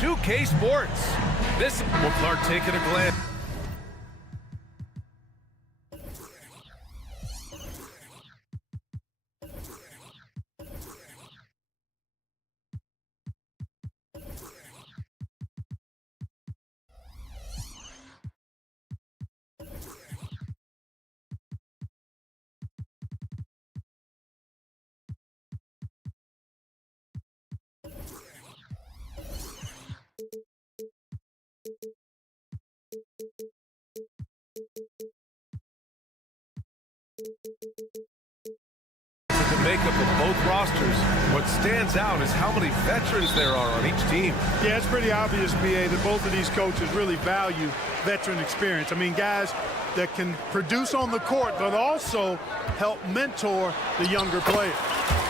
2K Sports. This will partake in a glance. The makeup of both rosters, what stands out is how many veterans there are on each team. Yeah, it's pretty obvious, B.A., that both of these coaches really value veteran experience. I mean, guys that can produce on the court, but also help mentor the younger players.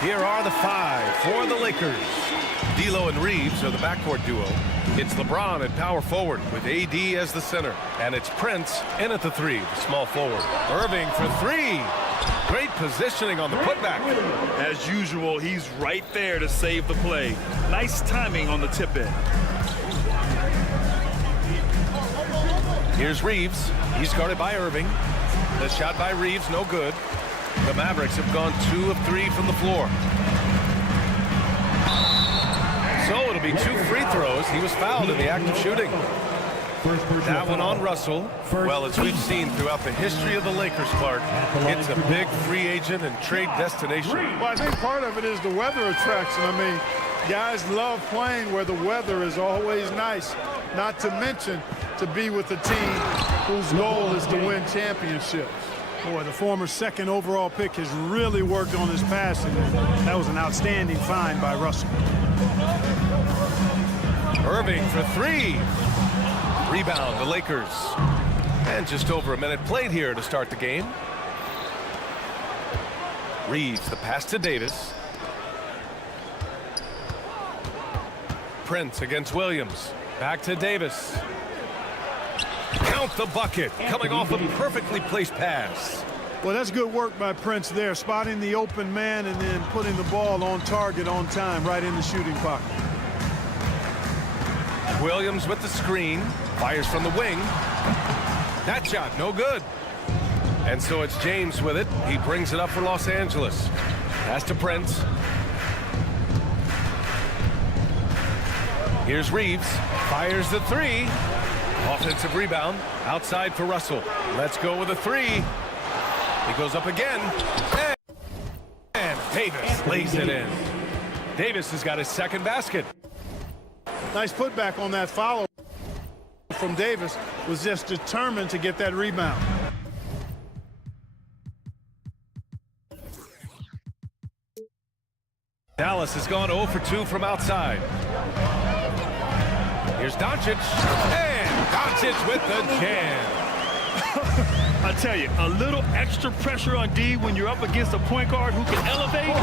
Here are the five for the Lakers. D'Lo and Reeves are the backcourt duo. It's LeBron at power forward with AD as the center. And it's Prince in at the three, the small forward. Irving for three. Great positioning on the putback. As usual, he's right there to save the play. Nice timing on the tip in. Here's Reeves. He's guarded by Irving. The shot by Reeves, no good. The Mavericks have gone 2 of 3 from the floor. So it'll be 2 free throws. He was fouled in the act of shooting. That one on Russell. Well, as we've seen throughout the history of the Lakers, Clark, it's a big free agent and trade destination. Well, I think part of it is the weather attraction. I mean, guys love playing where the weather is always nice, not to mention to be with a team whose goal is to win championships. Boy, the former second overall pick has really worked on his passing. That was an outstanding find by Russell. Irving for three. Rebound, the Lakers. And just over a minute played here to start the game. Reeves, the pass to Davis. Prince against Williams. Back to Davis. Count the bucket, coming off a perfectly placed pass. Well, that's good work by Prince there, spotting the open man and then putting the ball on target on time, right in the shooting pocket. Williams with the screen, fires from the wing. That shot, no good. And so it's James with it. He brings it up for Los Angeles. Pass to Prince. Here's Reeves, fires the three. Offensive rebound, outside for Russell. Let's go with a three. He goes up again. And Davis lays it in. Davis has got his second basket. Nice putback on that follow from Davis. Was just determined to get that rebound. Dallas has gone 0 for 2 from outside. Here's Doncic. And Doncic with the jam. I tell you, a little extra pressure on D when you're up against a point guard who can elevate.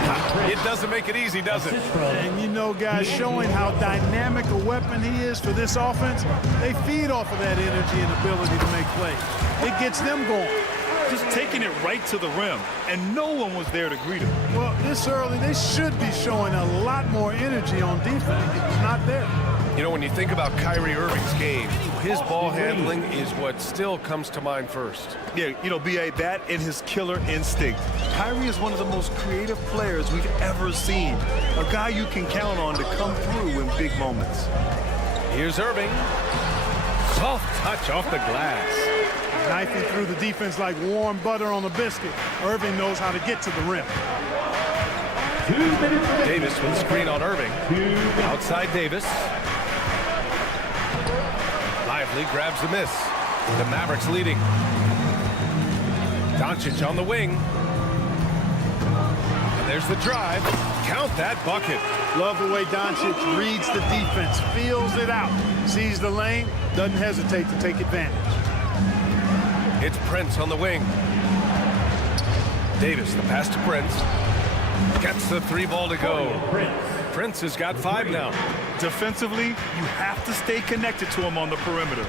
It doesn't make it easy, does it? And you know, guys, showing how dynamic a weapon he is for this offense, they feed off of that energy and ability to make plays. It gets them going. Just taking it right to the rim, and no one was there to greet him. Well, this early, they should be showing a lot more energy on defense. It's not there. You know, when you think about Kyrie Irving's game, his ball handling is what still comes to mind first. Yeah, you know, B.A., that and his killer instinct. Kyrie is one of the most creative players we've ever seen. A guy you can count on to come through in big moments. Here's Irving. Soft touch off the glass. Knifing through the defense like warm butter on a biscuit. Irving knows how to get to the rim. Davis with the screen on Irving. Outside Davis. Lively grabs the miss. The Mavericks leading. Doncic on the wing. And there's the drive. Count that bucket. Love the way Doncic reads the defense, feels it out, sees the lane, doesn't hesitate to take advantage. It's Prince on the wing. Davis, the pass to Prince. Gets the three ball to go. Prince has got 5 now. Defensively, you have to stay connected to him on the perimeter.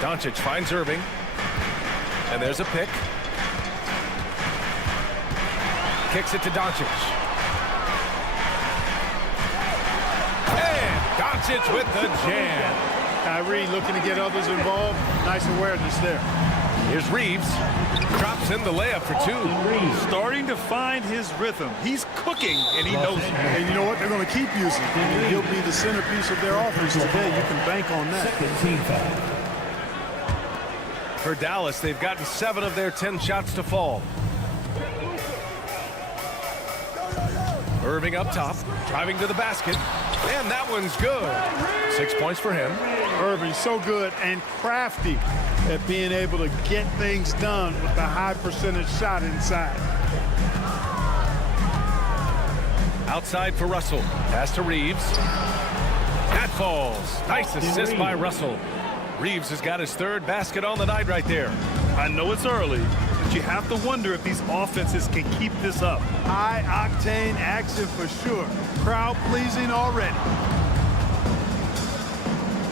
Doncic finds Irving. And there's a pick. Kicks it to Doncic. And Doncic with the jam. Kyrie looking to get others involved. Nice awareness there. Here's Reeves. Drops in the layup for two. Starting to find his rhythm. He's cooking, and he knows it. And you know what? They're going to keep using him. He'll be the centerpiece of their offense today. You can bank on that. For Dallas, they've gotten 7 of their 10 shots to fall. Irving up top, driving to the basket, and that one's good. 6 points for him. Irving so good and crafty at being able to get things done with the high percentage shot inside. Outside for Russell. Pass to Reeves. That falls. Nice assist by Russell. Reeves has got his 3rd basket on the night right there. I know it's early, but you have to wonder if these offenses can keep this up. High-octane action for sure. Crowd-pleasing already.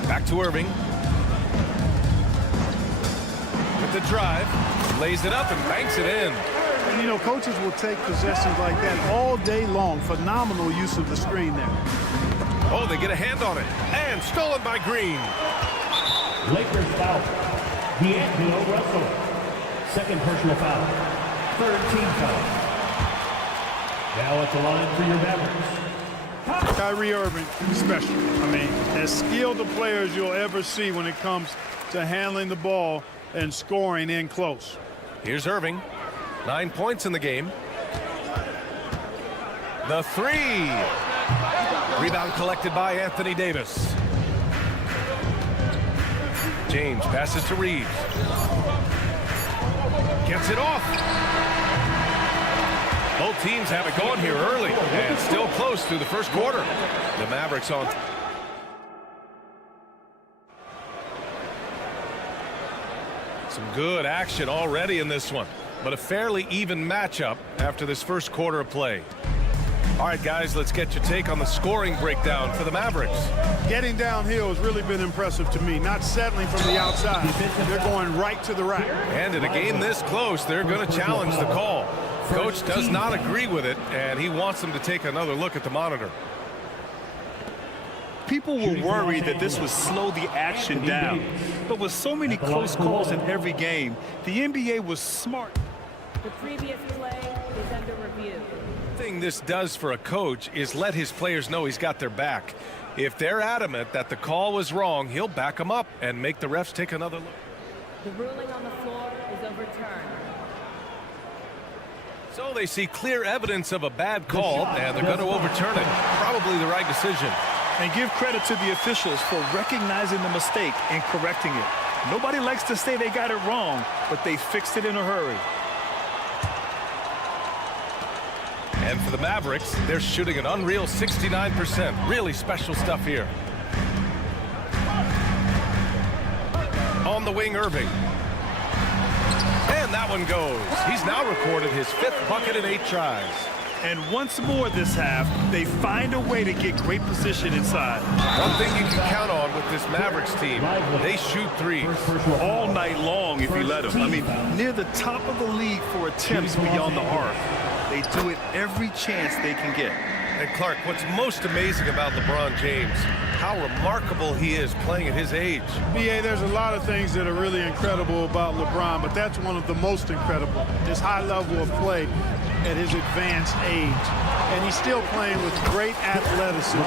Back to Irving. With the drive. Lays it up and banks it in. And, you know, coaches will take possessions like that all day long. Phenomenal use of the screen there. Oh, they get a hand on it. And stolen by Green. Lakers foul. D'Angelo Russell. 2nd personal foul. 3rd team foul. Now at the line for your Mavericks. Kyrie Irving, special. I mean, as skilled a player as you'll ever see when it comes to handling the ball and scoring in close. Here's Irving. 9 points in the game. The 3. Rebound collected by Anthony Davis. James passes to Reeves. Gets it off. Both teams have it going here early and still close through the first quarter. The Mavericks on. Some good action already in this one, but a fairly even matchup after this first quarter of play. All right, guys, let's get your take on the scoring breakdown for the Mavericks. Getting downhill has really been impressive to me, not settling from the outside. They're going right to the rack. And in a game this close, they're going to challenge the call. Coach does not agree with it, and he wants them to take another look at the monitor. People were worried that this would slow the action down. But with so many close calls in every game, the NBA was smart. The previous play is under review. The thing this does for a coach is let his players know he's got their back. If they're adamant that the call was wrong, he'll back them up and make the refs take another look. The ruling on the floor is overturned. So they see clear evidence of a bad call, and they're going to overturn it. Probably the right decision. And give credit to the officials for recognizing the mistake and correcting it. Nobody likes to say they got it wrong, but they fixed it in a hurry. And for the Mavericks, they're shooting an unreal 69%. Really special stuff here. On the wing, Irving. And that one goes. He's now recorded his 5th bucket in 8 tries. And once more this half, they find a way to get great position inside. One thing you can count on with this Mavericks team, they shoot threes. All night long if you let them. I mean, near the top of the league for attempts beyond the arc. They do it every chance they can get. And Clark, what's most amazing about LeBron James, how remarkable he is playing at his age. BA, there's a lot of things that are really incredible about LeBron, but that's one of the most incredible. His high level of play at his advanced age. And he's still playing with great athleticism.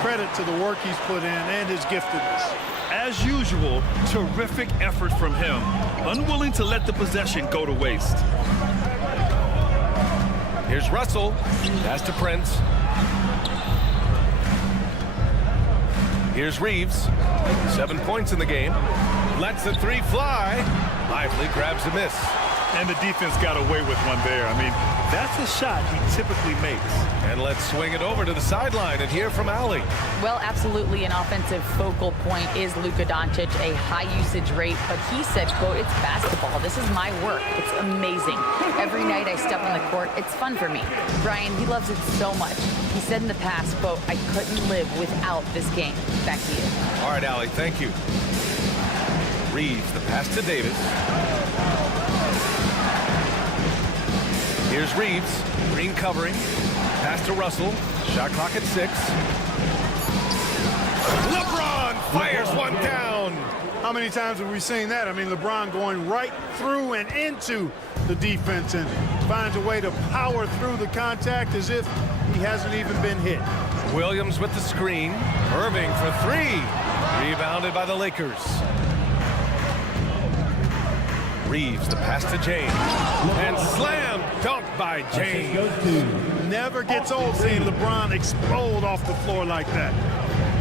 Credit to the work he's put in and his giftedness. As usual, terrific effort from him. Unwilling to let the possession go to waste. Here's Russell. Pass to Prince. Here's Reeves. 7 points in the game. Lets the 3 fly. Lively grabs a miss. And the defense got away with one there. I mean, that's a shot he typically makes. And let's swing it over to the sideline and hear from Allie. Well, absolutely an offensive focal point is Luka Doncic, a high usage rate, but he said, quote, it's basketball. This is my work. It's amazing. Every night I step on the court, it's fun for me. Brian, he loves it so much. He said in the past, quote, I couldn't live without this game. Back to you. All right, Allie, thank you. Reeves, the pass to Davis. Here's Reeves. Green covering. Pass to Russell. Shot clock at 6. LeBron fires one down. How many times have we seen that? I mean, LeBron going right through and into the defense and finds a way to power through the contact as if he hasn't even been hit. Williams with the screen. Irving for three. Rebounded by the Lakers. Reeves, the pass to James. And slam dunk by James. Never gets old seeing LeBron explode off the floor like that.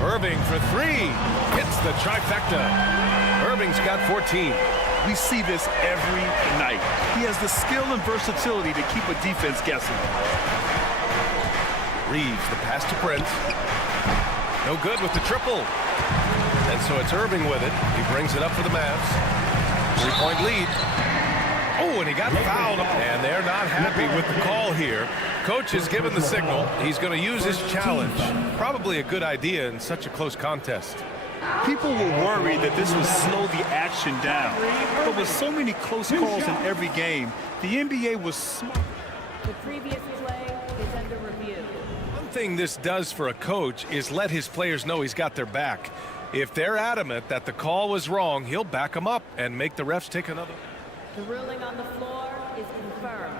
Irving for three. Hits the trifecta. Irving's got 14. We see this every night. He has the skill and versatility to keep a defense guessing. Reeves, the pass to Prince. No good with the triple. And so it's Irving with it. He brings it up for the Mavs. 3-point lead. Oh, and he got fouled. And they're not happy with the call here. Coach has given the signal. He's going to use his challenge. Probably a good idea in such a close contest. People were worried that this would slow the action down. But with so many close calls in every game, the NBA was smart. The previous play is under review. One thing this does for a coach is let his players know he's got their back. If they're adamant that the call was wrong, he'll back them up and make the refs take another. The ruling on the floor is confirmed.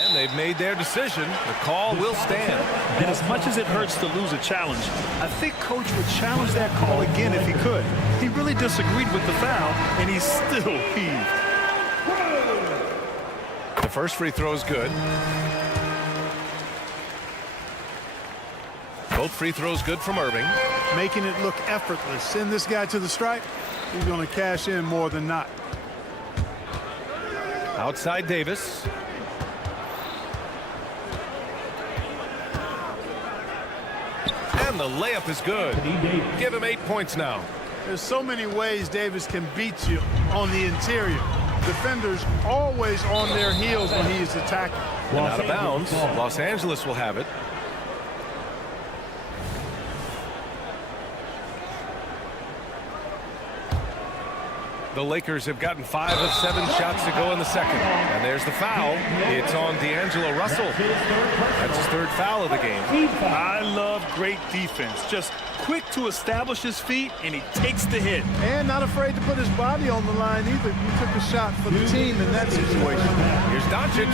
And they've made their decision. The call will stand. And as much as it hurts to lose a challenge, I think Coach would challenge that call again if he could. He really disagreed with the foul, and he still heaved. The first free throw is good. Both free throws good from Irving. Making it look effortless. Send this guy to the stripe. He's going to cash in more than not. Outside Davis. And the layup is good. Give him 8 points now. There's so many ways Davis can beat you on the interior. Defenders always on their heels when he is attacking. And out of bounds. Los Angeles will have it. The Lakers have gotten 5 of 7 shots to go in the second. And there's the foul. It's on D'Angelo Russell. That's his third foul of the game. I love great defense. Just quick to establish his feet, and he takes the hit. And not afraid to put his body on the line either. He took a shot for the team in that situation. Here's Doncic.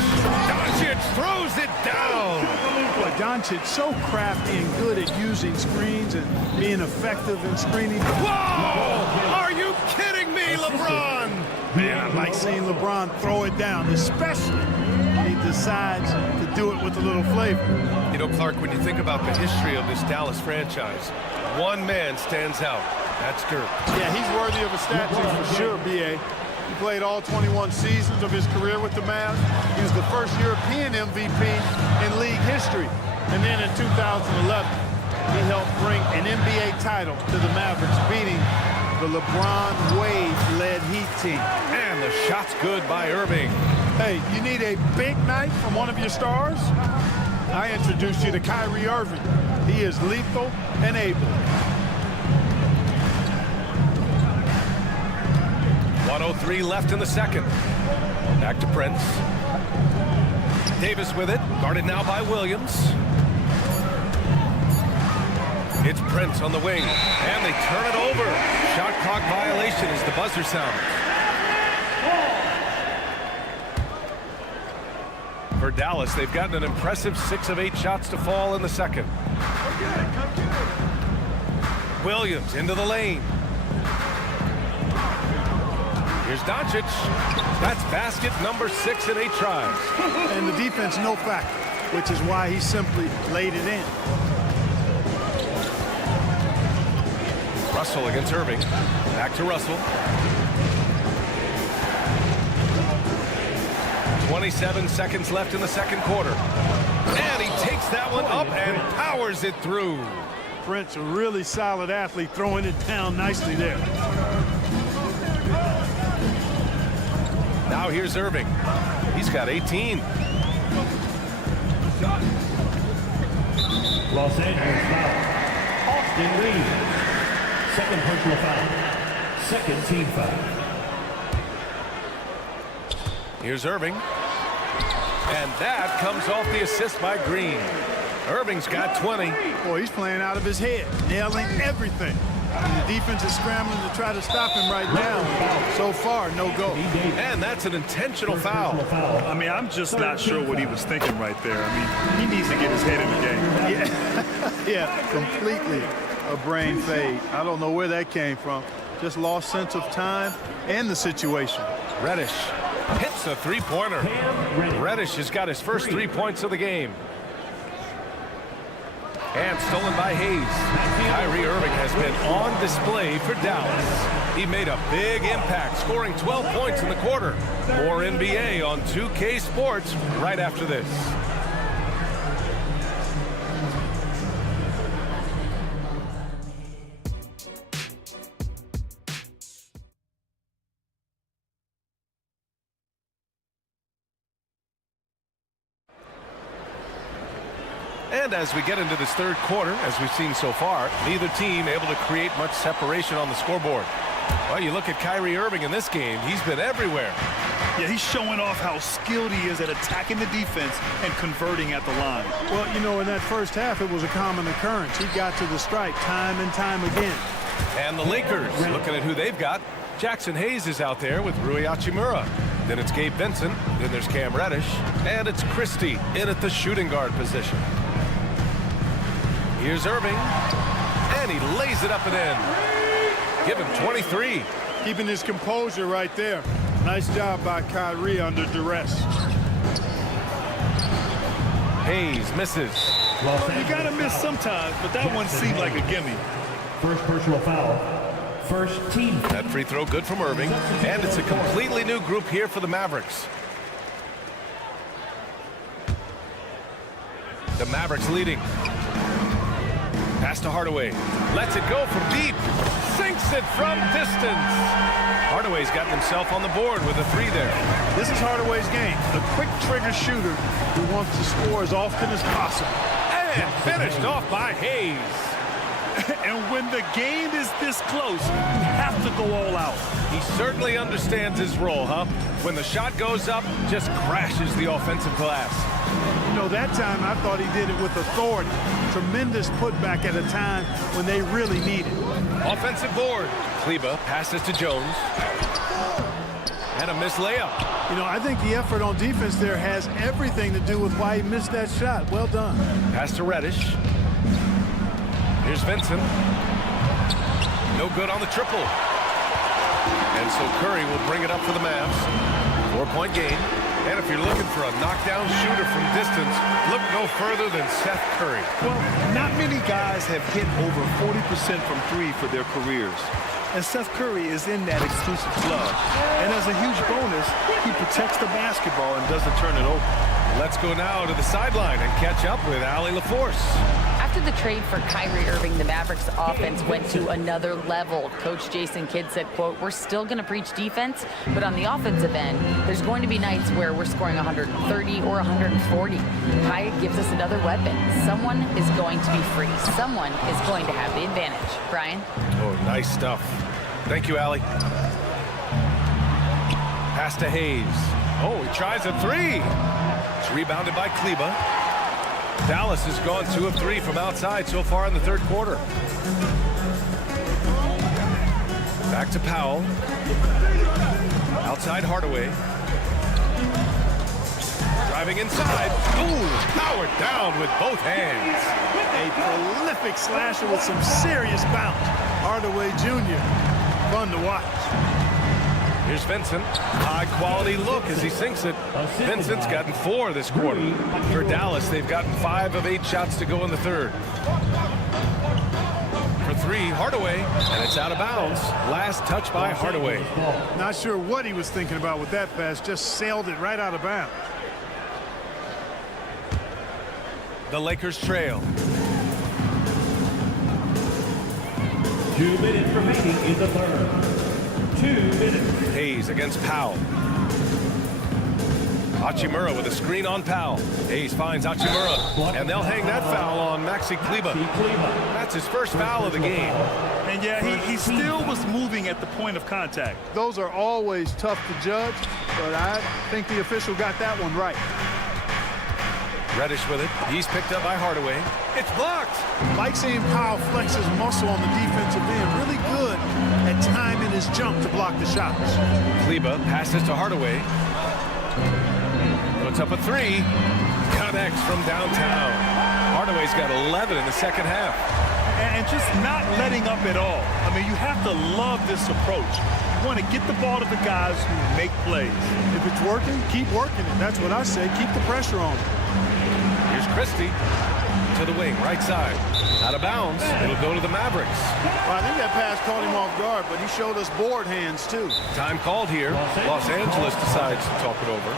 Doncic throws it down. Boy, Doncic so crafty and good at using screens and being effective in screening. Whoa! Are you kidding me, LeBron? Man, I like seeing LeBron throw it down, especially when he decides to do it with a little flavor. You know, Clark, when you think about the history of this Dallas franchise, one man stands out. That's Dirk. Yeah, he's worthy of a statue for sure, B.A. He played all 21 seasons of his career with the Mavs. He was the first European MVP in league history. And then in 2011, he helped bring an NBA title to the Mavericks, beating the LeBron Wade-led Heat team. And the shot's good by Irving. Hey, you need a big night from one of your stars? I introduce you to Kyrie Irving. He is lethal and able. 1:03 left in the second. Back to Prince. Davis with it, guarded now by Williams. It's Prince on the wing, and they turn it over. Shot clock violation as the buzzer sounds. For Dallas, they've gotten an impressive 6 of 8 shots to fall in the second. Williams into the lane. Here's Doncic. That's basket number 6 in 8 tries. And the defense no factor, which is why he simply laid it in. Russell against Irving. Back to Russell. 27 seconds left in the second quarter. And he takes that one up and powers it through. Prince, a really solid athlete, throwing it down nicely there. Now here's Irving. He's got 18. Los Angeles foul. Austin Reeves. Second personal foul. Second team foul. Here's Irving. And that comes off the assist by Green. Irving's got 20. Boy, he's playing out of his head, nailing everything. And the defense is scrambling to try to stop him right now. So far, no go. And that's an intentional foul. I mean, I'm just not sure what he was thinking right there. I mean, he needs to get his head in the game. Yeah, completely a brain fade. I don't know where that came from. Just lost sense of time and the situation. Reddish hits a three-pointer. Reddish has got his first 3 points of the game. And stolen by Hayes. Kyrie Irving has been on display for Dallas. He made a big impact, scoring 12 points in the quarter. More NBA on 2K Sports right after this. And as we get into this third quarter, as we've seen so far, neither team able to create much separation on the scoreboard. Well, you look at Kyrie Irving in this game, he's been everywhere. Yeah, he's showing off how skilled he is at attacking the defense and converting at the line. Well, you know, in that first half, it was a common occurrence. He got to the stripe time and time again. And the Lakers, looking at who they've got. Jackson Hayes is out there with Rui Hachimura. Then it's Gabe Vincent. Then there's Cam Reddish. And it's Christie in at the shooting guard position. Here's Irving, and he lays it up and in. Give him 23. Keeping his composure right there. Nice job by Kyrie under duress. Hayes misses. You got to miss sometimes, but that one seemed like a gimme. First personal foul. First team. That free throw good from Irving, and it's a completely new group here for the Mavericks. The Mavericks leading. Pass to Hardaway. Lets it go from deep. Sinks it from distance. Hardaway's gotten himself on the board with a 3 there. This is Hardaway's game. The quick trigger shooter who wants to score as often as possible. And finished off by Hayes. And when the game is this close, you have to go all out. He certainly understands his role, huh? When the shot goes up, just crashes the offensive glass. You know, that time I thought he did it with authority. Tremendous putback at a time when they really need it. Offensive board. Kleba passes to Jones. And a missed layup. You know, I think the effort on defense there has everything to do with why he missed that shot. Well done. Pass to Reddish. Here's Vincent. No good on the triple. And so Curry will bring it up for the Mavs. 4-point game. And if you're looking for a knockdown shooter from distance, look no further than Seth Curry. Well, not many guys have hit over 40% from 3 for their careers. And Seth Curry is in that exclusive club. And as a huge bonus, he protects the basketball and doesn't turn it over. Let's go now to the sideline and catch up with Allie LaForce. After the trade for Kyrie Irving, the Mavericks offense went to another level. Coach Jason Kidd said, quote, "We're still going to preach defense, but on the offensive end, there's going to be nights where we're scoring 130 or 140. Hyatt gives us another weapon. Someone is going to be free. Someone is going to have the advantage." Brian? Oh, nice stuff. Thank you, Allie. Pass to Hayes. Oh, he tries a 3. It's rebounded by Kleba. Dallas has gone 2 of 3 from outside so far in the third quarter. Back to Powell. Outside Hardaway. Driving inside. Ooh, powered down with both hands. A prolific slasher with some serious bounce. Hardaway Jr. Fun to watch. Here's Vincent. High quality look as he sinks it. Vincent's gotten 4 this quarter. For Dallas, they've gotten 5 of 8 shots to go in the third. For 3, Hardaway, and it's out of bounds. Last touch by Hardaway. Not sure what he was thinking about with that pass. Just sailed it right out of bounds. The Lakers trail. 2 minutes remaining in the third. 2 minutes. Hayes against Powell. Hachimura with a screen on Powell. Hayes finds Hachimura, and they'll hang that foul on Maxi Kleba. That's his first foul of the game. And yeah, he still was moving at the point of contact. Those are always tough to judge, but I think the official got that one right. Reddish with it. He's picked up by Hardaway. It's blocked. Like seeing Powell flex his muscle on the defensive end. Really good at timing his jump to block the shots. Kleba passes to Hardaway. Puts up a three. Connects from downtown. Hardaway's got 11 in the second half. And just not letting up at all. I mean, you have to love this approach. You want to get the ball to the guys who make plays. If it's working, keep working it. That's what I say. Keep the pressure on him. Here's Christie to the wing, right side. Out of bounds. It'll go to the Mavericks. Well, I think that pass caught him off guard, but he showed us board hands, too. Time called here. Los Angeles decides to talk it over.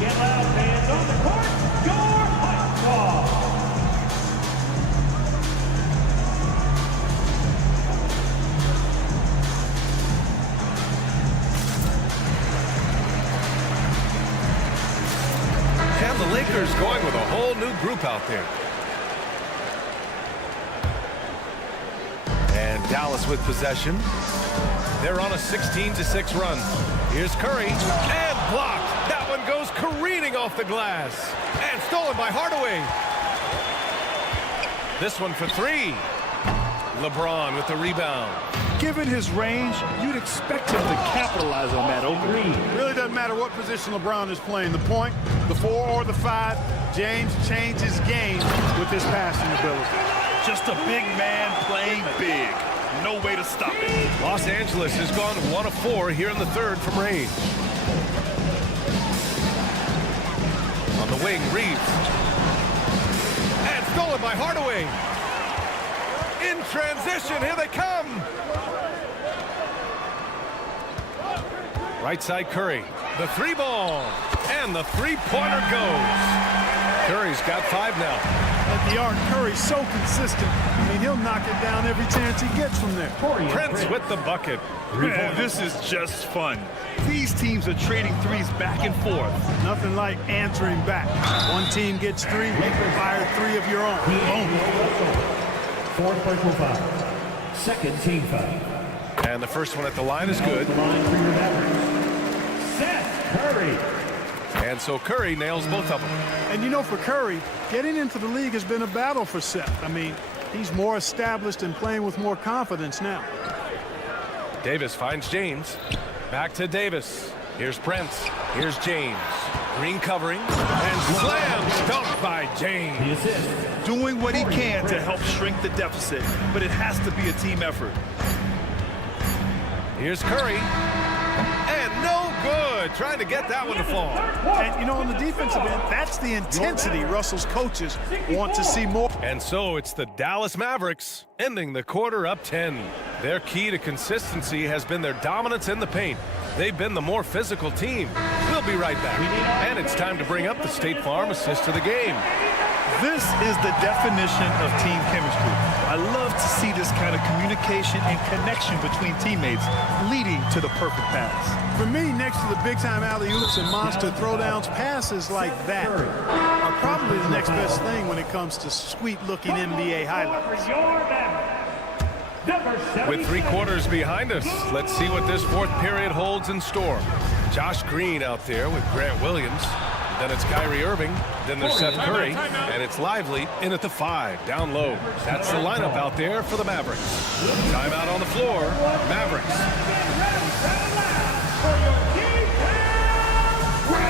Get loud, fans on the court. Your hot ball. And the Lakers going with a whole new group out there. And Dallas with possession. They're on a 16-6 run. Here's Curry, and blocked. That one goes careening off the glass. And stolen by Hardaway. This one for three. LeBron with the rebound. Given his range, you'd expect him to capitalize on that opening. Really doesn't matter what position LeBron is playing. The point, the 4 or the 5, James changed his game with his passing ability. Just a big man playing big. No way to stop it. Los Angeles has gone 1 of 4 here in the third from range. On the wing, Reeves. And stolen by Hardaway. In transition, here they come. Right side Curry. The three ball. And the three-pointer goes. Curry's got 5 now. At the arc, Curry's so consistent. I mean, he'll knock it down every chance he gets from there. Prince with the bucket. Man, this is just fun. These teams are trading threes back and forth. Nothing like answering back. One team gets 3, you can fire 3 of your own. Boom. Fourth personal foul. Second team foul. And the first one at the line is good. The line for your Mavericks. Seth Curry. And so Curry nails both of them. And you know, for Curry, getting into the league has been a battle for Seth. I mean, he's more established and playing with more confidence now. Davis finds James. Back to Davis. Here's Prince. Here's James. Green covering. And slam dunked by James. The assist. Doing what he can to help shrink the deficit, but it has to be a team effort. Here's Curry. And no good. Trying to get that one to fall. And, you know, on the defensive end, that's the intensity Russell's coaches want to see more. And so it's the Dallas Mavericks ending the quarter up 10. Their key to consistency has been their dominance in the paint. They've been the more physical team. We'll be right back. And it's time to bring up the State Farm assist to the game. This is the definition of team chemistry. I love to see this kind of communication and connection between teammates leading to the perfect pass. For me, next to the big-time alley-oops and monster throwdowns, passes like that are probably the next best thing when it comes to sweet-looking NBA highlights. With 3 quarters behind us, let's see what this fourth period holds in store. Josh Green out there with Grant Williams. Then it's Kyrie Irving. Then there's Seth Curry. And it's Lively in at the 5, down low. That's the lineup out there for the Mavericks. Timeout on the floor. Mavericks.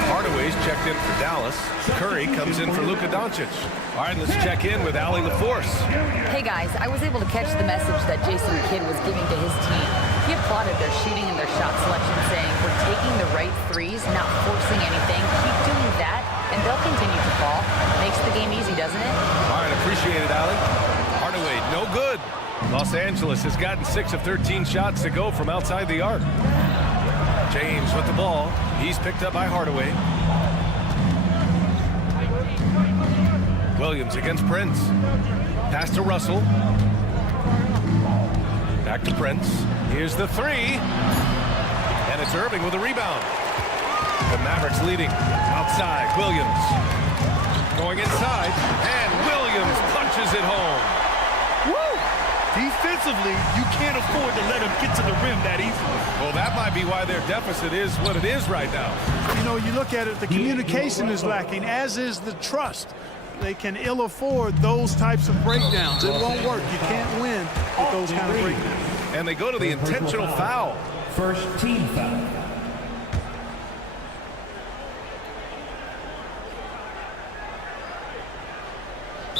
Hardaway's checked in for Dallas. Curry comes in for Luka Doncic. All right, let's check in with Allie LaForce. Hey guys, I was able to catch the message that Jason Kidd was giving to his team. He applauded their shooting and their shot selection, saying, "We're taking the right threes, not forcing anything. Keep doing that, and they'll continue to fall." Makes the game easy, doesn't it? All right, appreciate it, Allie. Hardaway, no good. Los Angeles has gotten 6 of 13 shots to go from outside the arc. James with the ball. He's picked up by Hardaway. Williams against Prince. Pass to Russell. Back to Prince. Here's the 3. And it's Irving with a rebound. The Mavericks leading. Outside, Williams. Going inside. And Williams punches it home. Woo! defensively, you can't afford to let them get to the rim that easily. Well, that might be why their deficit is what it is right now. You know, you look at it, the communication is lacking, as is the trust. They can ill afford those types of breakdowns. It won't work. You can't win with those kind of breakdowns. And they go to the intentional foul. First team foul.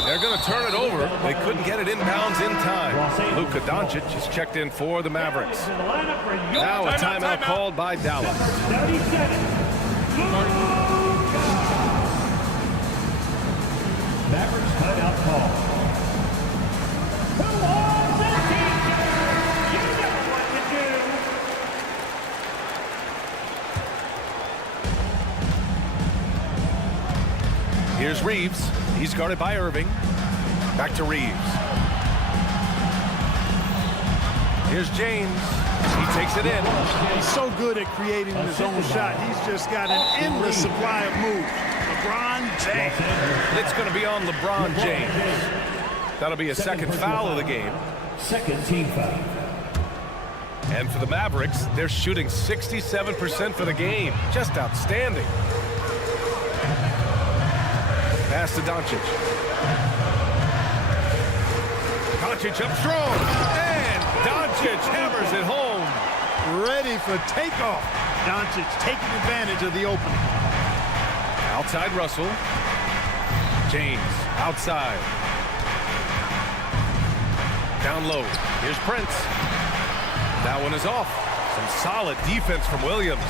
They're going to turn it over. They couldn't get it inbounds in time. Luka Doncic is checked in for the Mavericks. Now a timeout called by Dallas. 30 seconds. Mavericks timeout call. Who wants the teacher? You know what to do. Here's Reeves. He's guarded by Irving. Back to Reeves. Here's James. He takes it in. He's so good at creating his own shot. He's just got an endless supply of moves. LeBron James. It's going to be on LeBron James. That'll be a second foul of the game. Second team foul. And for the Mavericks, they're shooting 67% for the game. Just outstanding. Pass to Doncic. Doncic up strong. And Doncic hammers it home. Ready for takeoff. Doncic taking advantage of the opening. Outside Russell. James outside. Down low. Here's Prince. That one is off. Some solid defense from Williams.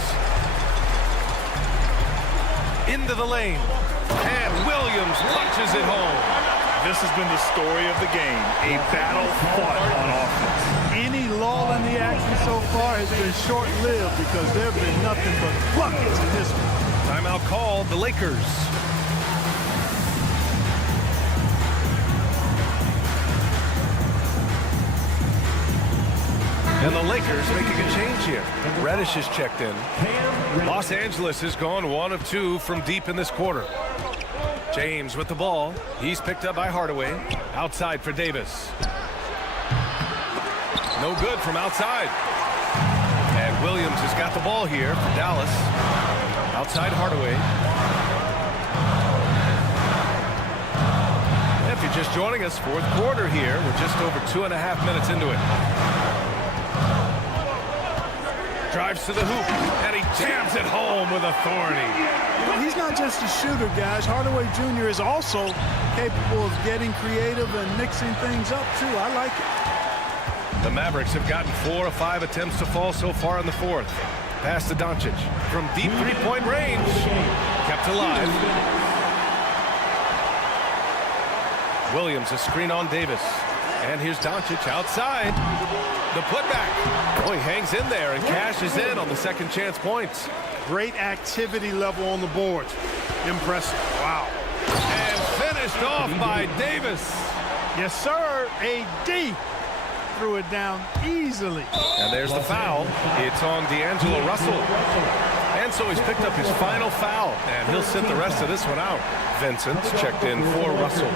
Into the lane. And Williams punches it home. This has been the story of the game. A battle fought on offense. Any lull in the action so far has been short-lived because there have been nothing but buckets in this one. Timeout called the Lakers. And the Lakers making a change here. Reddish is checked in. Los Angeles has gone 1 of 2 from deep in this quarter. James with the ball. He's picked up by Hardaway. Outside for Davis. No good from outside. And Williams has got the ball here for Dallas. Outside Hardaway. If you're just joining us, fourth quarter here. We're just over 2.5 minutes into it. Drives to the hoop, and he jams it home with authority. Well, he's not just a shooter, guys. Hardaway Jr. is also capable of getting creative and mixing things up, too. I like it. The Mavericks have gotten 4 of 5 attempts to fall so far in the fourth. Pass to Doncic from deep three-point range. Kept alive. Williams, a screen on Davis. And here's Doncic outside. The putback. Oh, he hangs in there and cashes in on the second chance points. Great activity level on the boards. Impressive. Wow. And finished off by Davis. Yes, sir. AD threw it down easily. And there's the foul. It's on D'Angelo Russell. And so he's picked up his final foul. And he'll sit the rest of this one out. Vincent's checked in for Russell.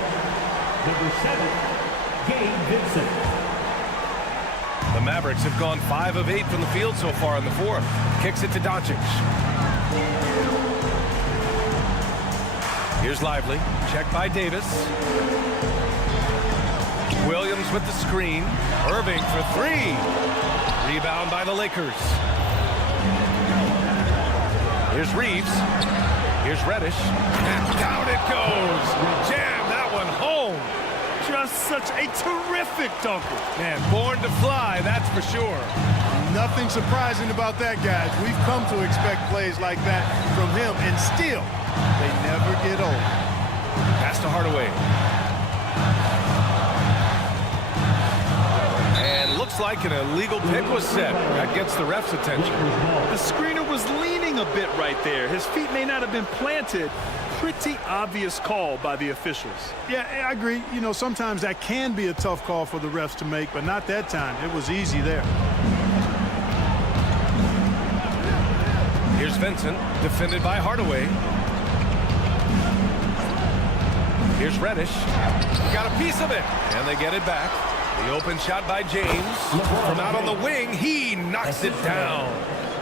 Number 7, Gabe Vincent. The Mavericks have gone 5 of 8 from the field so far in the fourth. Kicks it to Doncic. Here's Lively. Check by Davis. Williams with the screen. Irving for 3. Rebound by the Lakers. Here's Reeves. Here's Reddish. And down it goes. Jam that one home. Just such a terrific dunker. Man, born to fly, that's for sure. Nothing surprising about that, guys. We've come to expect plays like that from him, and still, they never get old. Pass to Hardaway. And looks like an illegal pick was set. That gets the ref's attention. The screener was leaning a bit right there. His feet may not have been planted. Pretty obvious call by the officials. Yeah, I agree. You know, sometimes that can be a tough call for the refs to make, but not that time. It was easy there. Here's Vincent, defended by Hardaway. Here's Reddish. Got a piece of it, and they get it back. The open shot by James. From out on the wing, he knocks it down.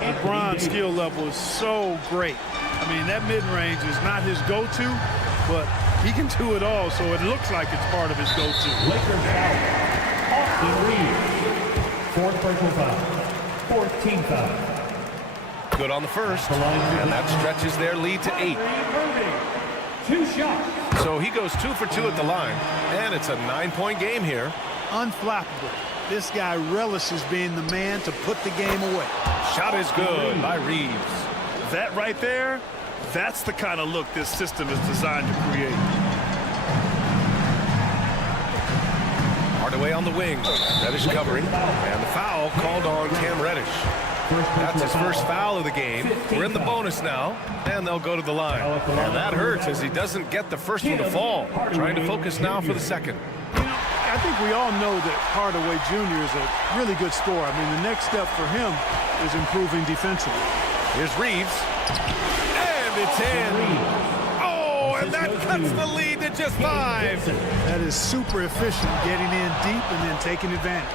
LeBron's skill level is so great. I mean, that mid-range is not his go-to, but he can do it all, so it looks like it's part of his go-to. Lakers foul. Austin Reeves. Fourth personal foul. 14th foul. Good on the first, and that stretches their lead to 8. 2 shots. So he goes 2 for 2 at the line, and it's a 9-point game here. Unflappable. This guy relishes being the man to put the game away. Shot is good by Reeves. That right there, that's the kind of look this system is designed to create. Hardaway on the wing. Reddish covering, and the foul called on Cam Reddish. That's his first foul of the game. We're in the bonus now, and they'll go to the line. And that hurts as he doesn't get the first one to fall. Trying to focus now for the second. You know, I think we all know that Hardaway Jr. is a really good scorer. I mean, the next step for him is improving defensively. Here's Reeves. And it's in. Oh, and that cuts the lead to just 5. That is super efficient, getting in deep and then taking advantage.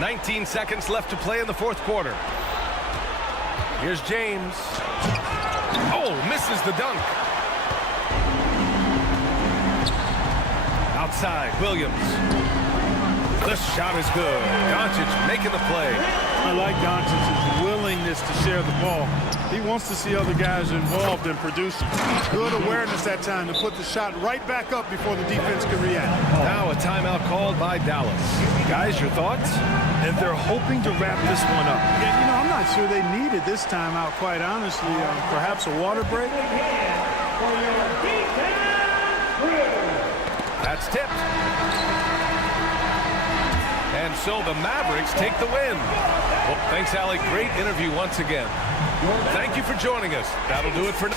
19 seconds left to play in the fourth quarter. Here's James. Oh, misses the dunk. Outside, Williams. The shot is good. Doncic making the play. I like Doncic's willingness to share the ball. He wants to see other guys involved in producing. Good awareness that time to put the shot right back up before the defense can react. Now a timeout called by Dallas. Guys, your thoughts? And they're hoping to wrap this one up. Yeah, you know, I'm not sure they needed this timeout, quite honestly. Perhaps a water break? That's tipped. And so the Mavericks take the win. Well, thanks, Allie. Great interview once again. Thank you for joining us. That'll do it for now.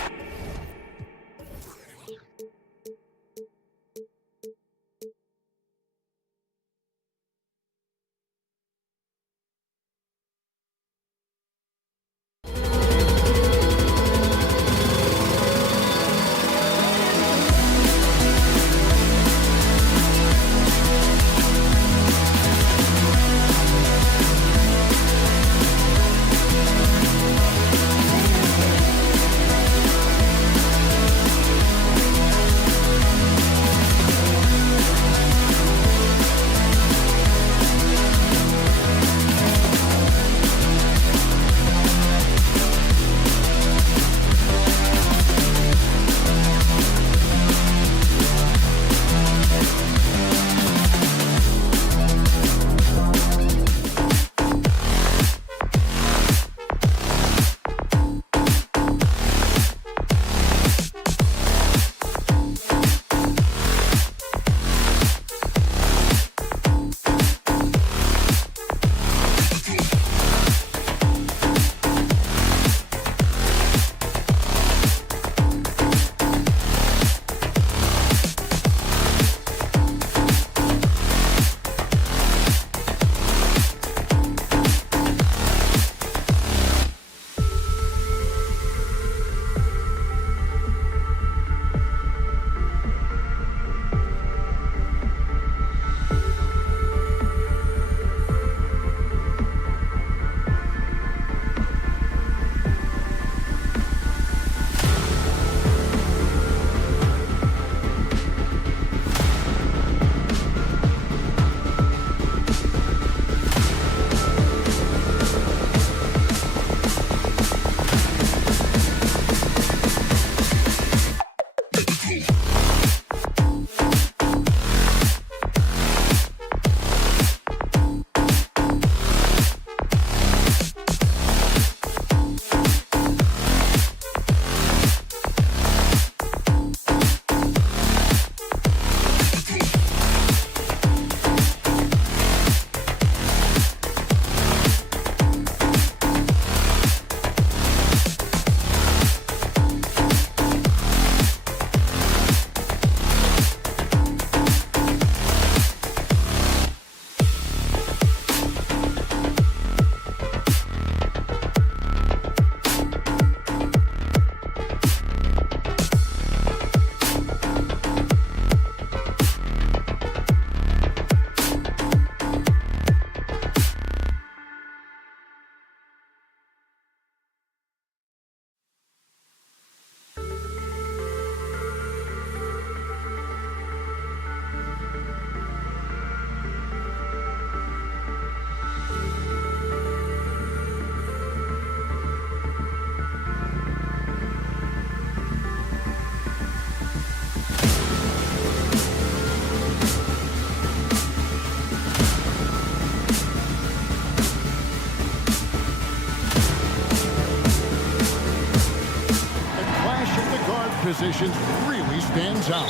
positions really stands out.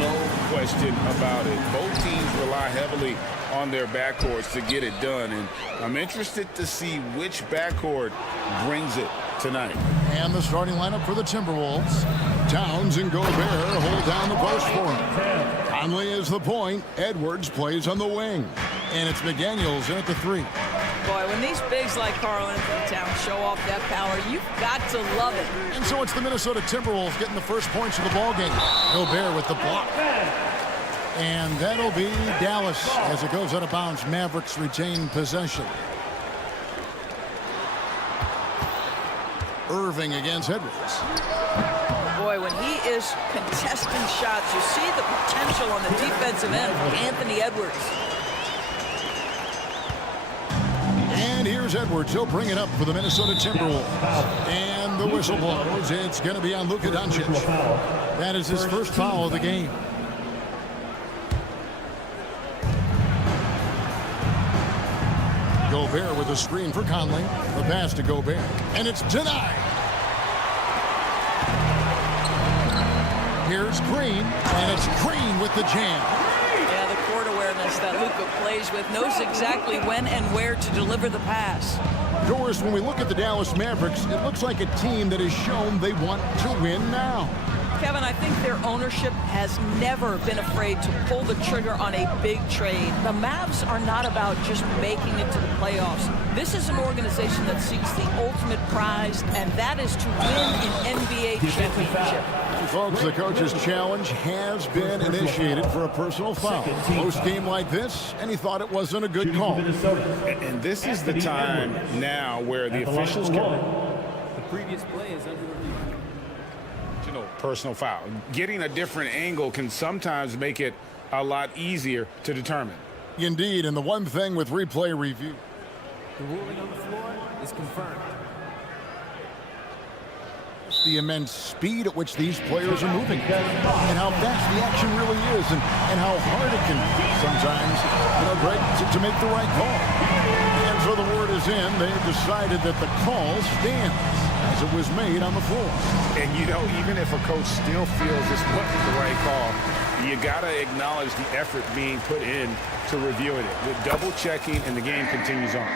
No question about it. Both teams rely heavily on their backcourts to get it done, and I'm interested to see which backcourt brings it tonight. And the starting lineup for the Timberwolves. Towns and Gobert hold down the post for him. Conley is the point. Edwards plays on the wing. And it's McDaniels in at the 3. Boy, when these bigs like Karl Anthony Towns show off that power, you've got to love it. And so it's the Minnesota Timberwolves getting the first points of the ball game. Gobert with the block. And that'll be Dallas as it goes out of bounds. Mavericks retain possession. Irving against Edwards. Boy, when he is contesting shots, you see the potential on the defensive end for Anthony Edwards. And here's Edwards. He'll bring it up for the Minnesota Timberwolves. And the whistle blows. It's going to be on Luka Doncic. That is his first foul of the game. Gobert with a screen for Conley. The pass to Gobert. And it's denied. Here's Green. And it's Green with the jam. Yeah, the court awareness that Luka plays with, knows exactly when and where to deliver the pass. Doris, when we look at the Dallas Mavericks, it looks like a team that has shown they want to win now. Kevin, I think their ownership has never been afraid to pull the trigger on a big trade. The Mavs are not about just making it to the playoffs. This is an organization that seeks the ultimate prize, and that is to win an NBA championship. Folks, the coach's challenge has been initiated for a personal foul. Post-game like this, and he thought it wasn't a good call. And this is the time now where the officials can... The previous play is under review. Personal foul. Getting a different angle can sometimes make it a lot easier to determine. Indeed, and the one thing with replay review. The ruling on the floor is confirmed. The immense speed at which these players are moving and how fast the action really is and how hard it can be sometimes, Greg, to make the right call. And so the word is in. They've decided that the call stands as it was made on the floor. And, even if a coach still feels this wasn't the right call, you got to acknowledge the effort being put in to reviewing it. The double checking, and the game continues on.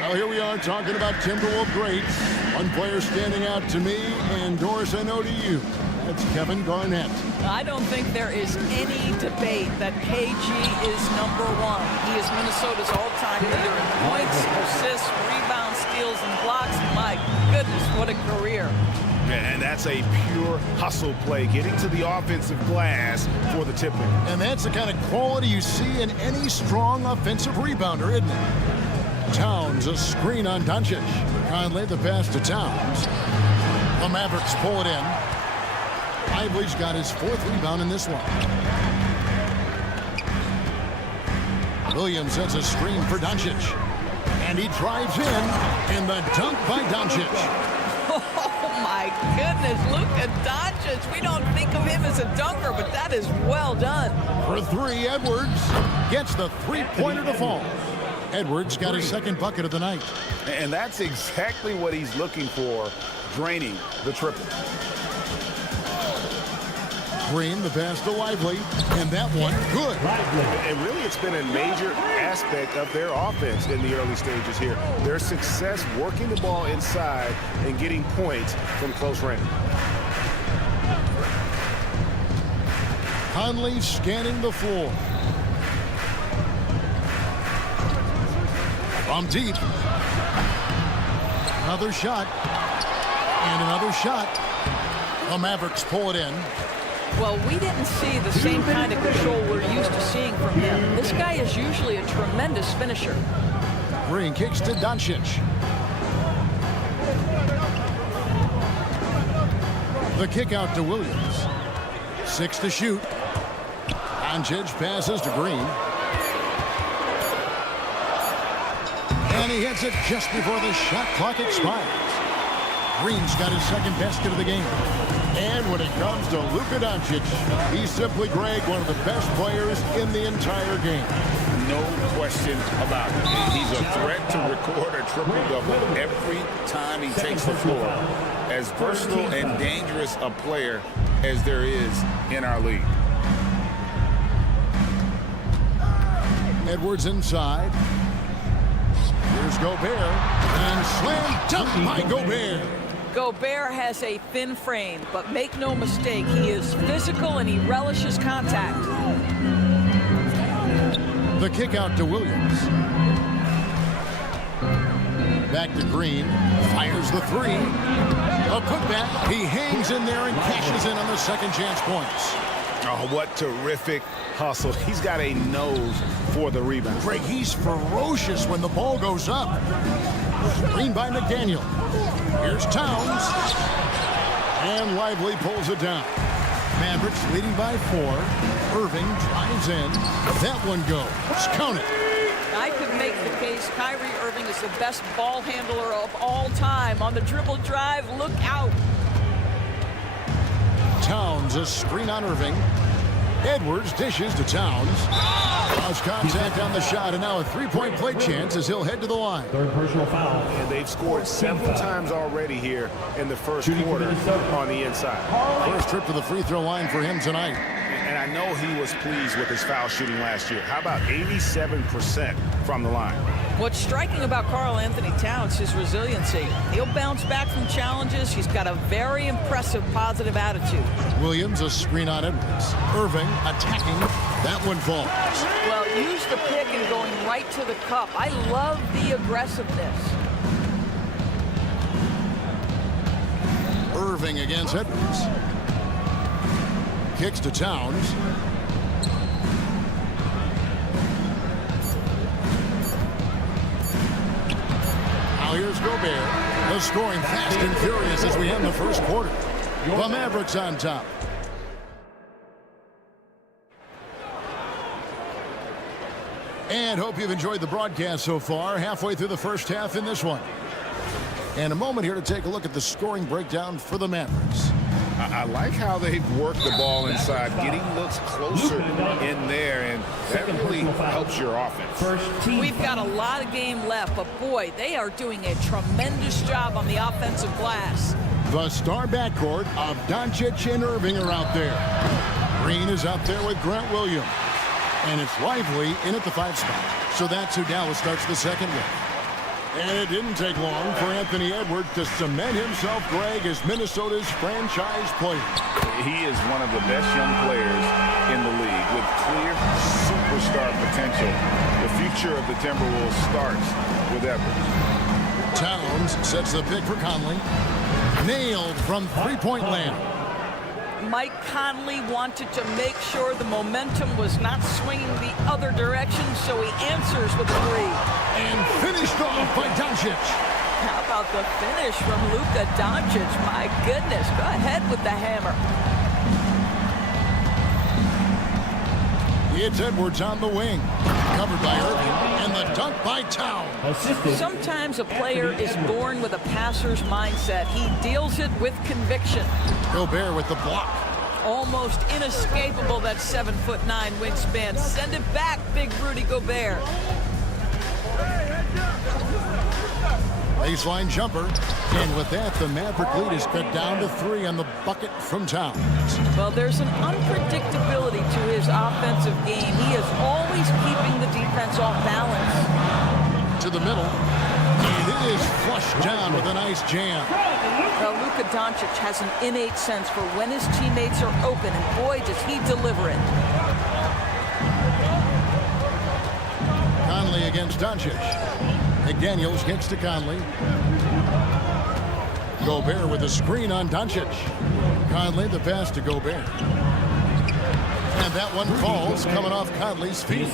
Well, here we are talking about Timberwolves greats. One player standing out to me, and Doris, I know to you. That's Kevin Garnett. I don't think there is any debate that KG is #1. He is Minnesota's all-time leader in points, assists, rebounds, steals, and blocks. My goodness, what a career. And that's a pure hustle play, getting to the offensive glass for the tip. And that's the kind of quality you see in any strong offensive rebounder, isn't it? Towns, a screen on Doncic. Conley, the pass to Towns. The Mavericks pull it in. Lively's got his 4th rebound in this one. Williams sets a screen for Doncic. And he drives in, and the dunk by Doncic. Oh, my goodness. Luka Doncic. We don't think of him as a dunker, but that is well done. For 3, Edwards gets the three-pointer to fall. Edwards got his 2nd bucket of the night. And that's exactly what he's looking for, draining the triple. Green, the pass to Lively, and that one, good. And really, it's been a major aspect of their offense in the early stages here. Their success working the ball inside and getting points from close range. Conley scanning the floor. From deep. Another shot. And another shot. The Mavericks pull it in. Well, we didn't see the same kind of control we're used to seeing from him. This guy is usually a tremendous finisher. Green kicks to Doncic. The kick out to Williams. 6 to shoot. Doncic passes to Green. And he hits it just before the shot clock expires. Green's got his 2nd basket of the game. And when it comes to Luka Doncic, he's simply, Greg, one of the best players in the entire game. No question about it. He's a threat to record a triple-double every time he takes the floor. As versatile and dangerous a player as there is in our league. Edwards inside. Here's Gobert. And slam dunk by Gobert. Gobert has a thin frame, but make no mistake, he is physical and he relishes contact. The kick out to Williams. Back to Green. Fires the three. A putback. He hangs in there and cashes in on the second chance points. Oh, what terrific hustle. He's got a nose for the rebound. Greg, he's ferocious when the ball goes up. Screen by McDaniel. Here's Towns. And Lively pulls it down. Mavericks leading by 4. Irving drives in. That one goes. Count it. I could make the case Kyrie Irving is the best ball handler of all time. On the dribble drive, look out. Towns, a screen on Irving. Edwards dishes to Towns. Lost contact on the shot, and now a three-point play chance as he'll head to the line. Third personal foul. And they've scored several times already here in the first quarter on the inside. First trip to the free throw line for him tonight. And I know he was pleased with his foul shooting last year. How about 87% from the line? What's striking about Karl Anthony Towns is resiliency. He'll bounce back from challenges. He's got a very impressive positive attitude. Williams, a screen on Edwards. Irving attacking. That one falls. Well, use the pick and going right to the cup. I love the aggressiveness. Irving against Edwards. Kicks to Towns. Now here's Gobert. The scoring fast and furious as we end the first quarter. The Mavericks on top. And hope you've enjoyed the broadcast so far. Halfway through the first half in this one. And a moment here to take a look at the scoring breakdown for the Mavericks. I like how they've worked the ball inside, getting looks closer in there, and that really helps your offense. We've got a lot of game left, but boy, they are doing a tremendous job on the offensive glass. The star backcourt of Doncic and Irving are out there. Green is out there with Grant Williams. And it's Lively in at the 5 spot. So that's who Dallas starts the second with. And it didn't take long for Anthony Edwards to cement himself, Greg, as Minnesota's franchise player. He is one of the best young players in the league with clear superstar potential. The future of the Timberwolves starts with Edwards. Towns sets the pick for Conley. Nailed from three-point land. Mike Conley wanted to make sure the momentum was not swinging the other direction, so he answers with a three. And finished off by Doncic. How about the finish from Luka Doncic? My goodness, go ahead with the hammer. It's Edwards on the wing. Covered by Irving, and the dunk by Towns. Sometimes a player is born with a passer's mindset. He deals it with conviction. Gobert with the block. Almost inescapable, that 7'9" wingspan. Send it back, big Rudy Gobert. Baseline jumper. And with that, the Maverick lead is cut down to 3 on the bucket from Towns. Well, there's an unpredictability to his offensive game. He is always keeping the defense off balance. To the middle. And it is flushed down with a nice jam. Now, Luka Doncic has an innate sense for when his teammates are open, and boy, does he deliver it. Conley against Doncic. McDaniels kicks to Conley. Gobert with a screen on Doncic. Conley the pass to Gobert. And that one falls coming off Conley's feet.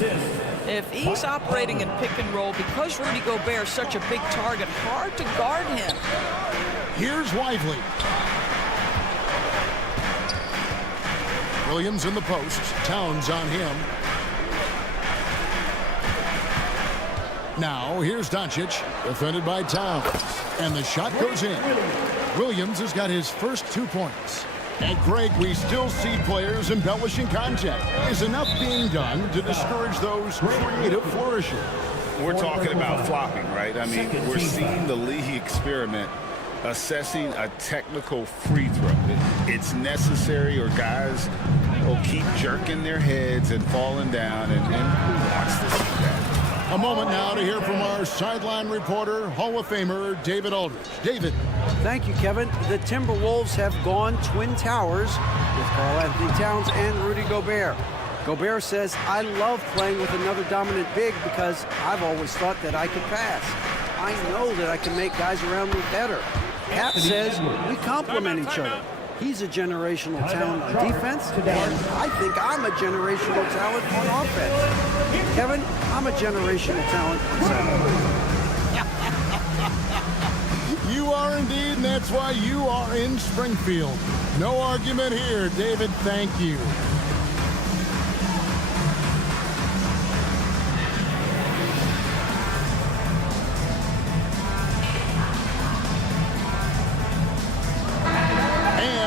If he's operating in pick and roll, because Rudy Gobert is such a big target, hard to guard him. Here's Lively. Williams in the post. Towns on him. Now, here's Doncic, defended by Towns. And the shot goes in. Williams has got his first 2 points. And Greg, we still see players embellishing contact. Is enough being done to discourage those creative flourishes? We're talking about flopping, right? I mean, we're seeing the league experiment assessing a technical free throw. It's necessary, or guys will keep jerking their heads and falling down, and who wants to see that? A moment now to hear from our sideline reporter, Hall of Famer David Aldridge. David. Thank you, Kevin. The Timberwolves have gone Twin Towers with Karl-Anthony Towns and Rudy Gobert. Gobert says, I love playing with another dominant big because I've always thought that I could pass. I know that I can make guys around me better. Cap says we complement each other. He's a generational talent on defense, and I think I'm a generational talent on offense. Kevin, I'm a generational talent on Saturday. You are indeed, and that's why you are in Springfield. No argument here, David. Thank you.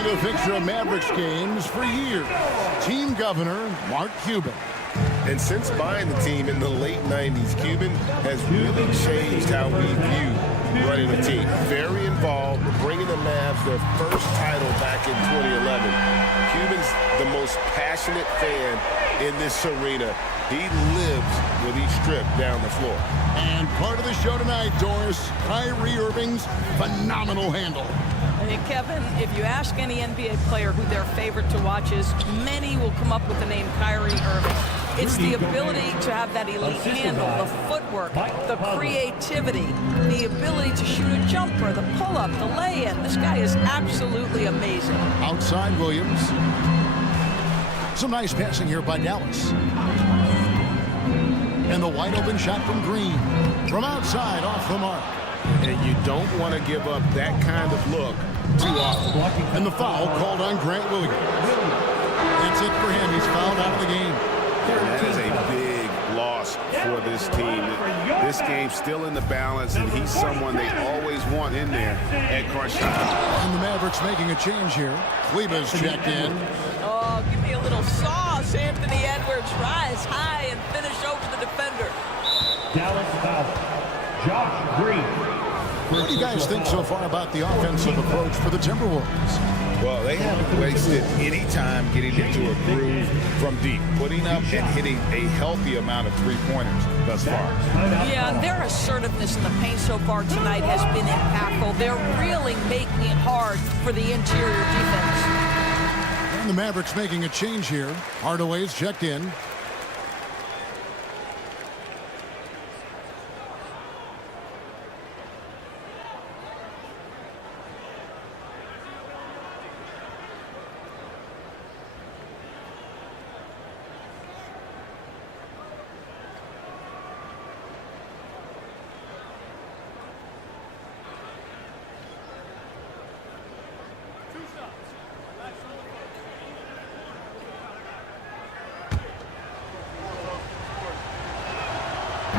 A picture of Mavericks games for years. Team governor, Mark Cuban. And since buying the team in the late 90s, Cuban has really changed how we view running a team. Very involved, bringing the Mavs their first title back in 2011. Cuban's the most passionate fan in this arena. He lives with each trip down the floor. And part of the show tonight, Doris, Kyrie Irving's phenomenal handle. Hey, Kevin, if you ask any NBA player who their favorite to watch is, many will come up with the name Kyrie Irving. It's the ability to have that elite handle, the footwork, the creativity, the ability to shoot a jumper, the pull-up, the lay-in. This guy is absolutely amazing. Outside Williams. Some nice passing here by Dallas. And the wide open shot from Green. From outside, off the mark. And you don't want to give up that kind of look too often. And the foul called on Grant Williams. That's it for him. He's fouled out of the game. That is a big loss for this team. This game's still in the balance, and he's someone they always want in there at crunch time. And the Mavericks making a change here. Kleba's checked in. Oh, give me a little sauce. Anthony Edwards, rise high and finish over the defender. Dallas foul. Josh Green. What do you guys think so far about the offensive approach for the Timberwolves? Well, they haven't wasted any time getting into a groove from deep, putting up and hitting a healthy amount of three-pointers thus far. Yeah, their assertiveness in the paint so far tonight has been impactful. They're really making it hard for the interior defense. And the Mavericks making a change here. Hardaway's checked in.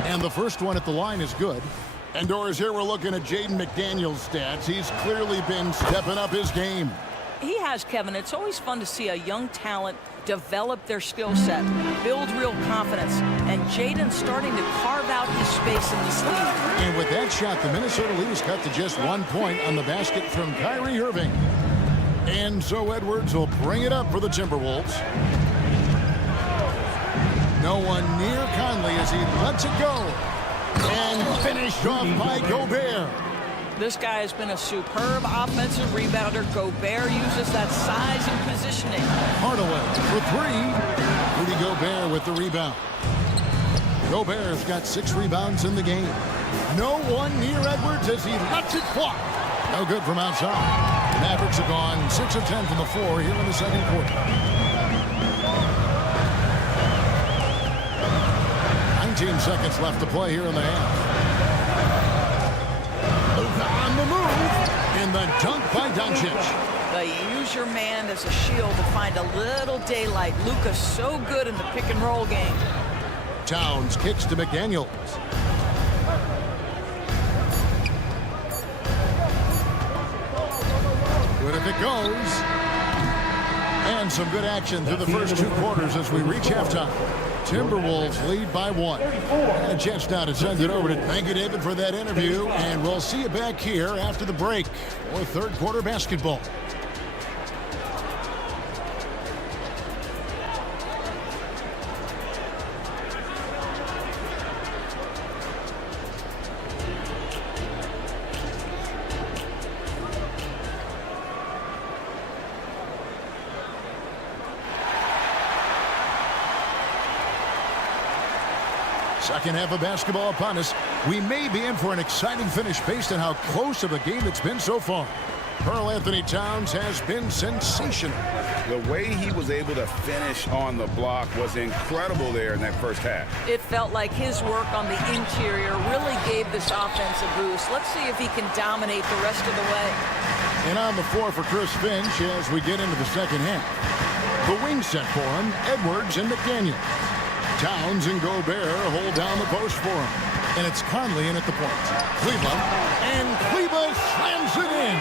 And the first one at the line is good. And Doris, here we're looking at Jaden McDaniel's stats. He's clearly been stepping up his game. He has, Kevin. It's always fun to see a young talent develop their skill set, build real confidence, and Jaden's starting to carve out his space in this league. And with that shot, the Minnesota lead is cut to just 1 point on the basket from Kyrie Irving. And so Edwards will bring it up for the Timberwolves. No one near Conley as he lets it go. And finished off by Gobert. This guy has been a superb offensive rebounder. Gobert uses that size and positioning. Hardaway for three. Rudy Gobert with the rebound. Gobert's got 6 rebounds in the game. No one near Edwards as he lets it fly. No good from outside. The Mavericks have gone 6 of 10 from the floor here in the second quarter. 19 seconds left to play here in the half. On the move, in the dunk by Doncic. They use your man as a shield to find a little daylight. Luka's so good in the pick and roll game. Towns kicks to McDaniels. Good if it goes. And some good action through the first 2 quarters as we reach halftime. Timberwolves lead by 1. And a chance now to send it over to. Thank you, David, for that interview. And we'll see you back here after the break for third quarter basketball. Second half of basketball upon us. We may be in for an exciting finish based on how close of a game it's been so far. Karl Anthony Towns has been sensational. The way he was able to finish on the block was incredible there in that first half. It felt like his work on the interior really gave this offense a boost. Let's see if he can dominate the rest of the way. And on the floor for Chris Finch as we get into the second half. The wing set for him, Edwards and McDaniel. Towns and Gobert hold down the post for him. And it's Conley in at the point. Kleba, and Kleba slams it in.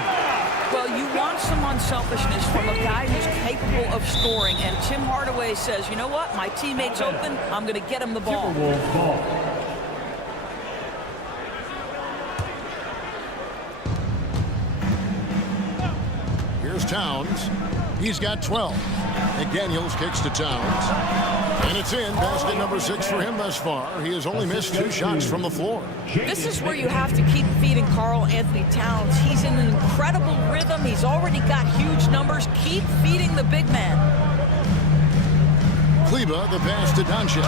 Well, you want some unselfishness from a guy who's capable of scoring. And Tim Hardaway says, you know what? My teammate's open. I'm going to get him the ball. Here's Towns. He's got 12. McDaniels kicks to Towns. And it's in. Basket number 6 for him thus far. He has only missed 2 shots from the floor. This is where you have to keep feeding Karl Anthony Towns. He's in an incredible rhythm. He's already got huge numbers. Keep feeding the big man. Kleba, the pass to Doncic.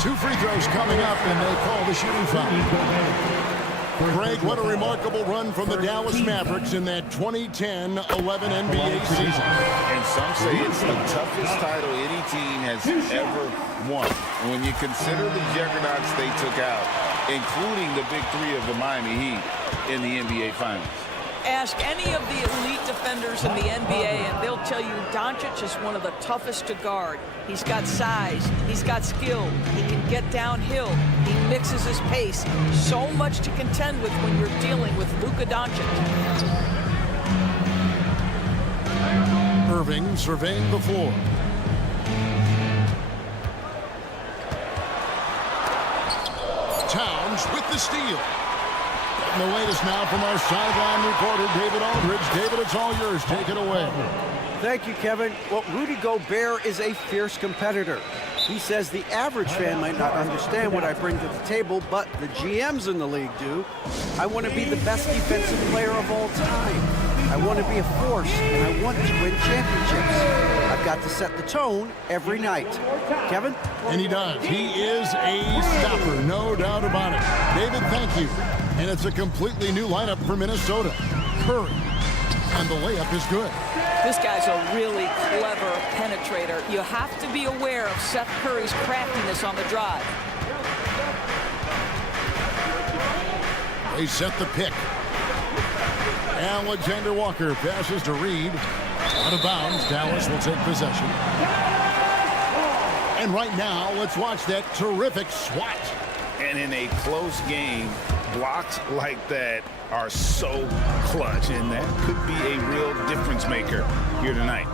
2 free throws coming up, and they call the shooting foul. Greg, what a remarkable run from the Dallas Mavericks in that 2010-11 NBA season. And some say it's the toughest title any team has ever won. When you consider the juggernauts they took out, including the big 3 of the Miami Heat in the NBA Finals. Ask any of the elite defenders in the NBA, and they'll tell you Doncic is one of the toughest to guard. He's got size. He's got skill. He can get downhill. He mixes his pace. So much to contend with when you're dealing with Luka Doncic. Irving surveying the floor. Towns with the steal. And the latest now from our sideline reporter, David Aldridge. David, it's all yours. Take it away. Thank you, Kevin. Well, Rudy Gobert is a fierce competitor. He says the average fan might not understand what I bring to the table, but the GMs in the league do. I want to be the best defensive player of all time. I want to be a force, and I want to win championships. I've got to set the tone every night. Kevin? And he does. He is a stopper, no doubt about it. David, thank you. And it's a completely new lineup for Minnesota. Curry. And the layup is good. This guy's a really clever penetrator. You have to be aware of Seth Curry's craftiness on the drive. They set the pick. Alexander Walker passes to Reed. Out of bounds. Dallas will take possession. And right now, let's watch that terrific swat. And in a close game, blocks like that are so clutch, and that could be a real difference maker here tonight.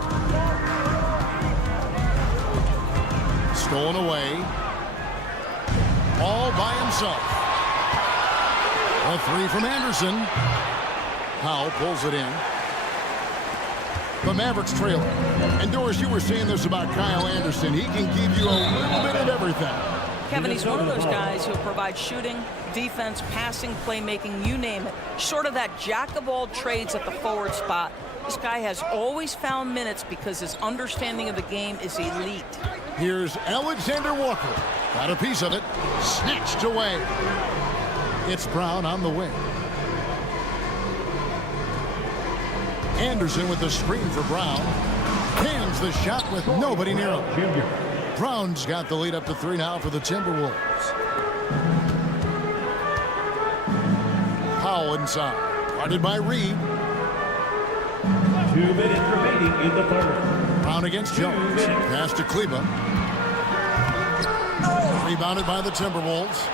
Stolen away. All by himself. A 3 from Anderson. Powell pulls it in. The Mavericks trailer. And Doris, you were saying this about Kyle Anderson. He can give you a little bit of everything. Kevin, he's one of those guys who provide shooting, defense, passing, playmaking, you name it. Sort of that jack of all trades at the forward spot. This guy has always found minutes because his understanding of the game is elite. Here's Alexander Walker. Got a piece of it. Snatched away. It's Brown on the wing. Anderson with the screen for Brown. Cans the shot with nobody near him. Brown's got the lead up to 3 now for the Timberwolves. Powell inside. Guarded by Reed. 2 minutes remaining in the third. Brown against Jones. Pass to Kleba. Rebounded by the Timberwolves.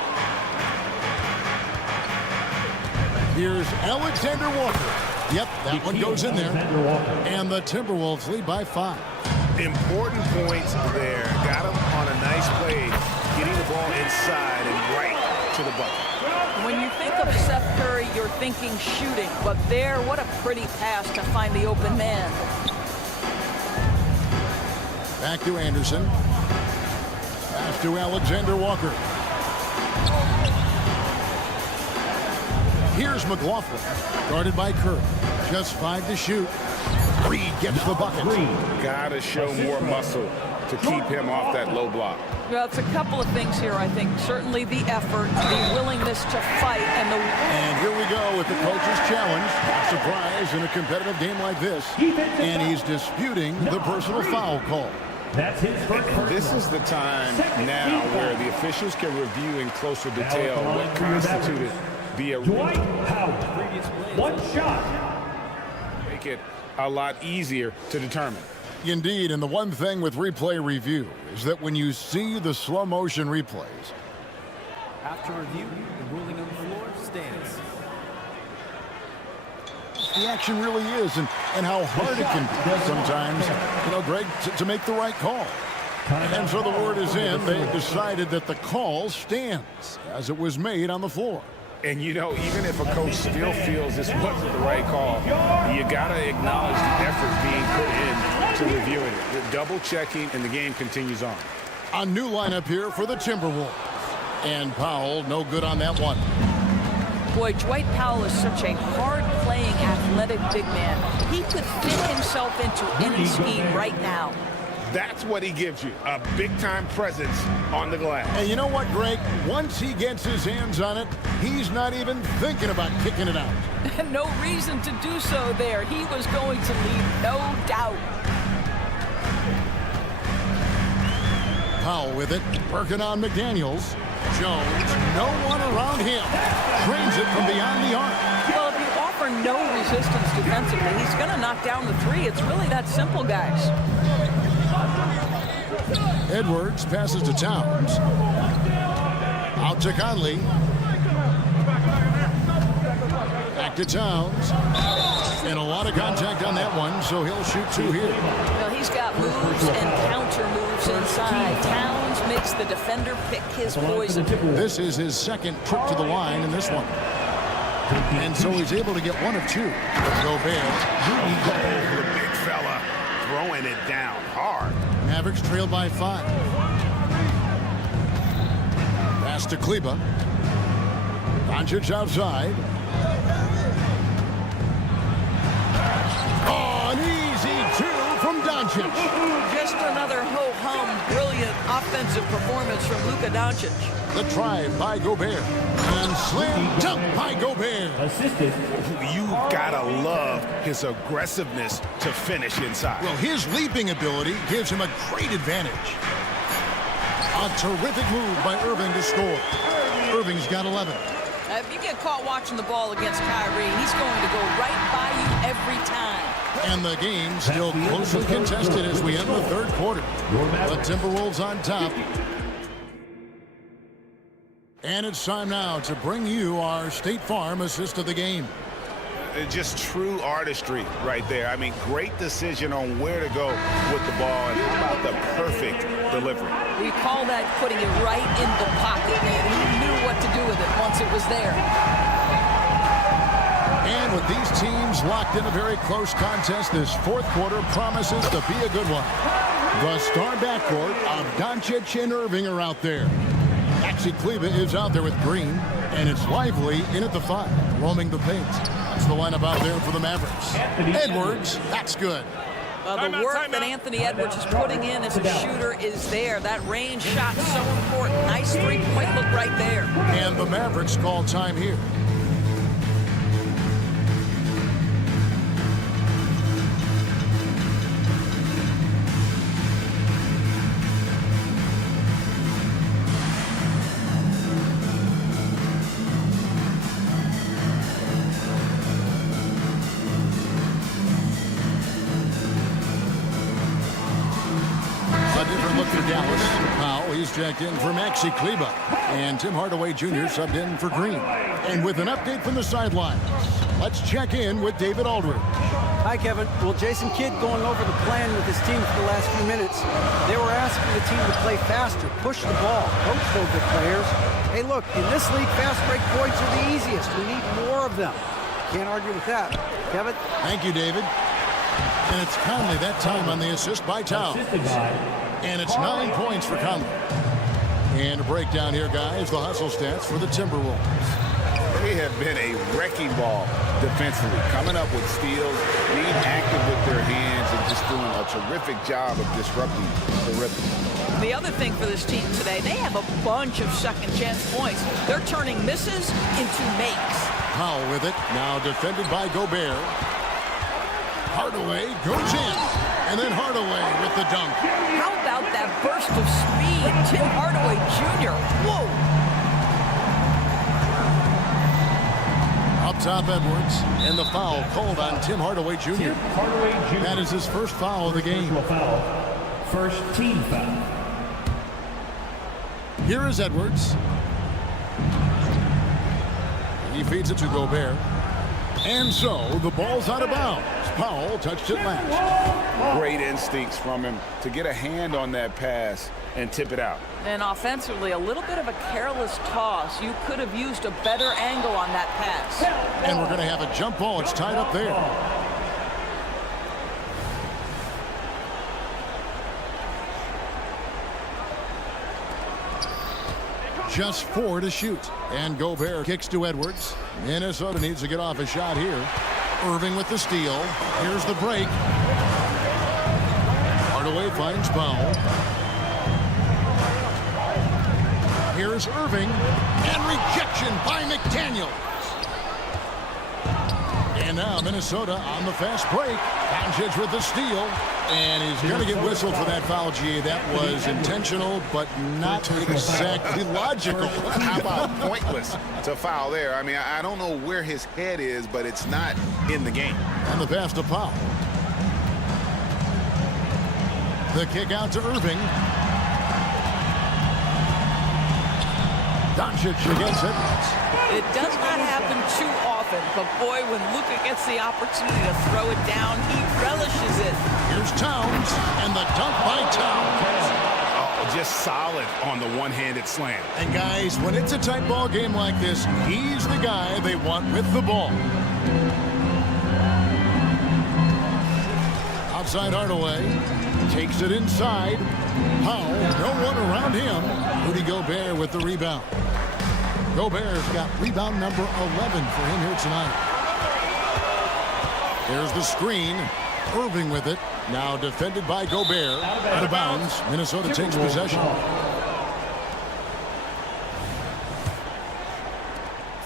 Here's Alexander Walker. Yep, that one goes in there. And the Timberwolves lead by 5. Important points there. Got him on a nice nice play, getting the ball inside and right to the bucket. When you think of Seth Curry, you're thinking shooting. But there, what a pretty pass to find the open man. Back to Anderson. Pass to Alexander Walker. Here's McLaughlin, guarded by Curry. Just 5 to shoot. Reed gets the bucket. Gotta show more muscle to keep him off that low block. Well, it's a couple of things here, I think. Certainly the effort, the willingness to fight, and the... And here we go with the coach's challenge. A surprise in a competitive game like this. And he's disputing the personal foul call. That's his first. This is the time now where the officials can review in closer detail what constituted the Dwight Howard. One shot. Make it a lot easier to determine. Indeed, and the one thing with replay review is that when you see the slow motion replays, After review, the ruling on the floor stands. the action really is and how hard it can be sometimes, Greg, to make the right call. And so the word is in. They've decided that the call stands as it was made on the floor. And, even if a coach still feels this wasn't the right call, you got to acknowledge the effort being put in to reviewing it. The double checking, and the game continues on. A new lineup here for the Timberwolves. And Powell, no good on that one. Boy, Dwight Powell is such a hard-playing, athletic big man. He could fit himself into any scheme right now. That's what he gives you, a big-time presence on the glass. And you know what, Greg? Once he gets his hands on it, he's not even thinking about kicking it out. No reason to do so there. He was going to leave, no doubt. Powell with it, working on McDaniels. Jones, no one around him. Drains it from beyond the arc. Well, if you offer no resistance defensively, he's going to knock down the three. It's really that simple, guys. Edwards passes to Towns. Out to Conley. Back to Towns. And a lot of contact on that one, so he'll shoot 2 here. Well, he's got moves and counter moves inside. Towns makes the defender pick his poison. This is his second trip to the line in this one. And so he's able to get 1 of 2. Gobert. The big fella throwing it down hard. Mavericks trailed by 5. Pass to Kleba. Doncic outside. Oh, an easy 2 from Doncic. Just another ho-hum, brilliant offensive performance from Luka Doncic. The drive by Gobert. And slam dunk by Gobert. Assisted. You gotta love his aggressiveness to finish inside. Well, his leaping ability gives him a great advantage. A terrific move by Irving to score. Irving's got 11. If you get caught watching the ball against Kyrie, he's going to go right by you every time. And the game still closely contested as we end the third quarter. The Timberwolves on top. And it's time now to bring you our State Farm assist of the game. Just true artistry right there. I mean, great decision on where to go with the ball, and how about the perfect delivery. We call that putting it right in the pocket, man. He knew what to do with it once it was there. And with these teams locked in a very close contest, this fourth quarter promises to be a good one. The star backcourt of Doncic and Irving are out there. Maxi Kleba is out there with Green, and it's Lively in at the 5, roaming the paint. That's the lineup out there for the Mavericks. Edwards, that's good. The work that Anthony Edwards is putting in as a shooter is there. That range shot so important. Nice three-point look right there. And the Mavericks call time here. He's checked in for Maxi Kleba. And Tim Hardaway Jr. subbed in for Green. And with an update from the sideline, let's check in with David Aldridge. Hi, Kevin. Well, Jason Kidd going over the plan with his team for the last few minutes. They were asking the team to play faster, push the ball, coach told the players. Hey, look, in this league, fast break points are the easiest. We need more of them. Can't argue with that. Kevin? Thank you, David. And it's Conley that time on the assist by Towns. And it's 9 points for Conley. And a breakdown here, guys, the hustle stats for the Timberwolves. They have been a wrecking ball defensively, coming up with steals, being active with their hands, and just doing a terrific job of disrupting the rhythm. The other thing for this team today, they have a bunch of second chance points. They're turning misses into makes. Powell with it, now defended by Gobert. Hardaway goes in, and then Hardaway with the dunk. How about that burst of speed? Tim Hardaway Jr. Whoa! Up top, Edwards, and the foul called on Tim Hardaway Jr. Tim Hardaway Jr. That is his first foul of the game. First team foul. Here is Edwards. He feeds it to Gobert. And so the ball's out of bounds. Powell touched it last. Great instincts from him to get a hand on that pass and tip it out. And offensively, a little bit of a careless toss. You could have used a better angle on that pass. And we're going to have a jump ball. It's tied up there. Just 4 to shoot. And Gobert kicks to Edwards. Minnesota needs to get off a shot here. Irving with the steal. Here's the break. Hardaway finds Powell. Here's Irving. And rejection by McDaniels. And now Minnesota on the fast break. Doncic with the steal. And he's going to get whistled for that foul, G. That was intentional, but not exactly logical. How about pointless to foul there? I mean, I don't know where his head is, but it's not in the game. And the pass to Powell. The kick out to Irving. Doncic against Edwards. It does not happen too often, but boy, when Luka gets the opportunity to throw it down, he relishes it. Here's Towns, and the dunk by Towns. Oh, just solid on the one-handed slam. And guys, when it's a tight ball game like this, he's the guy they want with the ball. Outside Hardaway, takes it inside. Powell, no one around him. Rudy Gobert with the rebound. Gobert's got rebound number 11 for him here tonight. There's the screen. Irving with it. Now defended by Gobert. Out of bounds. Minnesota takes possession.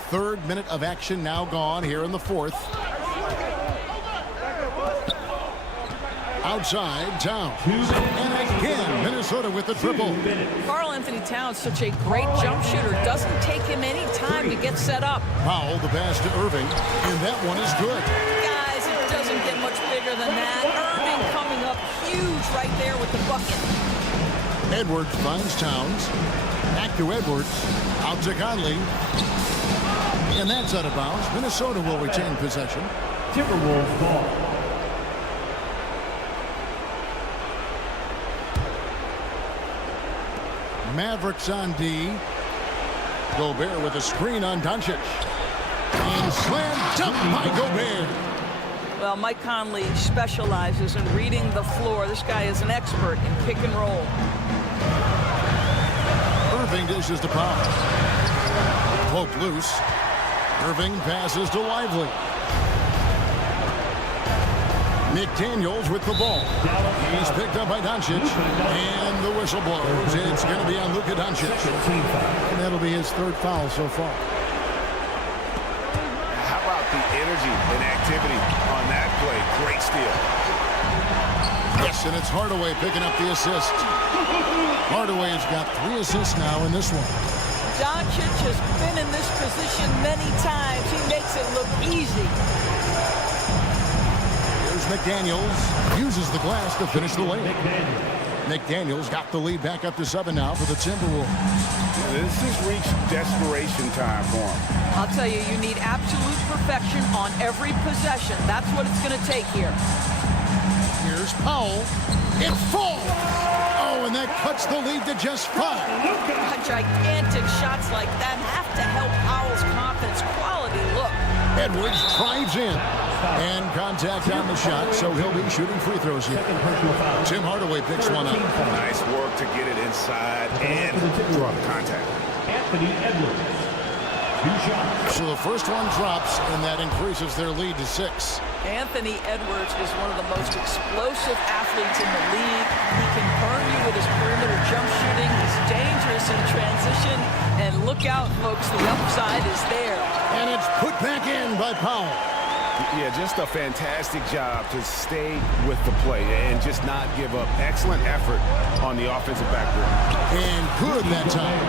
Third minute of action now gone here in the fourth. Outside, Towns. And again, Minnesota with the triple. Karl-Anthony Towns, such a great jump shooter. Doesn't take him any time to get set up. Powell, the pass to Irving. And that one is good. Guys, it doesn't get much bigger than that. Irving coming up huge right there with the bucket. Edwards finds Towns. Back to Edwards. Out to Conley. And that's out of bounds. Minnesota will retain possession. Timberwolves ball. Mavericks on D. Gobert with a screen on Doncic. And slam dunk by Gobert. Well, Mike Conley specializes in reading the floor. This guy is an expert in pick and roll. Irving dishes to Powell. Poked loose. Irving passes to Lively. McDaniels with the ball. He's picked up by Doncic. And the whistle blows. It's going to be on Luka Doncic. And that'll be his third foul so far. How about the energy and activity on that play? Great steal. Yes, and it's Hardaway picking up the assist. Hardaway's got 3 assists now in this one. Doncic has been in this position many times. He makes it look easy. McDaniels uses the glass to finish the layup. McDaniels got the lead back up to 7 now for the Timberwolves. This has reached desperation time for him. I'll tell you, you need absolute perfection on every possession. That's what it's going to take here. Here's Powell. It falls. Oh, and that cuts the lead to just 5. Gigantic shots like that have to help Powell's confidence. Quality look. Edwards drives in. And contact on the shot, so he'll be shooting free throws here. Tim Hardaway picks one up. Nice work to get it inside and draw the contact. Anthony Edwards. 2 shots. So the first one drops, and that increases their lead to 6. Anthony Edwards is one of the most explosive athletes in the league. He can burn you with his perimeter jump shooting. He's dangerous in transition. And look out, folks, the upside is there. And it's put back in by Powell. Yeah, just a fantastic job to stay with the play and just not give up. Excellent effort on the offensive backboard. And good that time.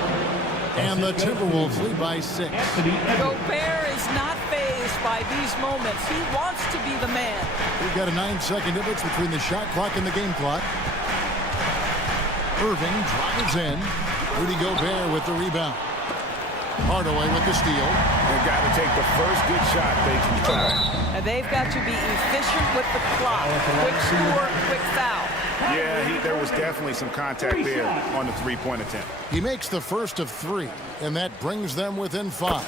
And the Timberwolves lead by 6. Gobert is not fazed by these moments. He wants to be the man. We've got a 9-second difference between the shot clock and the game clock. Irving drives in. Rudy Gobert with the rebound. Hardaway with the steal. They've got to take the first good shot they can try. And they've got to be efficient with the clock. Quick score, quick foul. Yeah, there was definitely some contact there on the three-point attempt. He makes the first of 3, and that brings them within 5.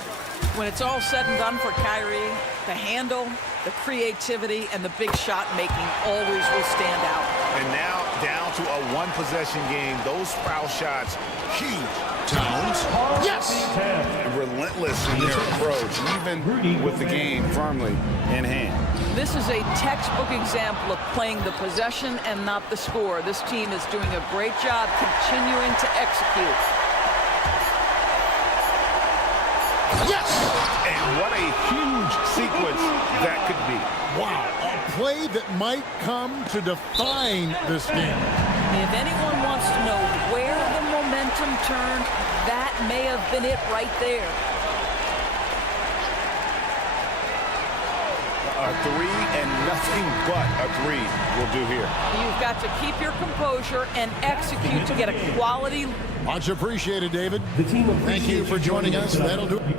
When it's all said and done for Kyrie, the handle, the creativity, and the big shot making always will stand out. And now down to a one-possession game. Those foul shots, huge. Towns. Yes! And relentless in their approach, even with the game firmly in hand. This is a textbook example of playing the possession and not the score. This team is doing a great job continuing to execute. Yes! And what a huge sequence that could be. Wow, a play that might come to define this game. If anyone wants to know where the momentum turned, that may have been it right there. A 3 and nothing but a 3 will do here. You've got to keep your composure and execute to get a quality. Much appreciated, David. The team Thank you for joining us. That'll do it.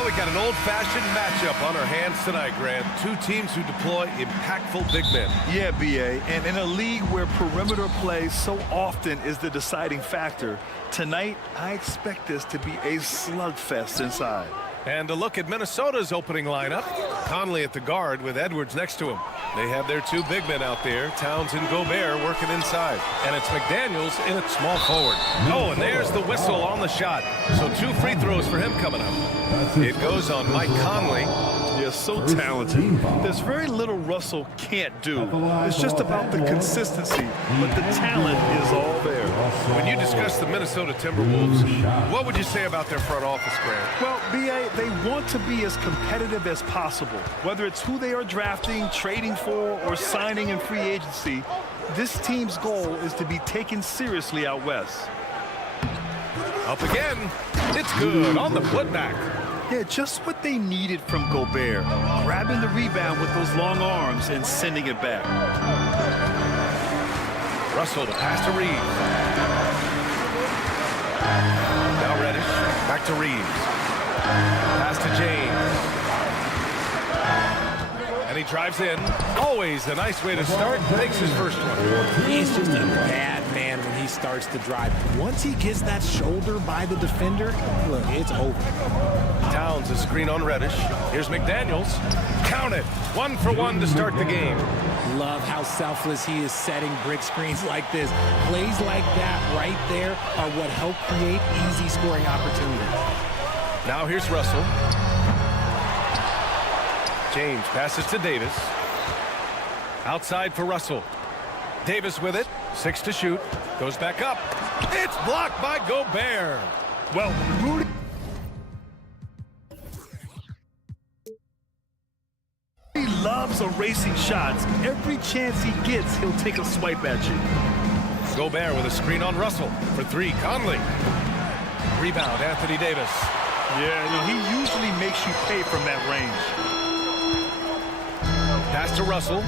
Well, we got an old-fashioned matchup on our hands tonight, Grant. Two teams who deploy impactful big men. Yeah, B.A., and in a league where perimeter play so often is the deciding factor, tonight I expect this to be a slugfest inside. And a look at Minnesota's opening lineup. Conley at the guard with Edwards next to him. They have their two big men out there, Towns and Gobert, working inside. And it's McDaniels in at small forward. Oh, and there's the whistle on the shot. So 2 free throws for him coming up. It goes on Mike Conley. Yeah, so talented. There's very little Russell can't do. It's just about the consistency, but the talent is all there. When you discuss the Minnesota Timberwolves, what would you say about their front office, Grant? Well, B.A., they want to be as competitive as possible. Whether it's who they are drafting, trading for, or signing in free agency, this team's goal is to be taken seriously out west. Up again. It's good on the putback. Yeah, just what they needed from Gobert. Grabbing the rebound with those long arms and sending it back. Russell to pass to Reeves. Now Reddish. Back to Reeves. Pass to James. And he drives in. Always a nice way to start. Makes his first one. He's just a bad man when he starts to drive. Once he gets that shoulder by the defender, look, it's over. Towns a screen on Reddish. Here's McDaniels. Count it. 1 for 1 to start the game. Love how selfless he is setting brick screens like this. Plays like that right there are what help create easy scoring opportunities. Now here's Russell. James passes to Davis. Outside for Russell. Davis with it. 6 to shoot. Goes back up. It's blocked by Gobert. Well, Rudy loves erasing shots. Every chance he gets, he'll take a swipe at you. Gobert with a screen on Russell. For 3, Conley. Rebound, Anthony Davis. Yeah, he usually makes you pay from that range. Pass to Russell.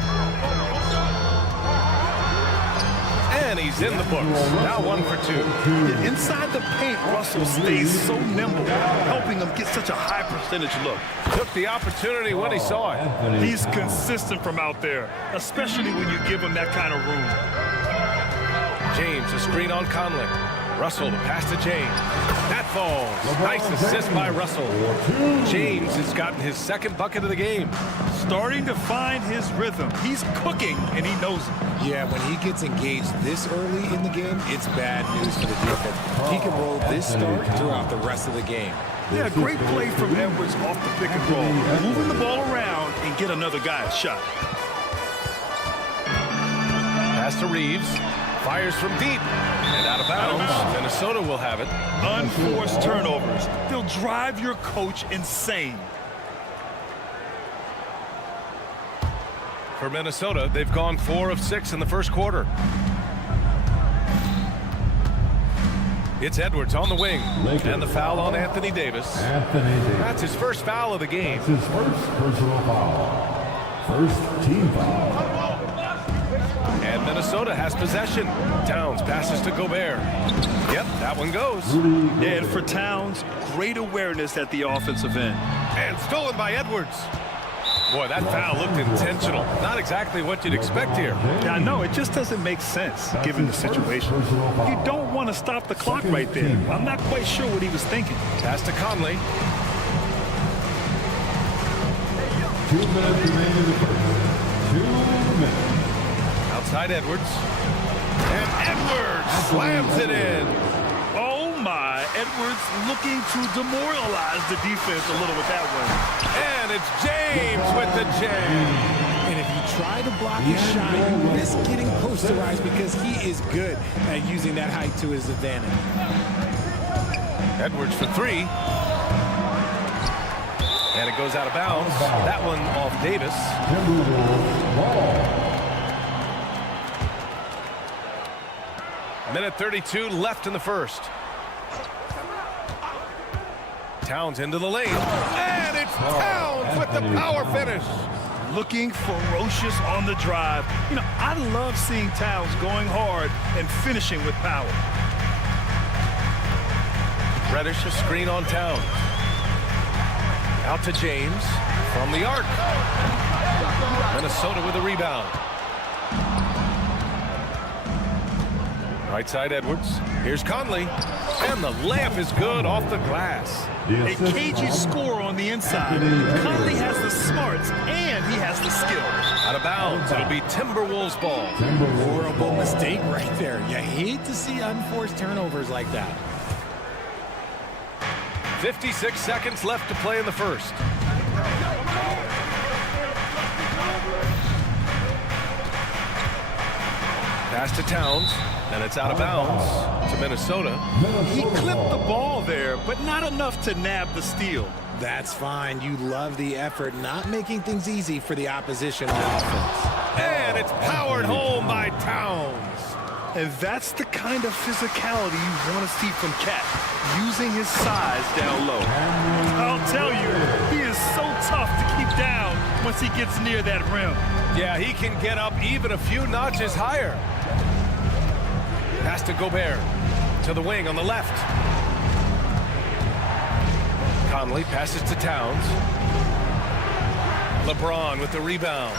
And he's in the books. Now 1 for 2. Yeah, inside the paint, Russell stays so nimble, helping him get such a high percentage look. Took the opportunity when he saw it. He's consistent from out there, especially when you give him that kind of room. James, a screen on Conley. Russell to pass to James. That falls. Nice assist by Russell. James has gotten his 2nd bucket of the game. Starting to find his rhythm. He's cooking, and he knows it. Yeah, when he gets engaged this early in the game, it's bad news for the defense. He can roll this start throughout the rest of the game. Yeah, great play from Edwards off the pick and roll. Moving the ball around and get another guy a shot. Pass to Reeves. Fires from deep. And out of bounds. Minnesota will have it. Unforced turnovers. They'll drive your coach insane. For Minnesota, they've gone 4 of 6 in the first quarter. It's Edwards on the wing. And the foul on Anthony Davis. That's his first foul of the game. That's his first personal foul. First team foul. And Minnesota has possession. Towns passes to Gobert. Yep, that one goes. And for Towns, great awareness at the offensive end. And stolen by Edwards. Boy, that foul looked intentional. Not exactly what you'd expect here. Yeah, I know. It just doesn't make sense, given the situation. You don't want to stop the clock right there. I'm not quite sure what he was thinking. Pass to Conley. 2 minutes remaining in the first. 2 minutes. Outside Edwards. And Edwards slams it in. Oh, my. Edwards looking to demoralize the defense a little with that one. And it's James with the jam. And if you try to block his shot, you risk getting posterized because he is good at using that height to his advantage. Edwards for 3. And it goes out of bounds. That one off Davis. Minute 32 left in the first. Towns into the lane. And it's Towns with the power finish. Looking ferocious on the drive. You know, I love seeing Towns going hard and finishing with power. Reddish a screen on Towns. Out to James from the arc. Minnesota with a rebound. Right side Edwards. Here's Conley. And the layup is good off the glass. A cagey score on the inside. Conley has the smarts and he has the skill. Out of bounds. It'll be Timberwolves ball. Horrible mistake right there. You hate to see unforced turnovers like that. 56 seconds left to play in the first. Pass to Towns, and it's out of bounds to Minnesota. He clipped the ball there, but not enough to nab the steal. That's fine. You love the effort, not making things easy for the opposition on offense. And it's powered home by Towns. And that's the kind of physicality you want to see from Cat, using his size down low. I'll tell you, he is so tough to keep down once he gets near that rim. Yeah, he can get up even a few notches higher. Pass to Gobert. To the wing on the left. Conley passes to Towns. LeBron with the rebound.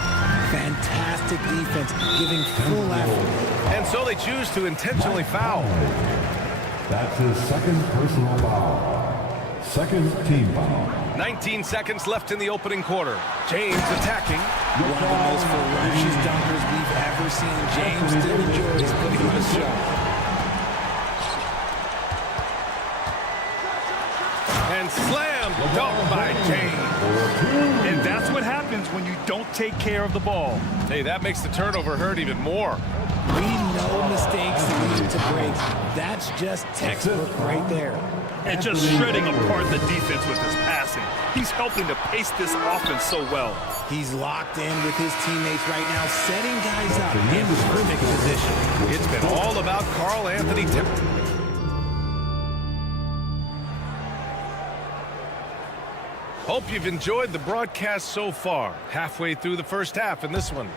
Fantastic defense, giving full effort. And so they choose to intentionally foul. That's his second personal foul. Second team foul. 19 seconds left in the opening quarter. James attacking. One of the most ferocious dunkers we've ever seen. James still enjoys putting on a show. And slammed dunk by James. And that's what happens when you don't take care of the ball. Hey, that makes the turnover hurt even more. We know mistakes lead to breaks. That's just textbook right there. And just shredding apart the defense with his passing. He's helping to pace this offense so well. He's locked in with his teammates right now, setting guys up in perfect position. It's been all about Karl Anthony Towns. Hope you've enjoyed the broadcast so far. Halfway through the first half in this one.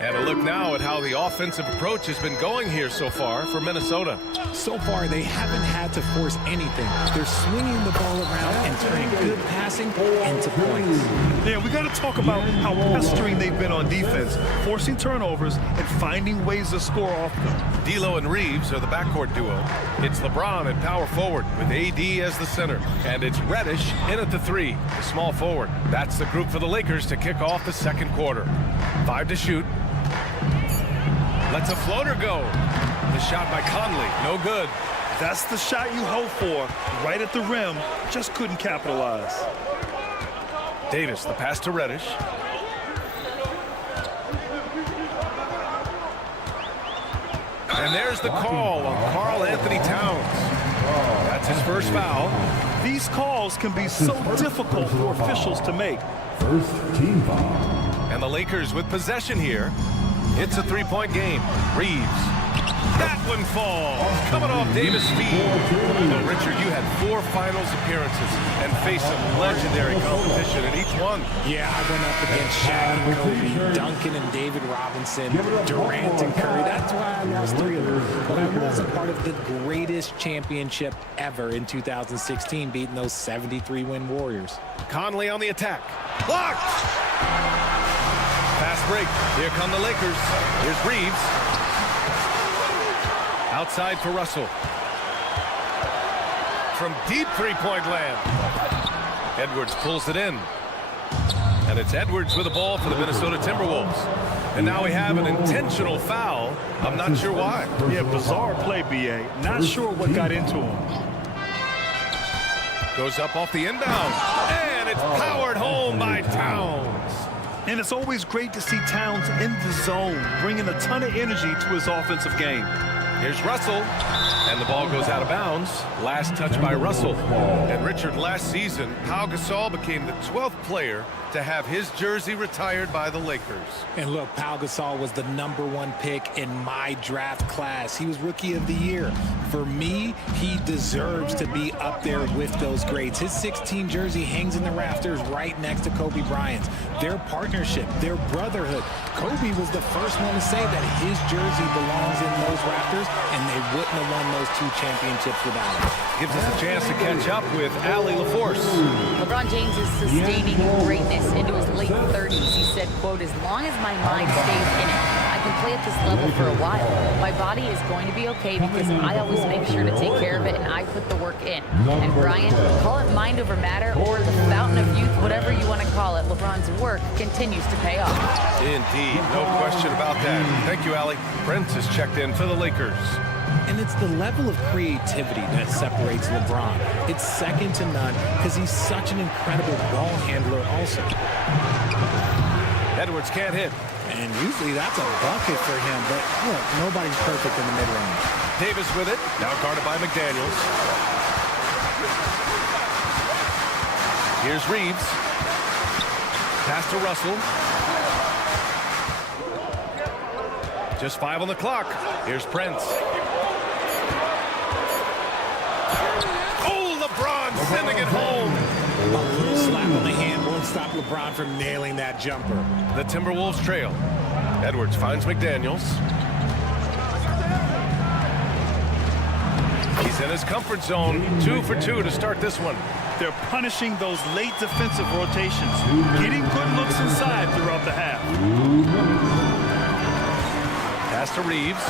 And a look now at how the offensive approach has been going here so far for Minnesota. So far, they haven't had to force anything. They're swinging the ball around and turning good passing into points. Yeah, we got to talk about how pestering they've been on defense, forcing turnovers and finding ways to score off them. D'Lo and Reeves are the backcourt duo. It's LeBron at power forward with AD as the center. And it's Reddish in at the three, the small forward. That's the group for the Lakers to kick off the second quarter. 5 to shoot. Lets a floater go. The shot by Conley, no good. That's the shot you hope for, right at the rim. Just couldn't capitalize. Davis, the pass to Reddish. And there's the call on Karl Anthony Towns. That's his first foul. These calls can be so difficult for officials to make. First team foul. And the Lakers with possession here. It's a three-point game. Reeves. That one falls. Coming off Davis' feet. Well, Richard, you had 4 finals appearances and faced some legendary competition in each one. Yeah, I went up against Shaq and Kobe, Duncan and David Robinson, Durant and Curry. That's why I lost 3 of them. But I was a part of the greatest championship ever in 2016, beating those 73-win Warriors. Conley on the attack. Blocked! Fast break. Here come the Lakers. Here's Reeves. Outside for Russell. From deep three-point land. Edwards pulls it in. And it's Edwards with the ball for the Minnesota Timberwolves. And now we have an intentional foul. I'm not sure why. Yeah, bizarre play, B.A. Not sure what got into him. Goes up off the inbound. And it's powered home by Towns. And it's always great to see Towns in the zone, bringing a ton of energy to his offensive game. Here's Russell, and the ball goes out of bounds. Last touch by Russell. And Richard, last season, Pau Gasol became the 12th player to have his jersey retired by the Lakers. And look, Pau Gasol was the #1 pick in my draft class. He was Rookie of the Year. For me, he deserves to be up there with those greats. His 16 jersey hangs in the rafters right next to Kobe Bryant's. Their partnership, their brotherhood. Kobe was the first one to say that his jersey belongs in those rafters. and they wouldn't have won those 2 championships without him. Gives us a chance to catch up with Allie LaForce. LeBron James is sustaining greatness into his late 30s. He said, quote, "As long as my mind stays in it, I can play at this level for a while. My body is going to be okay because I always make sure to take care of it and I put the work in." And Brian, call it mind over matter or the fountain of youth, whatever you want to call it, LeBron's work continues to pay off. Indeed, no question about that. Thank you, Allie. Prince is checked in for the Lakers. And it's the level of creativity that separates LeBron. It's second to none because he's such an incredible ball handler also. Edwards can't hit. And usually that's a bucket for him, but look, nobody's perfect in the mid-range. Davis with it, now guarded by McDaniels. Here's Reeves. Pass to Russell. Just 5 on the clock. Here's Prince. Oh, LeBron sending it home. A little slap on the hand won't stop LeBron from nailing that jumper. The Timberwolves trail. Edwards finds McDaniels. He's in his comfort zone. 2 for 2 to start this one. They're punishing those late defensive rotations, getting good looks inside throughout the half. Pass to Reeves.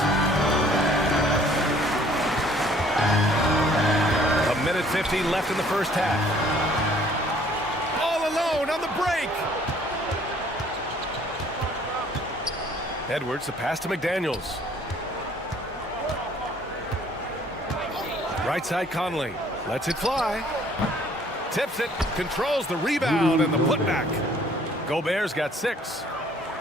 A minute 50 left in the first half. All alone on the break. Edwards, the pass to McDaniels. Right side Conley. Lets it fly. Tips it. Controls the rebound and the putback. Gobert's got 6.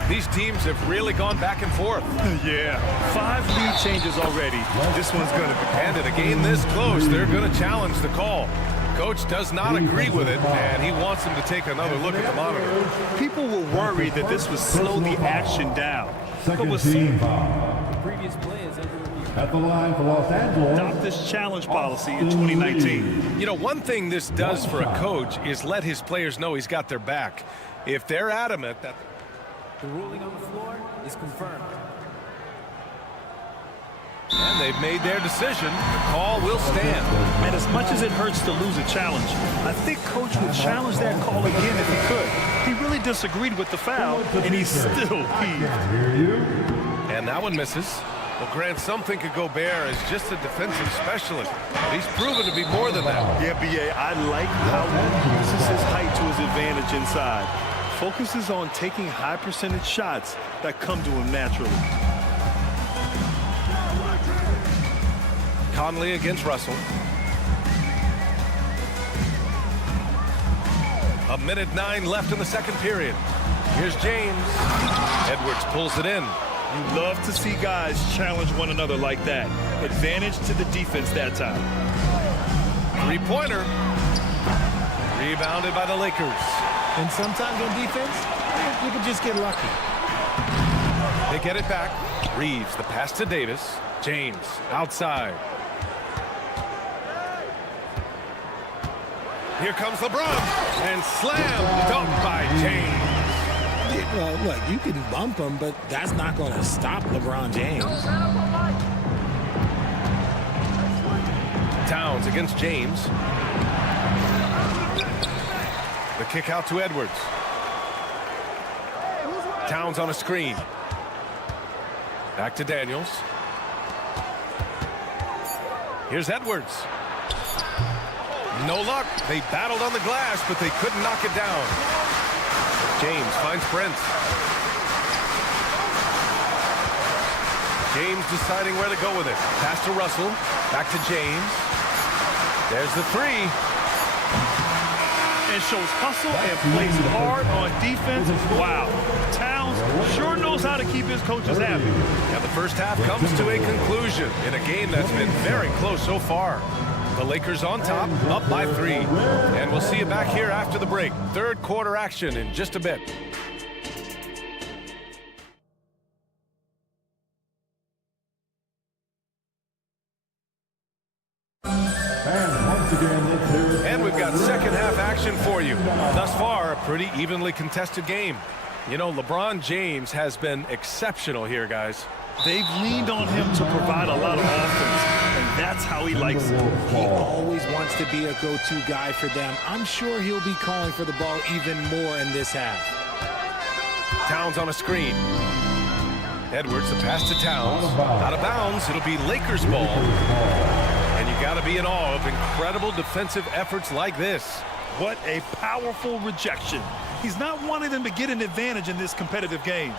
These teams have really gone back and forth. Yeah, 5 lead changes already. This one's going to be. And in a game this close, they're going to challenge the call. Coach does not agree with it, and he wants them to take another look at the monitor. People were worried that this would slow the action down. Second team foul. Previous play is under review. At the line for Los Angeles. Adopt this challenge policy in 2019. You know, one thing this does for a coach is let his players know he's got their back. If they're adamant that The ruling on the floor is confirmed. and they've made their decision, the call will stand. And as much as it hurts to lose a challenge, I think Coach would challenge that call again if he could. He really disagreed with the foul, and he's still peeved. And that one misses. Well, Grant, some think of Gobert as just a defensive specialist, but he's proven to be more than that. Yeah, B.A., I like how he uses his height to his advantage inside. Focuses on taking high percentage shots that come to him naturally. Conley against Russell. A minute 9 left in the second period. Here's James. Edwards pulls it in. You love to see guys challenge one another like that. Advantage to the defense that time. 3-pointer. Rebounded by the Lakers. And sometimes on defense, you can just get lucky. They get it back. Reeves, the pass to Davis. James, outside. Here comes LeBron. And slam dunk by James. Well, look, you can bump him, but that's not going to stop LeBron James. Towns against James. The kick out to Edwards. Towns on a screen. Back to Daniels. Here's Edwards. No luck. They battled on the glass, but they couldn't knock it down. James finds Prince. James deciding where to go with it. Pass to Russell. Back to James. There's the 3. And shows hustle and plays hard on defense. Wow. Towns sure knows how to keep his coaches happy. And the first half comes to a conclusion in a game that's been very close so far. The Lakers on top, up by 3. And we'll see you back here after the break. Third quarter action in just a bit. And we've got second half action for you. Thus far, a pretty evenly contested game. You know, LeBron James has been exceptional here, guys. They've leaned on him to provide a lot of offense, and that's how he likes it. He always wants to be a go-to guy for them. I'm sure he'll be calling for the ball even more in this half. Towns on a screen. Edwards, the pass to Towns. Out of bounds, it'll be Lakers ball. And you got to be in awe of incredible defensive efforts like this. What a powerful rejection. He's not wanting them to get an advantage in this competitive game.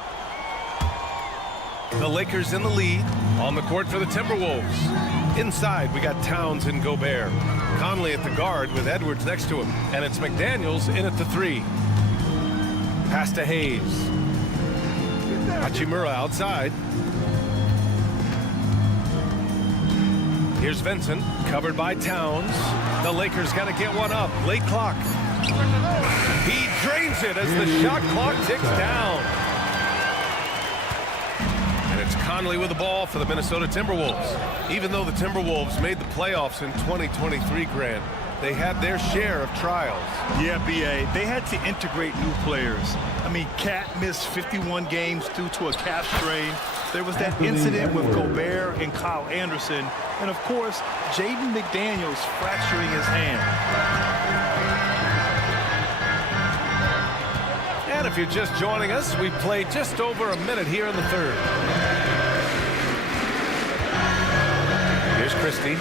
The Lakers in the lead on the court for the Timberwolves. Inside, we got Towns and Gobert. Conley at the guard with Edwards next to him. And it's McDaniels in at the 3. Pass to Hayes. Hachimura outside. Here's Vincent, covered by Towns. The Lakers got to get one up. Late clock. He drains it as the shot clock ticks down. And it's Conley with the ball for the Minnesota Timberwolves. Even though the Timberwolves made the playoffs in 2023, Grant, they had their share of trials. Yeah, B.A., they had to integrate new players. I mean, Cat missed 51 games due to a calf strain. There was that incident with Gobert and Kyle Anderson. And, of course, Jaden McDaniels fracturing his hand. And if you're just joining us, we played just over a minute here in the third. Here's Christie.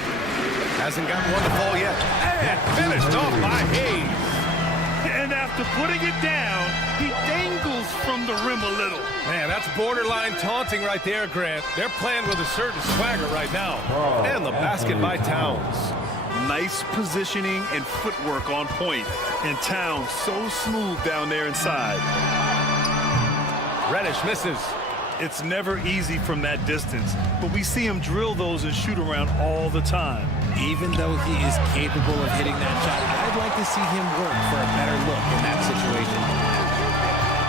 Hasn't gotten one to fall yet. And finished off by Hayes. And after putting it down, he dangles from the rim a little. Man, that's borderline taunting right there, Grant. They're playing with a certain swagger right now. And the basket by Towns. Nice positioning and footwork on point. And Towns so smooth down there inside. Reddish misses. It's never easy from that distance, but we see him drill those and shoot around all the time. Even though he is capable of hitting that shot, I'd like to see him work for a better look in that situation.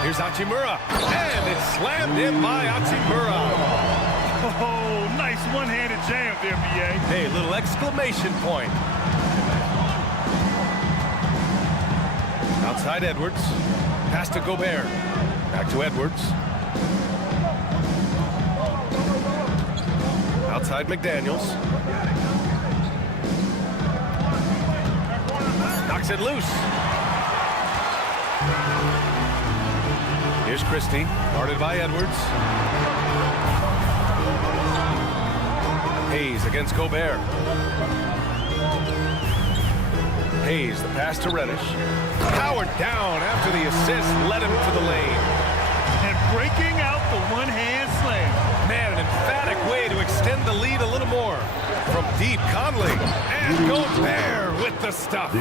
Here's Hachimura, and it's slammed in by Hachimura. Oh, nice one-handed jam there, B.A. Hey, little exclamation point. Outside Edwards, pass to Gobert. Back to Edwards. Outside McDaniels. Knocks it loose. Here's Christie, guarded by Edwards. Hayes against Gobert. Hayes, the pass to Reddish. Powered down after the assist, led him to the lane. And breaking out the one-hand slam. Man, an emphatic way to extend the lead a little more. From deep, Conley. And Gobert with the stuff.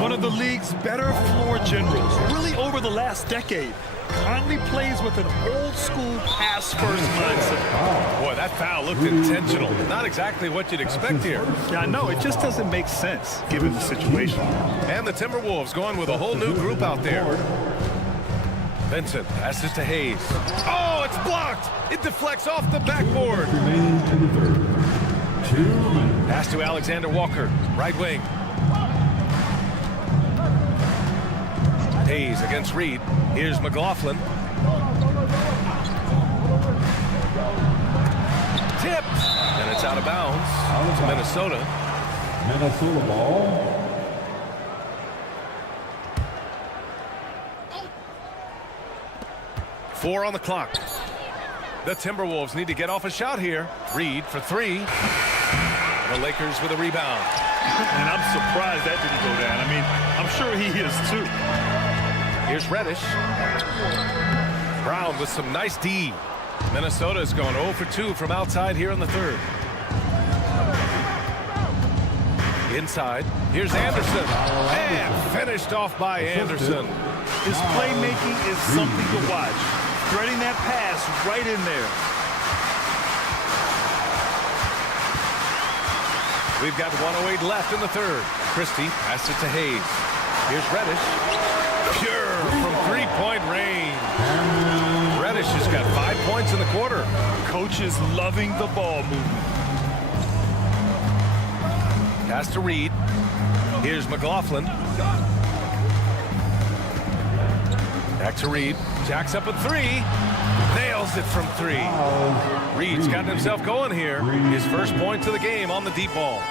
One of the league's better floor generals, really over the last decade. Conley plays with an old-school pass-first mindset. Boy, that foul looked intentional. Not exactly what you'd expect here. Yeah, I know. It just doesn't make sense, given the situation. And the Timberwolves going with a whole new group out there. Vincent passes to Hayes. Oh, it's blocked. It deflects off the backboard. Pass to Alexander Walker, right wing. Hayes against Reed. Here's McLaughlin. Tipped. And it's out of bounds to Minnesota. Minnesota ball. Four on the clock. The Timberwolves need to get off a shot here. Reed for 3. The Lakers with a rebound. And I'm surprised that didn't go down. I mean, I'm sure he is too. Here's Reddish. Brown with some nice D. Minnesota's going 0 for 2 from outside here in the third. Inside. Here's Anderson. And finished off by Anderson. His playmaking is something to watch. Threading that pass right in there. We've got 1:08 left in the third. Christie passes it to Hayes. Here's Reddish. Pure from three-point range. Reddish has got 5 points in the quarter. Coach is loving the ball movement. Pass to Reed. Here's McLaughlin. Back to Reed. Jacks up a 3. Nails it from 3. Reed's gotten himself going here. His first points of the game on the deep ball.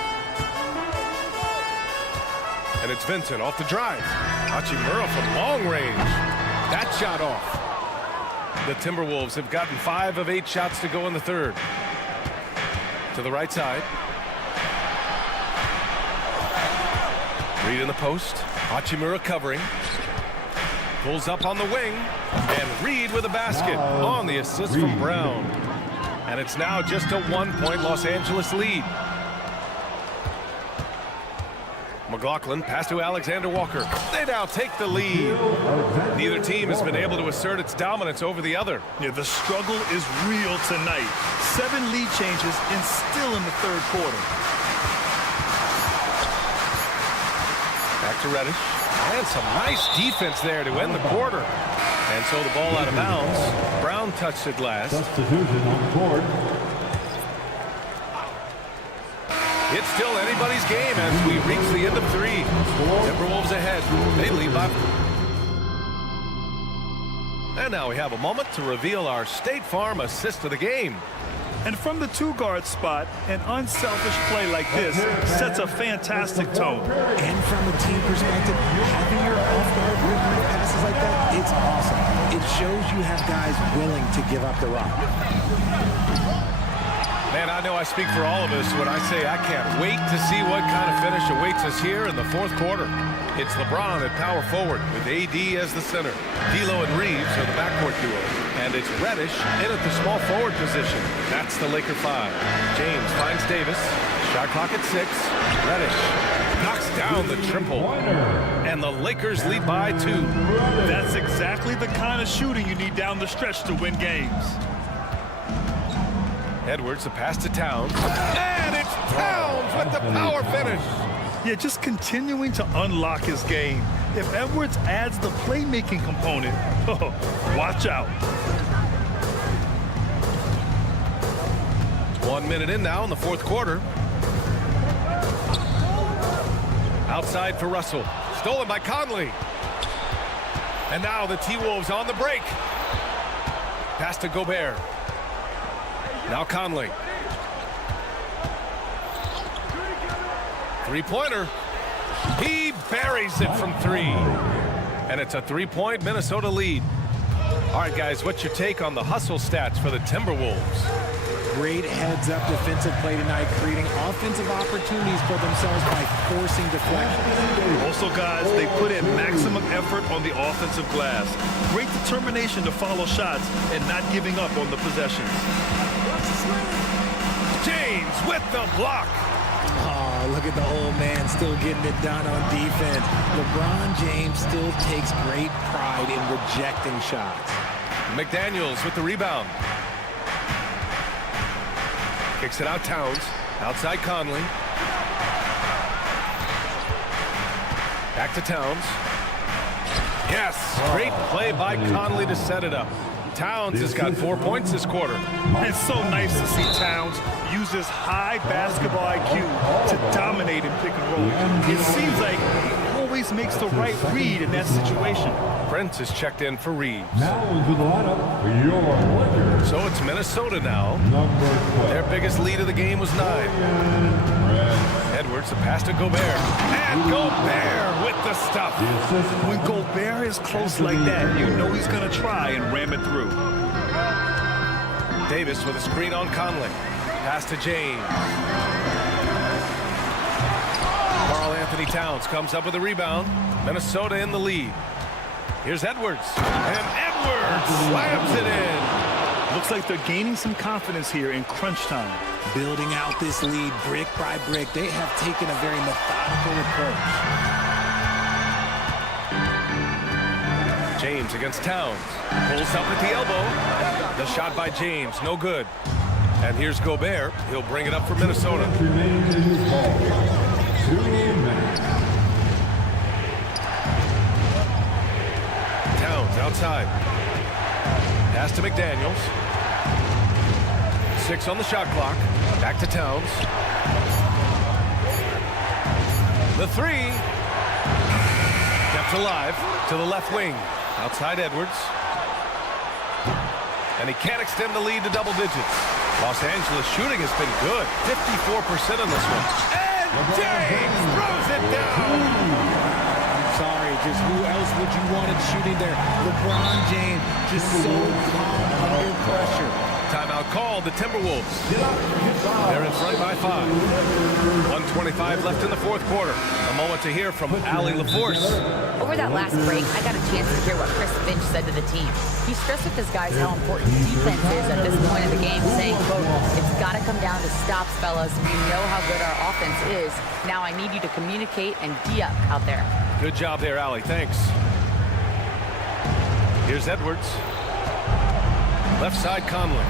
And it's Vincent off the drive. Hachimura from long range. That shot off. The Timberwolves have gotten 5 of 8 shots to go in the third. To the right side. Reed in the post. Hachimura covering. Pulls up on the wing. And Reed with a basket on the assist from Brown. And it's now just a 1-point Los Angeles lead. McLaughlin pass to Alexander Walker. They now take the lead. Neither team has been able to assert its dominance over the other. Yeah, the struggle is real tonight. 7 lead changes and still in the third quarter. Back to Reddish. And some nice defense there to end the quarter. And so the ball out of bounds. Brown touched it last. Substitution on the board. It's still anybody's game as we reach the end of 3. Timberwolves ahead. They lead by. And now we have a moment to reveal our State Farm assist of the game. And from the 2-guard spot, an unselfish play like this sets a fantastic tone. And from a team perspective, having your off-guard rim passes like that, it's awesome. It shows you have guys willing to give up the rock. Man, I know I speak for all of us when I say I can't wait to see what kind of finish awaits us here in the fourth quarter. It's LeBron at power forward with AD as the center. D'Lo and Reeves are the backcourt duo. And it's Reddish in at the small forward position. That's the Laker 5. James finds Davis. Shot clock at 6. Reddish knocks down the triple. And the Lakers lead by 2. That's exactly the kind of shooting you need down the stretch to win games. Edwards, the pass to Towns. And it's Towns with the power finish. Yeah, just continuing to unlock his game. If Edwards adds the playmaking component, watch out. 1 minute in now in the fourth quarter. Outside for Russell. Stolen by Conley. And now the T-Wolves on the break. Pass to Gobert. Now Conley. Three-pointer. He buries it from 3. And it's a 3-point Minnesota lead. All right, guys, what's your take on the hustle stats for the Timberwolves? Great heads-up defensive play tonight, creating offensive opportunities for themselves by forcing deflections. Also, guys, they put in maximum effort on the offensive glass. Great determination to follow shots and not giving up on the possessions. James with the block. Oh, look at the old man still getting it done on defense. LeBron James still takes great pride in rejecting shots. McDaniels with the rebound. Kicks it out Towns. Outside Conley. Back to Towns. Yes, great play by Conley to set it up. Towns has got 4 points this quarter. It's so nice to see Towns use his high basketball IQ to dominate in pick and roll. It seems like he always makes the right read in that situation. Prince is checked in for Reeves. Now into the lineup for your Lakers. So it's Minnesota now. Number 12. Their biggest lead of the game was 9. Edwards, the pass to Gobert. And Gobert with the stuff. When Gobert is close like that, you know he's going to try and ram it through. Davis with a screen on Conley. Pass to James. Karl Anthony Towns comes up with a rebound. Minnesota in the lead. Here's Edwards. And Edwards slams it in. Looks like they're gaining some confidence here in crunch time. Building out this lead brick by brick, they have taken a very methodical approach. James against Towns. Pulls up at the elbow. The shot by James, no good. And here's Gobert. He'll bring it up for Minnesota. 2 minutes. Towns outside. Pass to McDaniels. 6 on the shot clock. Back to Towns. The 3. Kept alive to the left wing. Outside Edwards. and he can't extend the lead to double digits. Los Angeles shooting has been good, 54% in this one. And James throws it down. I'm sorry, just who else would you want it shooting there? LeBron James, just so calm under pressure. Timeout called, the Timberwolves. They're in front by 5. 1:25 left in the fourth quarter. A moment to hear from Allie LaForce. Over that last break, I got a chance to hear what Chris Finch said to the team. He stressed with his guys how important defense is at this point of the game, saying, quote, "It's got to come down to stops, fellas. We know how good our offense is. Now I need you to communicate and D-up out there." Good job there, Allie. Thanks. Here's Edwards. Left side, Conley.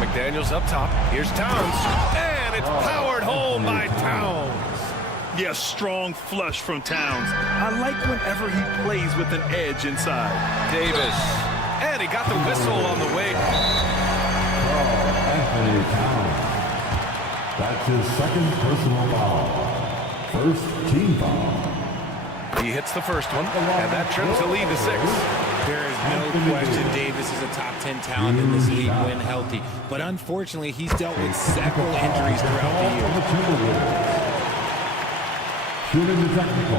McDaniels up top. Here's Towns. And it's powered home by Towns. Yeah, strong flush from Towns. I like whenever he plays with an edge inside. Davis. And he got the whistle on the way. Anthony Towns. That's his second personal foul. First team foul. He hits the first one, and that trims the lead to 6. There is no question Davis is a top 10 talent in this league when healthy. But unfortunately, he's dealt with several injuries throughout the year.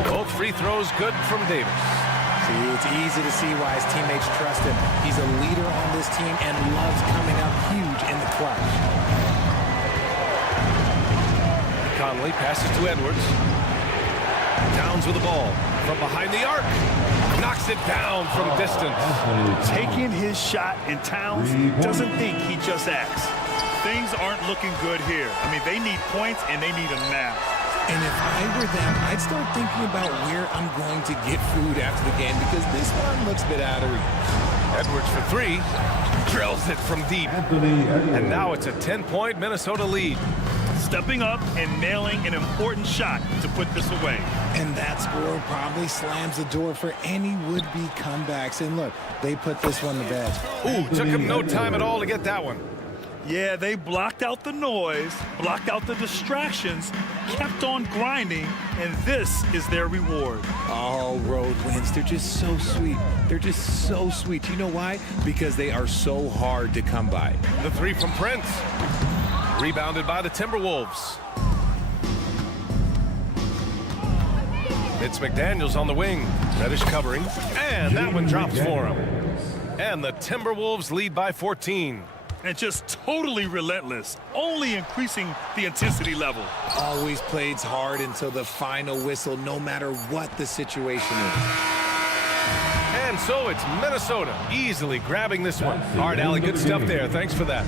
Both free throws good from Davis. See, it's easy to see why his teammates trust him. He's a leader on this team and loves coming up huge in the clutch. Conley passes to Edwards. Towns with the ball from behind the arc. Knocks it down from distance. Taking his shot, and Towns doesn't think, he just acts. Things aren't looking good here. I mean, they need points, and they need them now. And if I were them, I'd start thinking about where I'm going to get food after the game because this one looks a bit out of reach. Edwards for 3. Drills it from deep. And now it's a 10-point Minnesota lead. Stepping up and nailing an important shot to put this away. And that score probably slams the door for any would-be comebacks. And look, they put this one to bed. Ooh, took him no time at all to get that one. Yeah, they blocked out the noise, blocked out the distractions, kept on grinding, and this is their reward. All road wins, they're just so sweet. They're just so sweet. You know why? Because they are so hard to come by. The 3 from Prince. Rebounded by the Timberwolves. It's McDaniels on the wing. Reddish covering. And that one drops for him. And the Timberwolves lead by 14. And just totally relentless, only increasing the intensity level. Always plays hard until the final whistle, no matter what the situation is. And so it's Minnesota easily grabbing this one. All right, Allie, good stuff there. Thanks for that.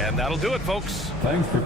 And that'll do it, folks. Thanks for...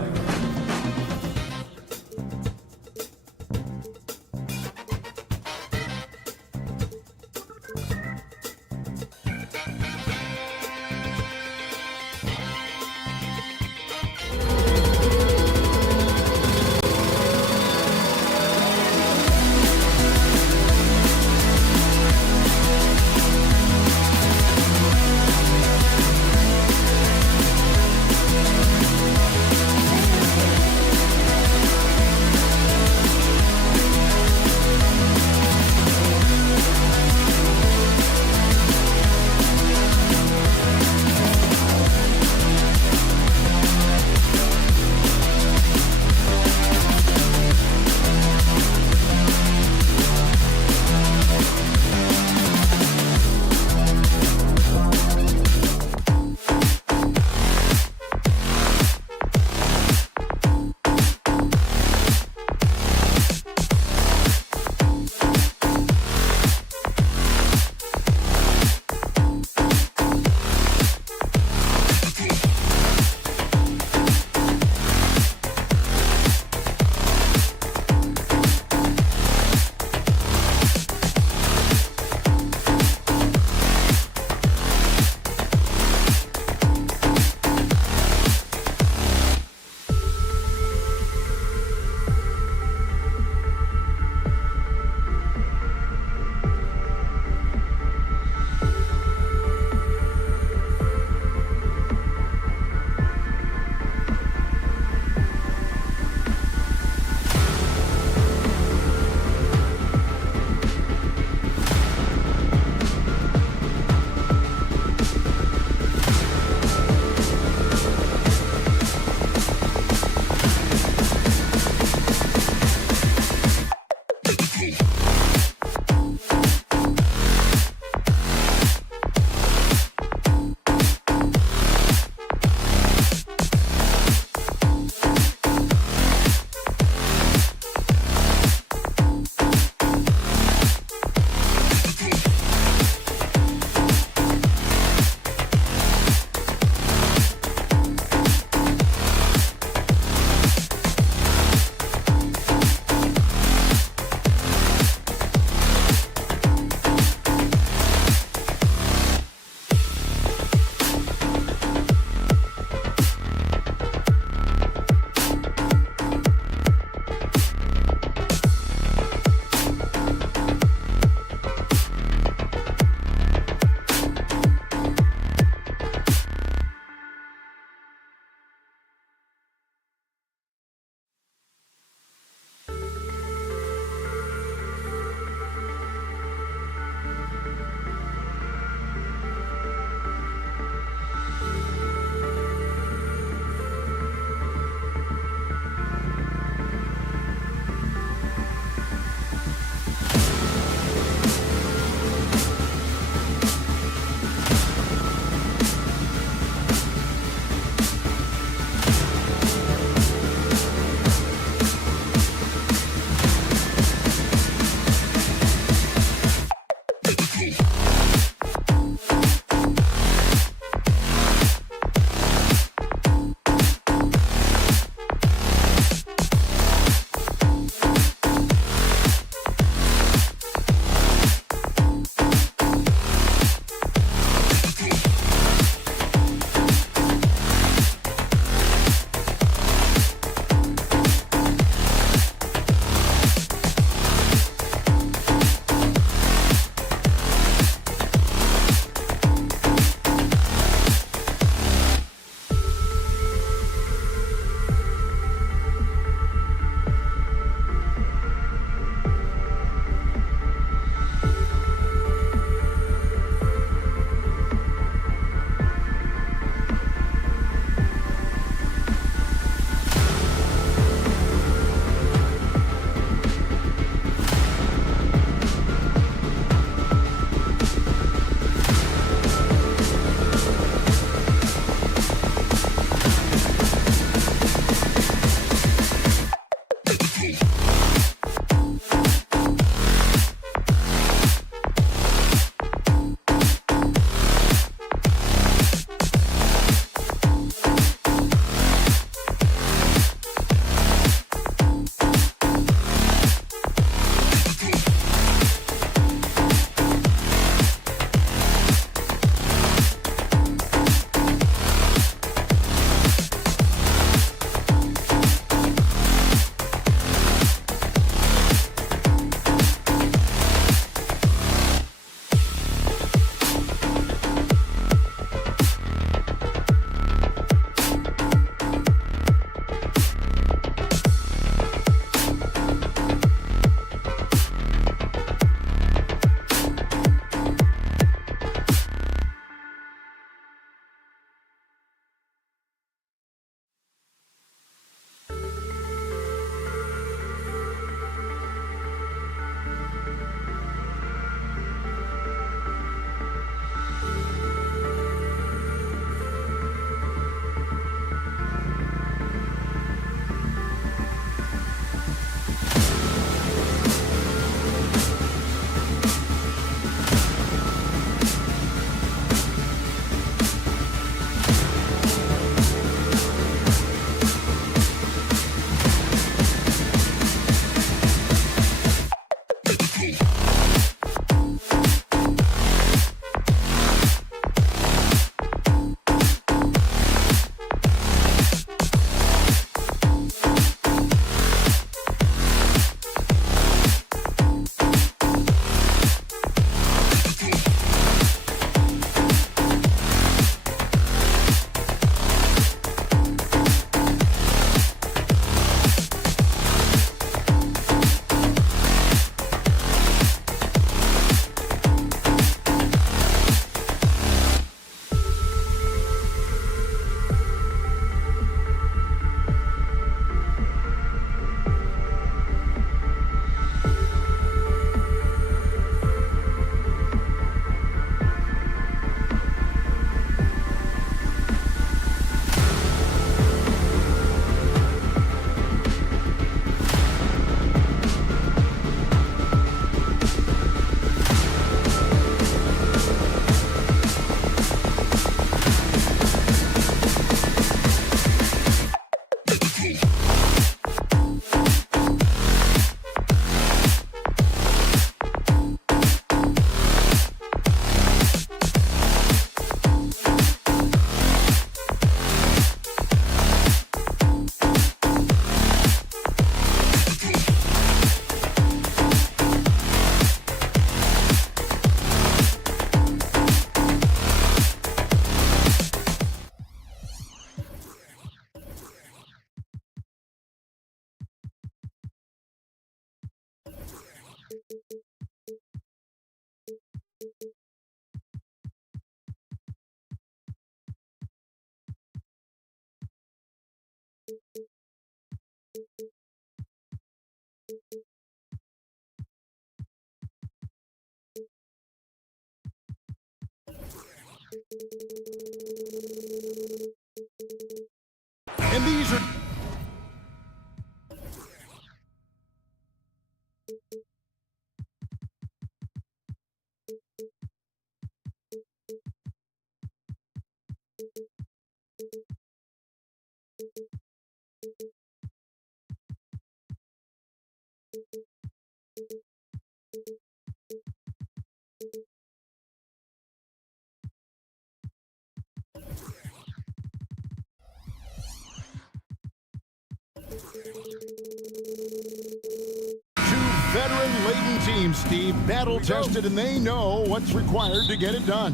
Veteran-laden team, Steve, battle-tested, and they know what's required to get it done.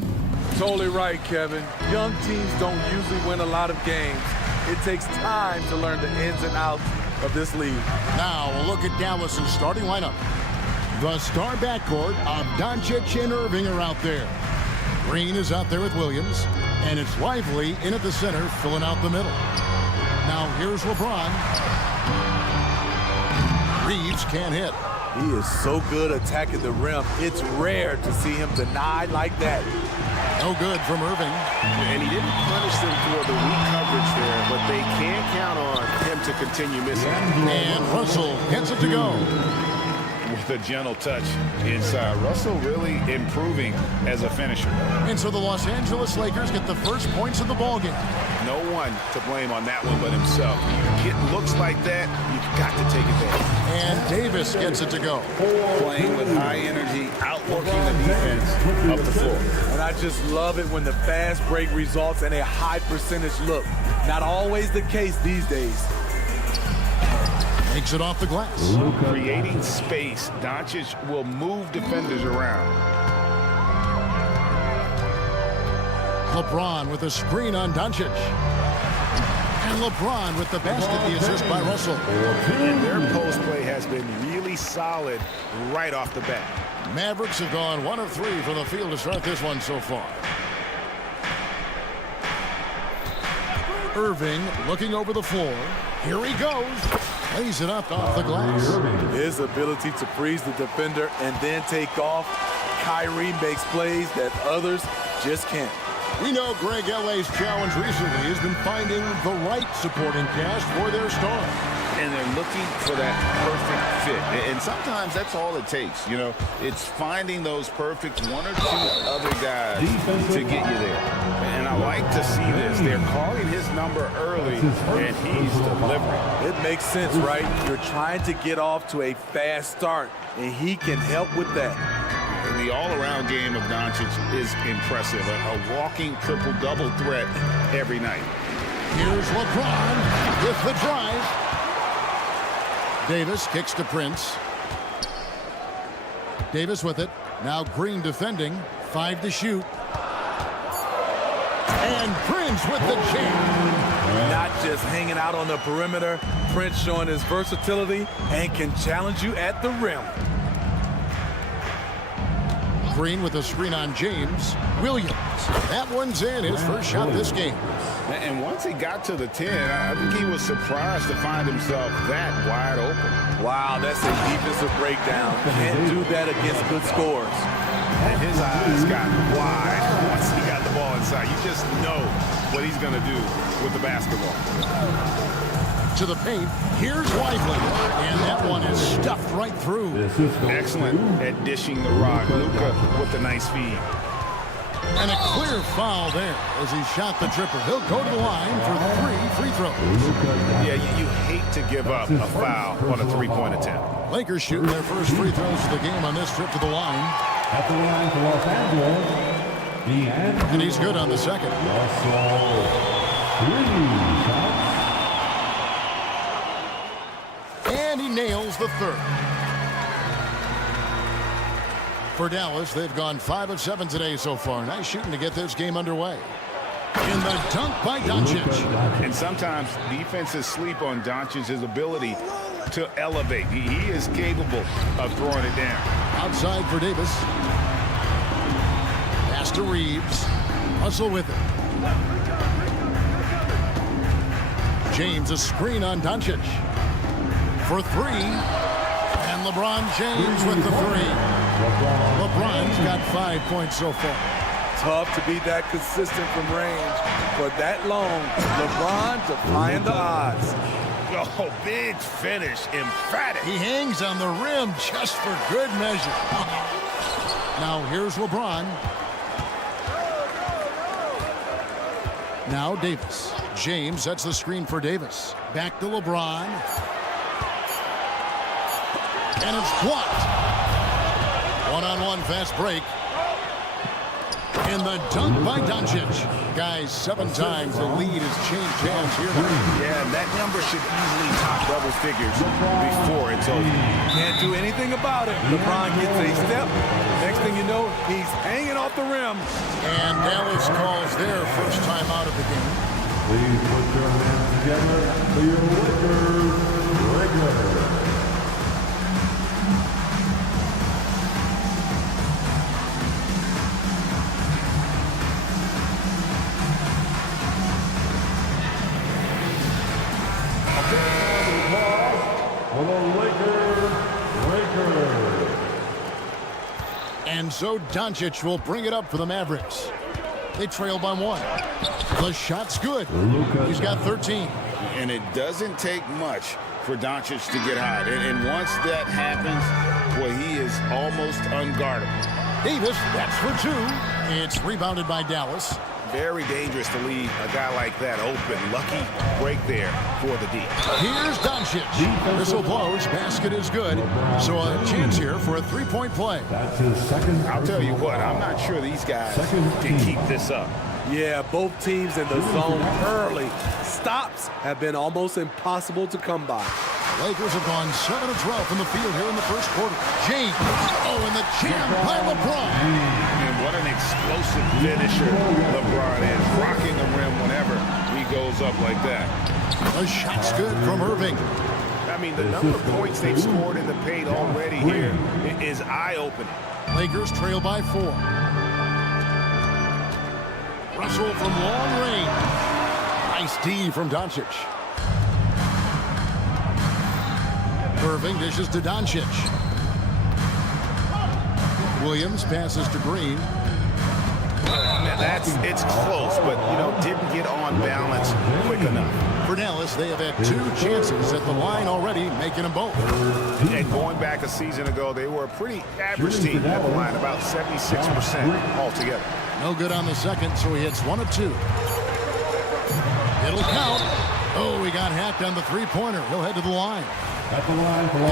Totally right, Kevin. Young teams don't usually win a lot of games. It takes time to learn the ins and outs of this league. Now we'll look at Dallas's starting lineup. The star backcourt of Doncic and Irving are out there. Green is out there with Williams, and it's Lively in at the center, filling out the middle. Now here's LeBron. Reeves can't hit. He is so good attacking the rim. It's rare to see him denied like that. No good from Irving. And he didn't punish them for the weak coverage there, but they can count on him to continue missing. And Russell gets it to go. With a gentle touch inside. Russell really improving as a finisher. And so the Los Angeles Lakers get the first points of the ballgame. No one to blame on that one but himself. You get looks like that, you've got to take it there. And Davis gets it to go. Playing with high energy, outworking the defense up the floor. And I just love it when the fast break results in a high percentage look. Not always the case these days. Takes it off the glass. Creating space, Doncic will move defenders around. LeBron with a screen on Doncic. And LeBron with the basket, the assist by Russell. And their post play has been really solid right off the bat. Mavericks have gone 1 of 3 from the field to start this one so far. Irving looking over the floor. Here he goes. Lays it up off the glass. His ability to freeze the defender and then take off. Kyrie makes plays that others just can't. We know Greg L.A.'s challenge recently has been finding the right supporting cast for their star. And they're looking for that perfect fit. And sometimes that's all it takes. You know, it's finding those perfect 1 or 2 other guys to get you there. And I like to see this. They're calling his number early, and he's delivering. It makes sense, right? You're trying to get off to a fast start, and he can help with that. The all-around game of Doncic is impressive. A walking triple-double threat every night. Here's LeBron with the drive. Davis kicks to Prince. Davis with it. Now Green defending. 5 to shoot. And Prince with the jam. Not just hanging out on the perimeter. Prince showing his versatility and can challenge you at the rim. Green with a screen on James. Williams. That one's in. His first shot this game. And once he got to the 10, I think he was surprised to find himself that wide open. Wow, that's a defensive breakdown. Can't do that against good scores. And his eyes got wide once he got the ball inside. You just know what he's going to do with the basketball. To the paint. Here's Lively. And that one is stuffed right through. Excellent at dishing the rock. Luka with a nice feed. And a clear foul there as he shot the triple. He'll go to the line for 3 free throws. Yeah, you hate to give up a foul on a three-point attempt. Lakers shooting their first free throws of the game on this trip to the line. At the line for Los Angeles, and he's good on the second. And he nails the third. For Dallas, they've gone 5 of 7 today so far. Nice shooting to get this game underway. In the dunk by Doncic. And sometimes defenses sleep on Doncic's ability to elevate. He is capable of throwing it down. Outside for Davis. Pass to Reeves. Russell with it. James a screen on Doncic. For 3. And LeBron James with the 3. LeBron's got 5 points so far. Tough to be that consistent from range. For that long, LeBron defying the odds. go. Big finish. Emphatic. He hangs on the rim just for good measure. Now here's LeBron. Now Davis. James sets the screen for Davis. Back to LeBron. And it's blocked. One-on-one fast break. And the dunk by Doncic. Guys, 7 times the lead has changed hands here now. Yeah, that number should easily top double figures before it's over. Can't do anything about it. LeBron gets a step. Next thing you know, he's hanging off the rim. And Dallas calls their first time out of the game. Please put your hands together for your Lakers. And so Doncic will bring it up for the Mavericks. They trail by 1. The shot's good. He's got 13. And it doesn't take much for Doncic to get hot. And once that happens, well, he is almost unguardable. Davis, that's for 2. It's rebounded by Dallas. Very dangerous to leave a guy like that open. Lucky break there for the D. Here's Doncic. Whistle blows. Basket is good. So a chance here for a 3-point play. That's his second. I'll tell you what, I'm not sure these guys can keep this up. Yeah, both teams in the zone early. Stops have been almost impossible to come by. Lakers have gone 7 of 12 from the field here in the first quarter. James. Oh, and the jam by LeBron. And what an explosive finisher LeBron is. Rocking the rim whenever he goes up like that. The shot's good from Irving. I mean, the number of points they've scored in the paint already here is eye-opening. Lakers trail by 4. Russell from long range. Nice D from Doncic. Irving dishes to Doncic. Williams passes to Green. It's close, but, didn't get on balance quick enough. For Dallas, they have had 2 chances at the line already, making them both. And going back a season ago, they were a pretty average team at the line, about 76% altogether. No good on the second, so he hits 1 of 2. It'll count. Oh, he got hacked on the 3-pointer. He'll head to the line.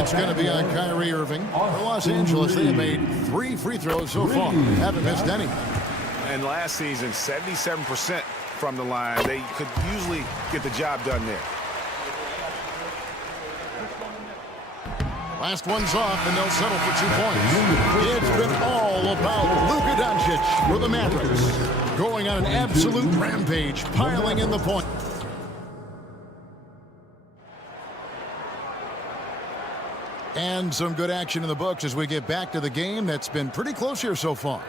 It's going to be on Kyrie Irving. For Los Angeles, they have made 3 free throws so far. Haven't missed any. And last season, 77% from the line. They could usually get the job done there. Last one's off, and they'll settle for 2 points. It's been all about Luka Doncic for the Mavericks. Going on an absolute rampage, piling in the point. And some good action in the books as we get back to the game that's been pretty close here so far.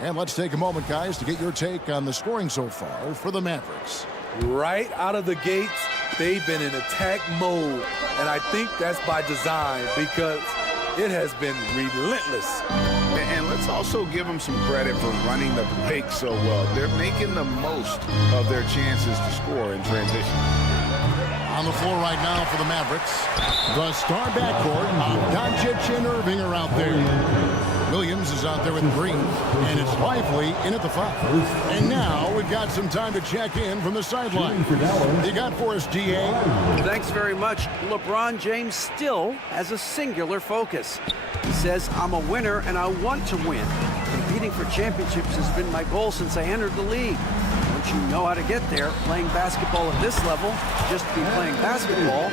And let's take a moment, guys, to get your take on the scoring so far for the Mavericks. Right out of the gates, they've been in attack mode. And I think that's by design because it has been relentless. And let's also give them some credit for running the break so well. They're making the most of their chances to score in transition. On the floor right now for the Mavericks, the star backcourt of Doncic and Irving are out there. Williams is out there with Green, and it's Lively in at the 5. And now we've got some time to check in from the sideline. You got for us, DA? Thanks very much. LeBron James still has a singular focus. He says, I'm a winner and I want to win. Competing for championships has been my goal since I entered the league. Once you know how to get there, playing basketball at this level, just to be playing basketball,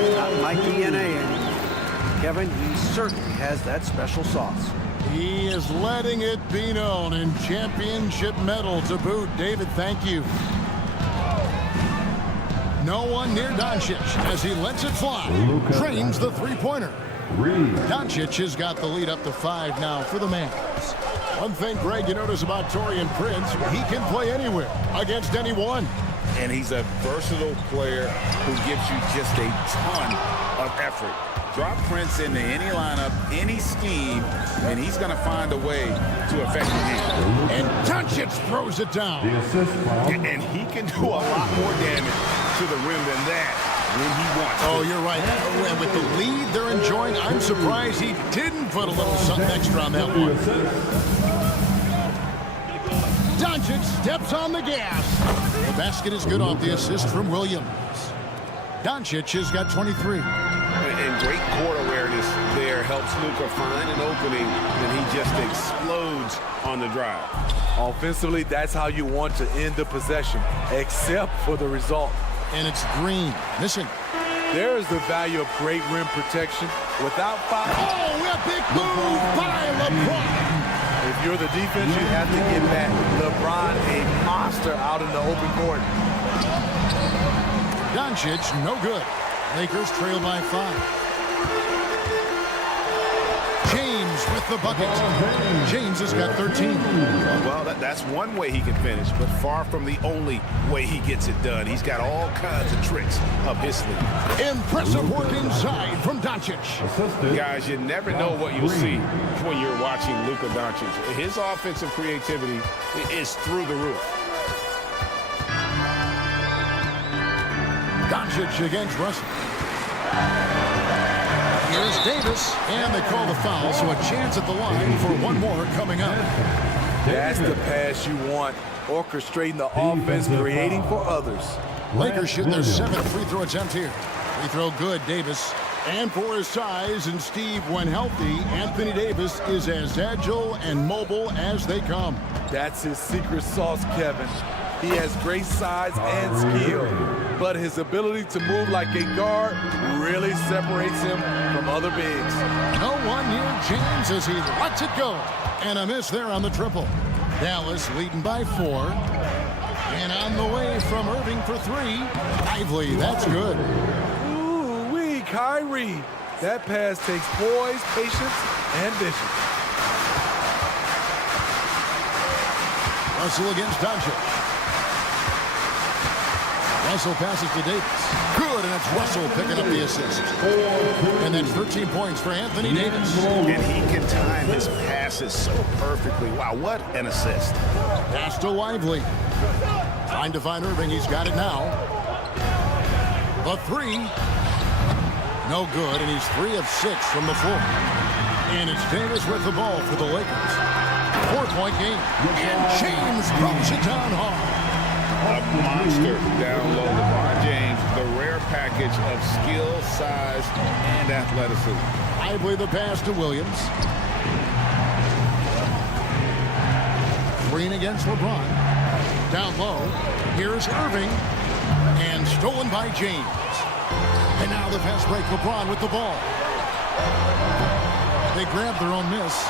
is not my DNA anymore. Kevin, he certainly has that special sauce. He is letting it be known, and championship medal to boot. David, thank you. No one near Doncic as he lets it fly. Trains the 3-pointer. Doncic has got the lead up to 5 now for the Mavericks. One thing, Greg, you notice about Taurean Prince, he can play anywhere, against anyone. And he's a versatile player who gives you just a ton of effort. Drop Prince into any lineup, any scheme, and he's going to find a way to affect the game. And Doncic throws it down. And he can do a lot more damage to the rim than that when he wants to. Oh, you're right. And with the lead they're enjoying, I'm surprised he didn't put a little something extra on that one. Doncic steps on the gas. The basket is good off the assist from Williams. Doncic has got 23. And great court awareness there helps Luka find an opening, and he just explodes on the drive. Offensively, that's how you want to end the possession, except for the result. And it's Green missing. There is the value of great rim protection without foul. Oh, a big move by LeBron. If you're the defense, you have to give that LeBron a monster out in the open court. Doncic, no good. Lakers trail by 5. James with the bucket. James has got 13. Well, that's one way he can finish, but far from the only way he gets it done. He's got all kinds of tricks up his sleeve. Impressive work inside from Doncic. Guys, you never know what you'll see when you're watching Luka Doncic. His offensive creativity is through the roof. Doncic against Russell. Here's Davis, and they call the foul, so a chance at the line for one more coming up. That's the pass you want, orchestrating the offense, creating for others. Lakers shooting their 7th free throw attempt here. Free throw good, Davis. And for his size and Steve, when healthy, Anthony Davis is as agile and mobile as they come. That's his secret sauce, Kevin. He has great size and skill, but his ability to move like a guard really separates him from other bigs. No one near James as he lets it go. And a miss there on the triple. Dallas leading by 4. And on the way from Irving for 3. Lively, that's good. Ooh-wee, Kyrie. That pass takes poise, patience, and vision. Russell against Doncic. Russell passes to Davis. Good, and it's Russell picking up the assist. And that's 13 points for Anthony Davis. And he can time his passes so perfectly. Wow, what an assist. Pass to Lively. Trying to find Irving. He's got it now. The 3. No good, and he's 3 of 6 from the floor. And it's Davis with the ball for the Lakers. 4-point game. And James throws it down hard. A monster down low. LeBron James, the rare package of skill, size, and athleticism. Lively the pass to Williams. Green against LeBron. Down low. Here's Irving. And stolen by James. And now the fast break. LeBron with the ball. They grab their own miss.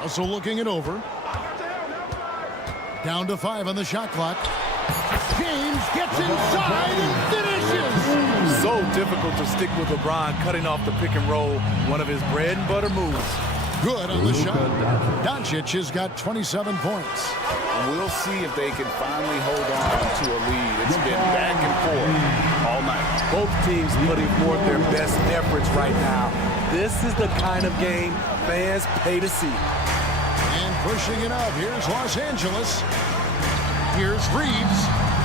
Also looking it over. Down to 5 on the shot clock. James gets inside and finishes. So difficult to stick with LeBron, cutting off the pick and roll, one of his bread and butter moves. Good on the shot. Doncic has got 27 points. We'll see if they can finally hold on to a lead. It's been back and forth all night. Both teams putting forth their best efforts right now. This is the kind of game fans pay to see. Pushing it up. Here's Los Angeles. Here's Reeves.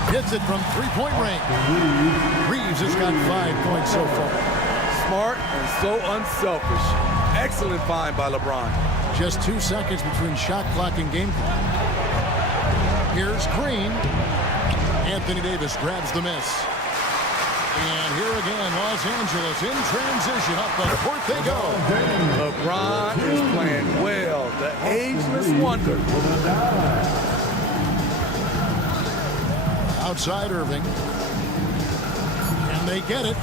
Hits it from 3-point range. Reeves has got 5 points so far. Smart and so unselfish. Excellent find by LeBron. Just 2 seconds between shot clock and game clock. Here's Green. Anthony Davis grabs the miss. And here again, Los Angeles in transition. Up the court they go. LeBron is playing well. The ageless wonder. Outside Irving. And they get it.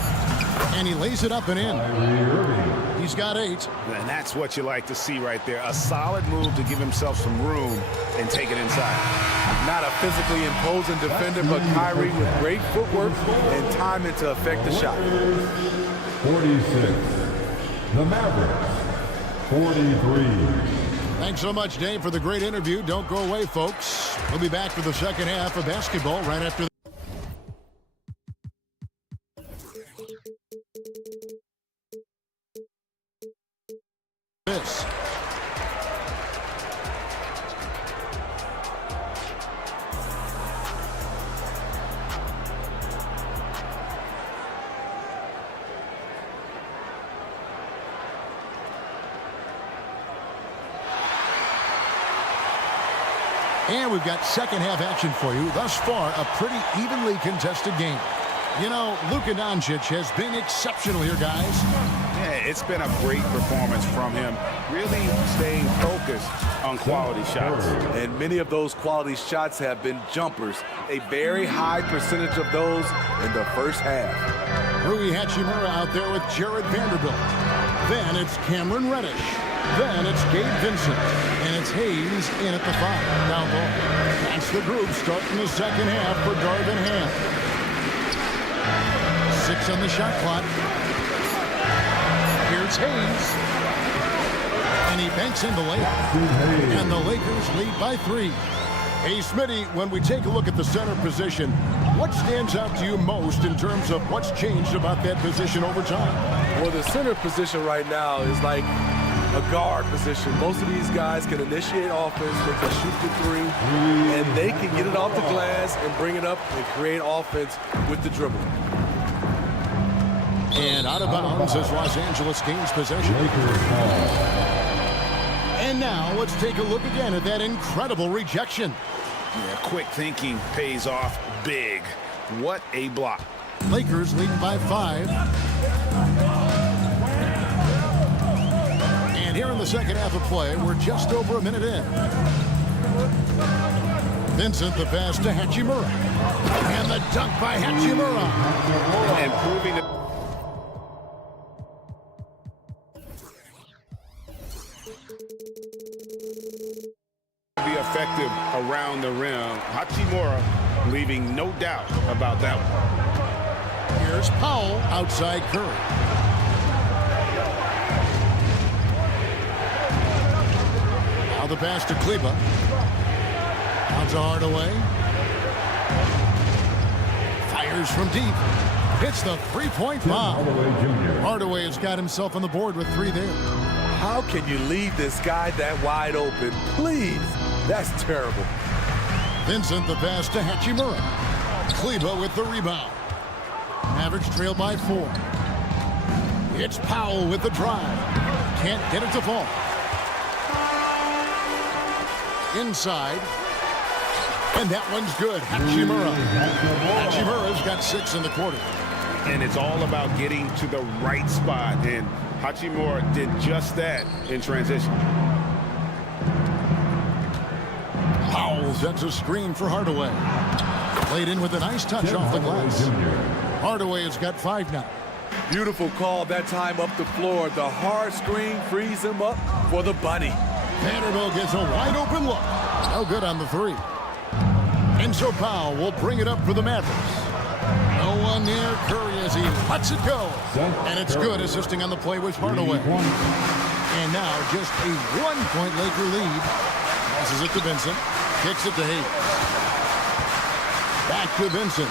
And he lays it up and in. He's got 8. And that's what you like to see right there. A solid move to give himself some room and take it inside. Not a physically imposing defender, but Kyrie with great footwork and timing to affect the shot. 46. The Mavericks. 43. Thanks so much, Dave, for the great interview. Don't go away, folks. We'll be back for the second half of basketball right after this. And we've got second half action for you. Thus far, a pretty evenly contested game. You know, Luka Doncic has been exceptional here, guys. Yeah, it's been a great performance from him. Really staying focused on quality shots. And many of those quality shots have been jumpers. A very high percentage of those in the first half. Rui Hachimura out there with Jared Vanderbilt. Then it's Cameron Reddish. Then it's Gabe Vincent. And it's Hayes in at the 5. Down ball. That's the group starting the second half for Darvin Ham. 6 on the shot clock. Here's Hayes. And he banks in the layup. And the Lakers lead by 3. Hey, Smitty, when we take a look at the center position, what stands out to you most in terms of what's changed about that position over time? Well, the center position right now is like a guard position. Most of these guys can initiate offense, they can shoot the 3, and they can get it off the glass and bring it up and create offense with the dribble. And out of bounds as Los Angeles gains possession. And now let's take a look again at that incredible rejection. Yeah, quick thinking pays off big. What a block. Lakers leading by 5. And here in the second half of play, we're just over a minute in. Vincent the pass to Hachimura. And the dunk by Hachimura. And proving it. Be effective around the rim. Hachimura leaving no doubt about that one. Here's Powell outside Curry. Now the pass to Kleba. Out to Hardaway. Fires from deep. Hits the three-point bomb. Hardaway has got himself on the board with 3 there. How can you leave this guy that wide open? Please. That's terrible. Vincent the pass to Hachimura. Kleba with the rebound. Mavericks trail by 4. It's Powell with the drive. Can't get it to fall. Inside. And that one's good. Hachimura. Hachimura's got 6 in the quarter. And it's all about getting to the right spot. And Hachimura did just that in transition. Powell sets a screen for Hardaway. Played in with a nice touch off the glass. Hardaway has got 5 now. Beautiful call that time up the floor. The hard screen frees him up for the bunny. Vanderbilt gets a wide open look. No good on the 3. And so Powell will bring it up for the Mavericks. No one near Curry as he lets it go. And it's good. Assisting on the play was Hardaway. And now just a 1-point Laker lead. Passes it to Vincent. Kicks it to Hayes. Back to Vincent.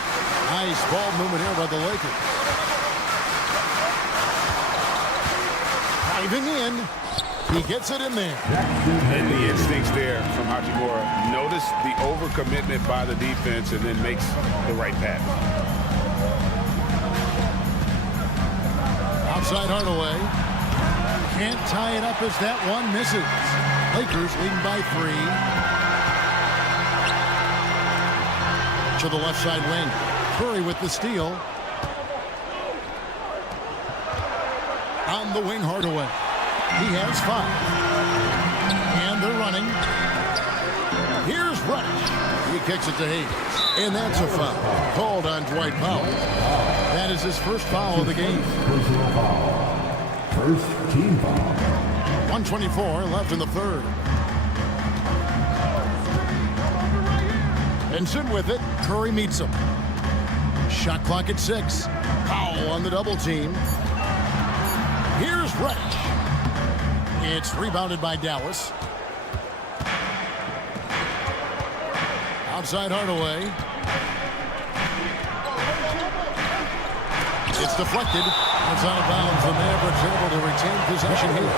Nice ball movement here by the Lakers. Diving in. He gets it in there. And the instincts there from Hachimura. Notice the overcommitment by the defense and then makes the right pass. Outside Hardaway. Can't tie it up as that one misses. Lakers leading by 3. To the left side wing. Curry with the steal. On the wing, Hardaway. He has 5. And they're running. Here's Reddish. He kicks it to Hayes. And that's a foul. Called on Dwight Powell. That is his first foul of the game. Personal foul. First team foul. 1:24 left in the 3rd. Vincent with it. Curry meets him. Shot clock at 6. Powell on the double team. Here's Reddish. It's rebounded by Dallas. Outside Hardaway. It's deflected. It's out of bounds. The Mavericks able to retain possession here.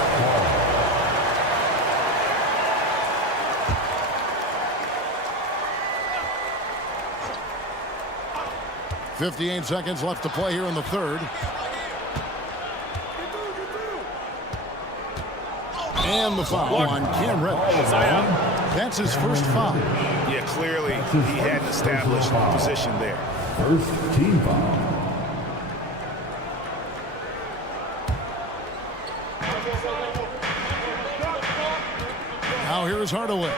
.58 seconds left to play here in the 3rd. And the foul on Cam Reddish. That's his first foul. Yeah, clearly he hadn't established position there. First team foul. Now here's Hardaway.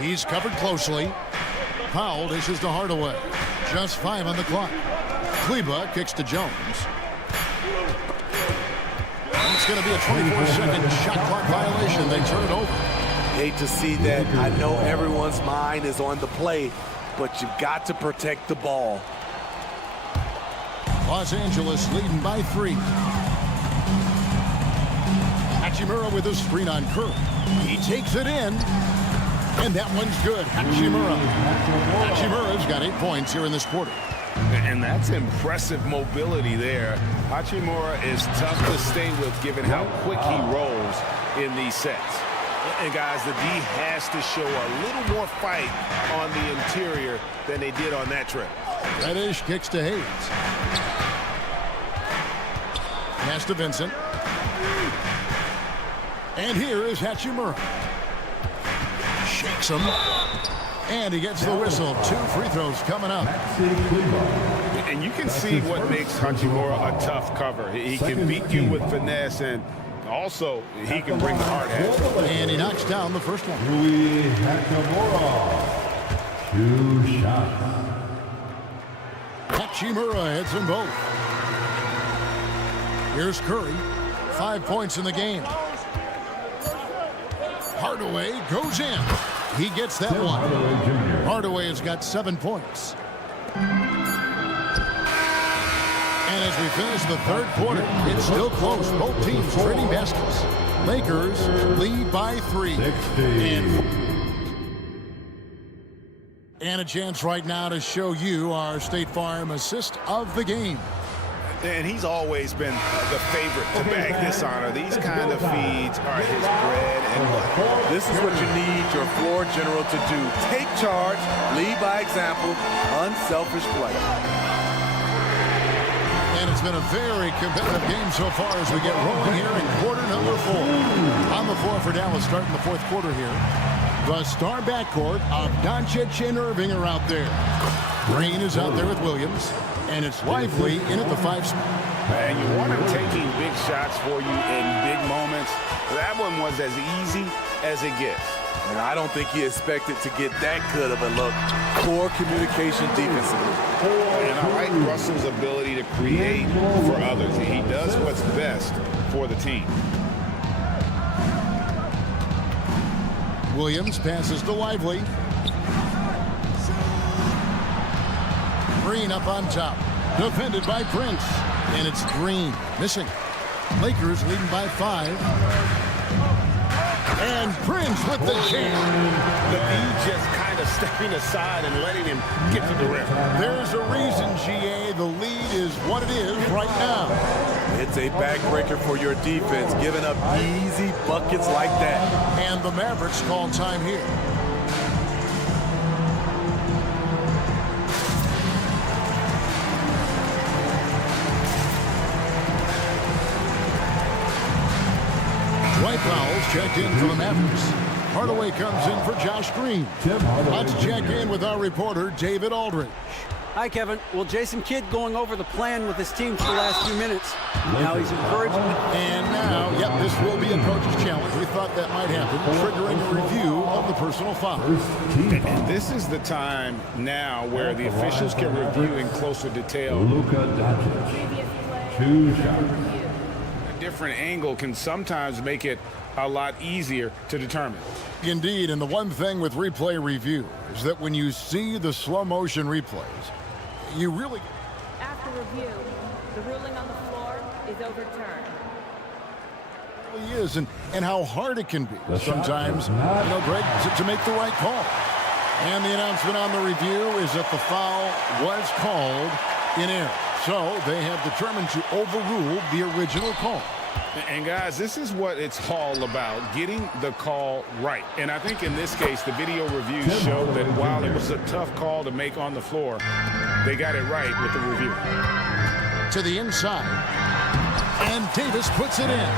He's covered closely. Foul dishes to Hardaway. Just 5 on the clock. Kleba kicks to Jones. It's going to be a 24-second shot clock violation. They turn it over. Hate to see that. I know everyone's mind is on the play, but you've got to protect the ball. Los Angeles leading by 3. Hachimura with a screen on Curry. He takes it in. And that one's good. Hachimura's got 8 points here in this quarter. And that's impressive mobility there. Hachimura is tough to stay with given how quick he rolls in these sets. And guys, the D has to show a little more fight on the interior than they did on that trip. Reddish kicks to Hayes. Pass to Vincent. And here is Hachimura. Shakes him. And he gets the whistle. 2 free throws coming up. And you can see what makes Hachimura a tough cover. He can beat you with finesse, and also he can bring the hard hat. And he knocks down the first one. Rui Hachimura. 2 shots. Hachimura hits them both. Here's Curry. 5 points in the game. Hardaway goes in. He gets that one. Hardaway has got 7 points. And as we finish the third quarter, it's still close. Both teams trading baskets. Lakers lead by 3. And a chance right now to show you our State Farm assist of the game. And he's always been the favorite to bag this honor. These kind of feeds are his bread and butter. This is what you need your floor general to do. Take charge, lead by example, unselfish play. And it's been a very competitive game so far as we get rolling here in quarter number 4. On the floor for Dallas starting the fourth quarter here. The star backcourt of Doncic and Irving are out there. Green is out there with Williams. And it's Lively in at the 5 spot. And you want him taking big shots for you in big moments. That one was as easy as it gets. And I don't think he expected to get that good of a look. Poor communication defensively. And I like Russell's ability to create for others. He does what's best for the team. Williams passes to Lively. Green up on top. Defended by Prince. And it's Green missing. Lakers leading by 5. And Prince with the jam. The D just kind of stepping aside and letting him get to the rim. There's a reason, GA. The lead is what it is right now. It's a backbreaker for your defense, giving up easy buckets like that. And the Mavericks call time here. Dwight Powell's checked in for the Mavericks. Hardaway comes in for Josh Green. Let's check in with our reporter, David Aldridge. Hi, Kevin. Well, Jason Kidd going over the plan with his team for the last few minutes. Now he's encouraging. And now, yep, this will be a coach's challenge. We thought that might happen, triggering a review of the personal foul. And this is the time now where the officials can review in closer detail. Luka Doncic. 2 shots. A different angle can sometimes make it a lot easier to determine. Indeed, and the one thing with replay review is that when you see the slow motion replays, you really... After review, the ruling on the floor is overturned. It really is, and how hard it can be sometimes, Greg, to make the right call. And the announcement on the review is that the foul was called in error. So they have determined to overrule the original call. And guys, this is what it's all about, getting the call right. And I think in this case, the video review showed that while it was a tough call to make on the floor, they got it right with the review. To the inside. And Davis puts it in.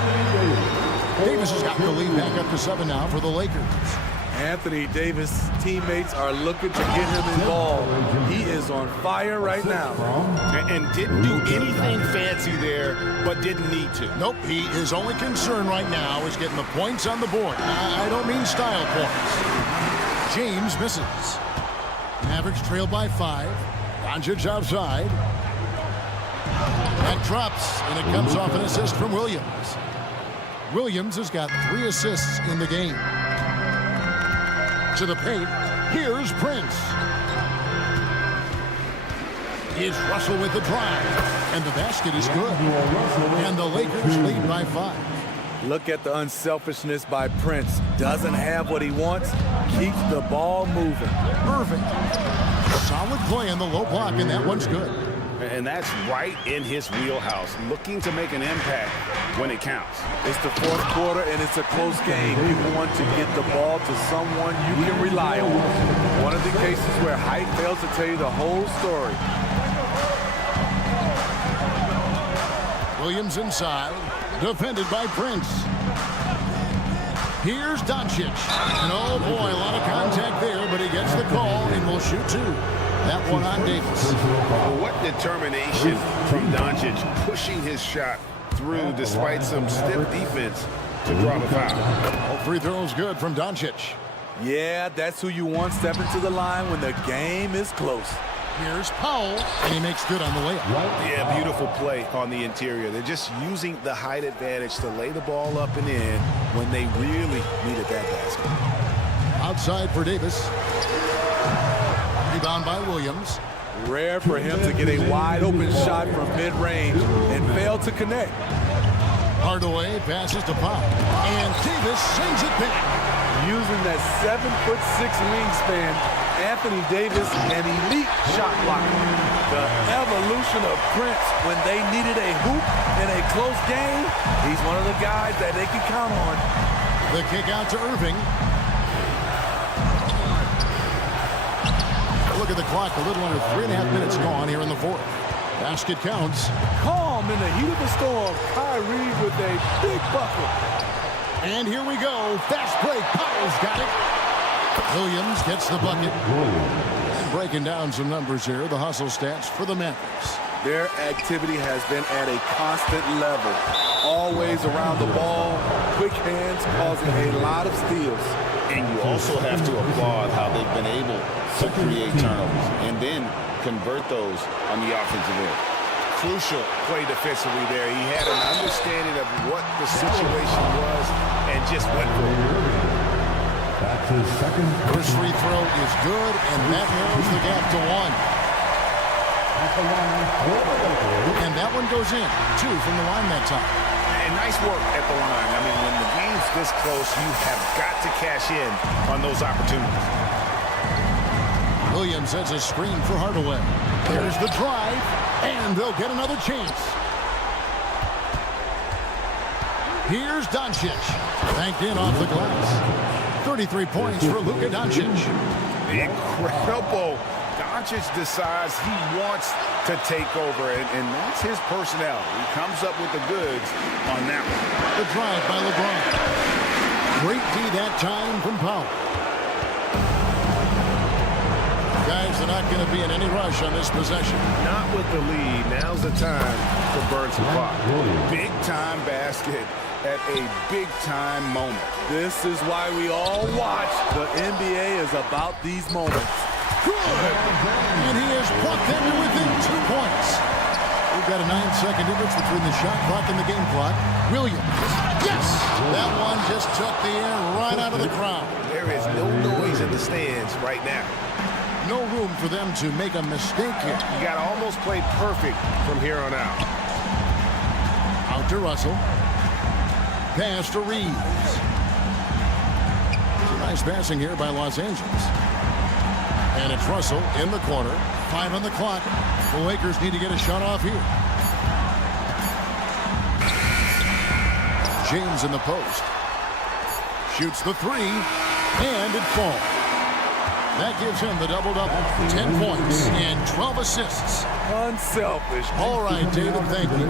Davis has got the lead back up to 7 now for the Lakers. Anthony Davis' teammates are looking to get him involved. He is on fire right now. And didn't do anything fancy there, but didn't need to. Nope, his only concern right now is getting the points on the board. I don't mean style points. James misses. Mavericks trail by 5. Doncic outside. That drops, and it comes off an assist from Williams. Williams has got 3 assists in the game. To the paint, here's Prince. Here's Russell with the drive, and the basket is good. And the Lakers lead by 5. Look at the unselfishness by Prince. Doesn't have what he wants, keeps the ball moving. Perfect. Solid play in the low block, and that one's good. And that's right in his wheelhouse, looking to make an impact when it counts. It's the 4th quarter, and it's a close game. You want to get the ball to someone you can rely on. One of the cases where height fails to tell you the whole story. Williams inside, defended by Prince. Here's Doncic. And oh boy, a lot of contact there, but he gets the call and will shoot 2. That one on Davis. What determination from Doncic, pushing his shot through despite some stiff defense to draw the foul. All 3 throws good from Doncic. Yeah, that's who you want stepping to the line when the game is close. Here's Powell, and he makes good on the layup. Yeah, beautiful play on the interior. They're just using the height advantage to lay the ball up and in when they really needed that basket. Outside for Davis. Rebound by Williams. Rare for him to get a wide-open shot from mid-range and fail to connect. Hardaway passes to Powell, and Davis sends it back. Using that 7'6" wingspan, Anthony Davis, an elite shot blocker. The evolution of Prince when they needed a hoop in a close game. He's one of the guys that they can count on. The kick out to Irving. Look at the clock, a little under 3.5 minutes gone here in the 4th. Basket counts. Calm in the heat of the storm. Kyrie with a big bucket. And here we go. Fast break. Powell's got it. Williams gets the bucket. And breaking down some numbers here, the hustle stats for the Mavericks. Their activity has been at a constant level. Always around the ball, quick hands causing a lot of steals. And you also have to applaud how they've been able to create turnovers and then convert those on the offensive end. Crucial play defensively there. He had an understanding of what the situation was and just went for it. That's his second. First free throw is good, and that narrows the gap to 1. And that one goes in. 2 from the line that time. And nice work at the line. I mean, when the game's this close, you have got to cash in on those opportunities. Williams sets a screen for Hardaway. There's the drive, and they'll get another chance. Here's Doncic. Banked in off the glass. 33 points for Luka Doncic. Incredible. Doncic decides he wants to take over, and that's his personality. He comes up with the goods on that one. The drive by LeBron. Great D that time from Powell. Guys are not going to be in any rush on this possession. Not with the lead. Now's the time to burn some clock. Big-time basket at a big-time moment. This is why we all watch. The NBA is about these moments. Good! And he has brought them to within 2 points. We've got a 9-second difference between the shot clock and the game clock. Williams. Yes! That one just took the air right out of the crowd. There is no noise in the stands right now. No room for them to make a mistake here. You got to almost play perfect from here on out. Out to Russell. Pass to Reeves. Nice passing here by Los Angeles. And it's Russell in the corner. 5 on the clock. The Lakers need to get a shot off here. James in the post. Shoots the 3. And it falls. That gives him the double-double. 10 points and 12 assists. Unselfish. All right, David, thank you.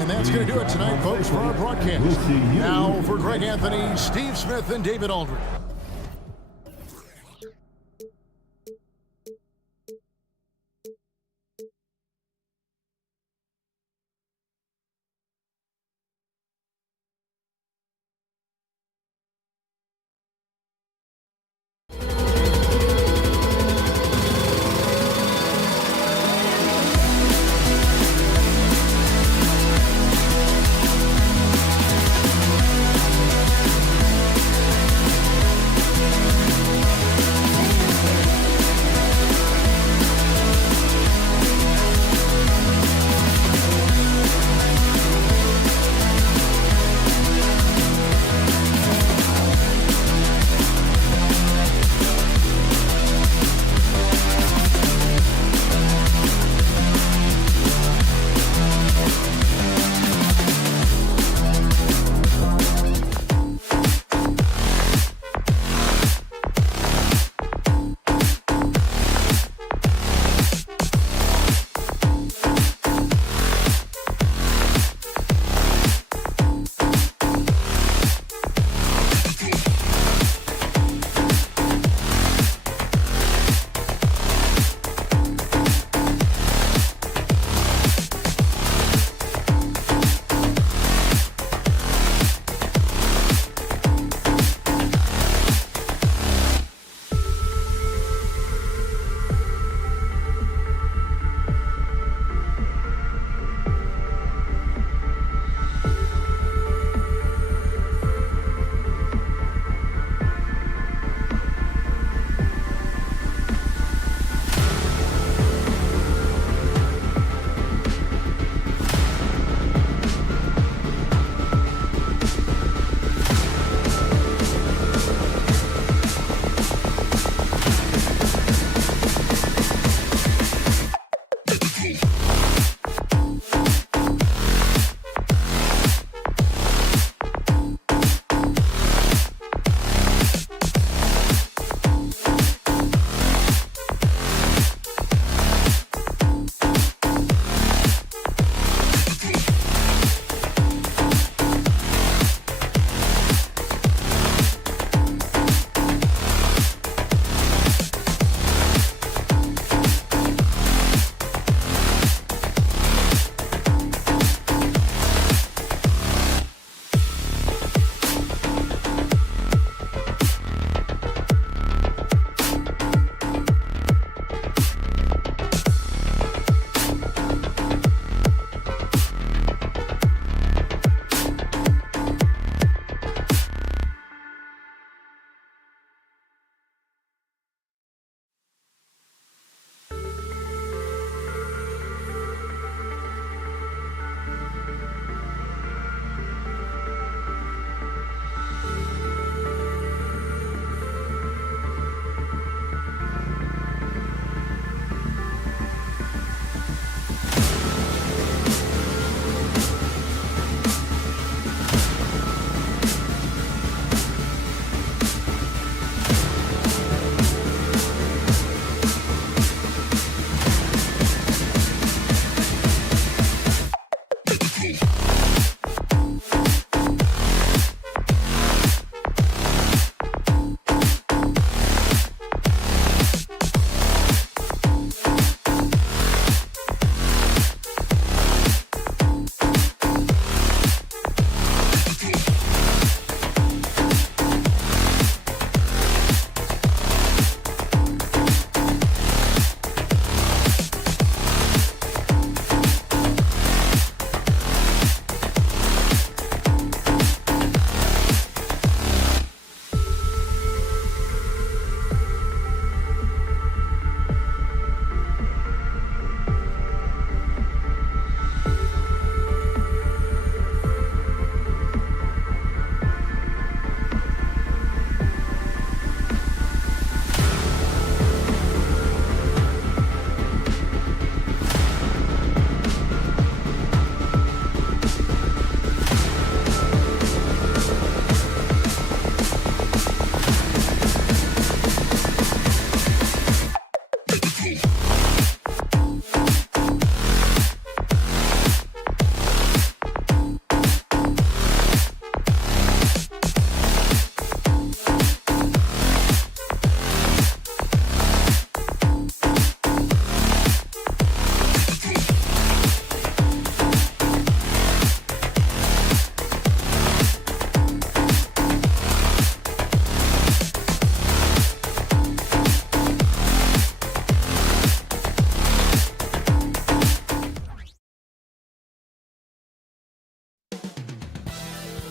And that's going to do it tonight, folks, for our broadcast. Now for Greg Anthony, Steve Smith, and David Aldridge.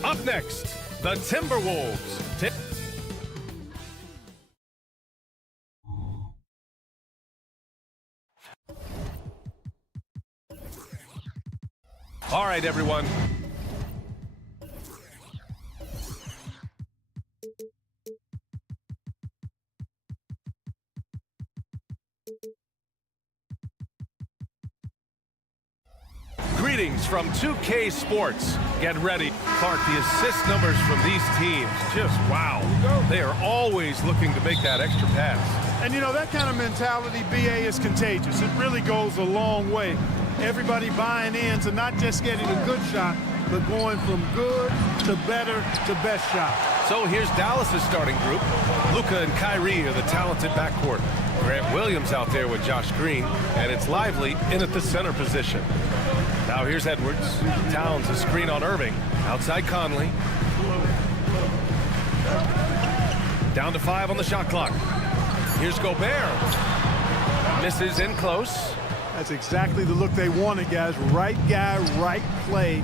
Up next, the Timberwolves. All right, everyone. Greetings from 2K Sports. Get ready. Clark, the assist numbers from these teams, just wow. They are always looking to make that extra pass. And, you know, that kind of mentality, BA, is contagious. It really goes a long way. Everybody buying in to not just getting a good shot, but going from good to better to best shot. So here's Dallas's starting group. Luka and Kyrie are the talented backcourt. Grant Williams out there with Josh Green, and it's Lively in at the center position. Now here's Edwards. Towns a screen on Irving. Outside Conley. Down to 5 on the shot clock. Here's Gobert. Misses in close. That's exactly the look they wanted, guys. Right guy, right play,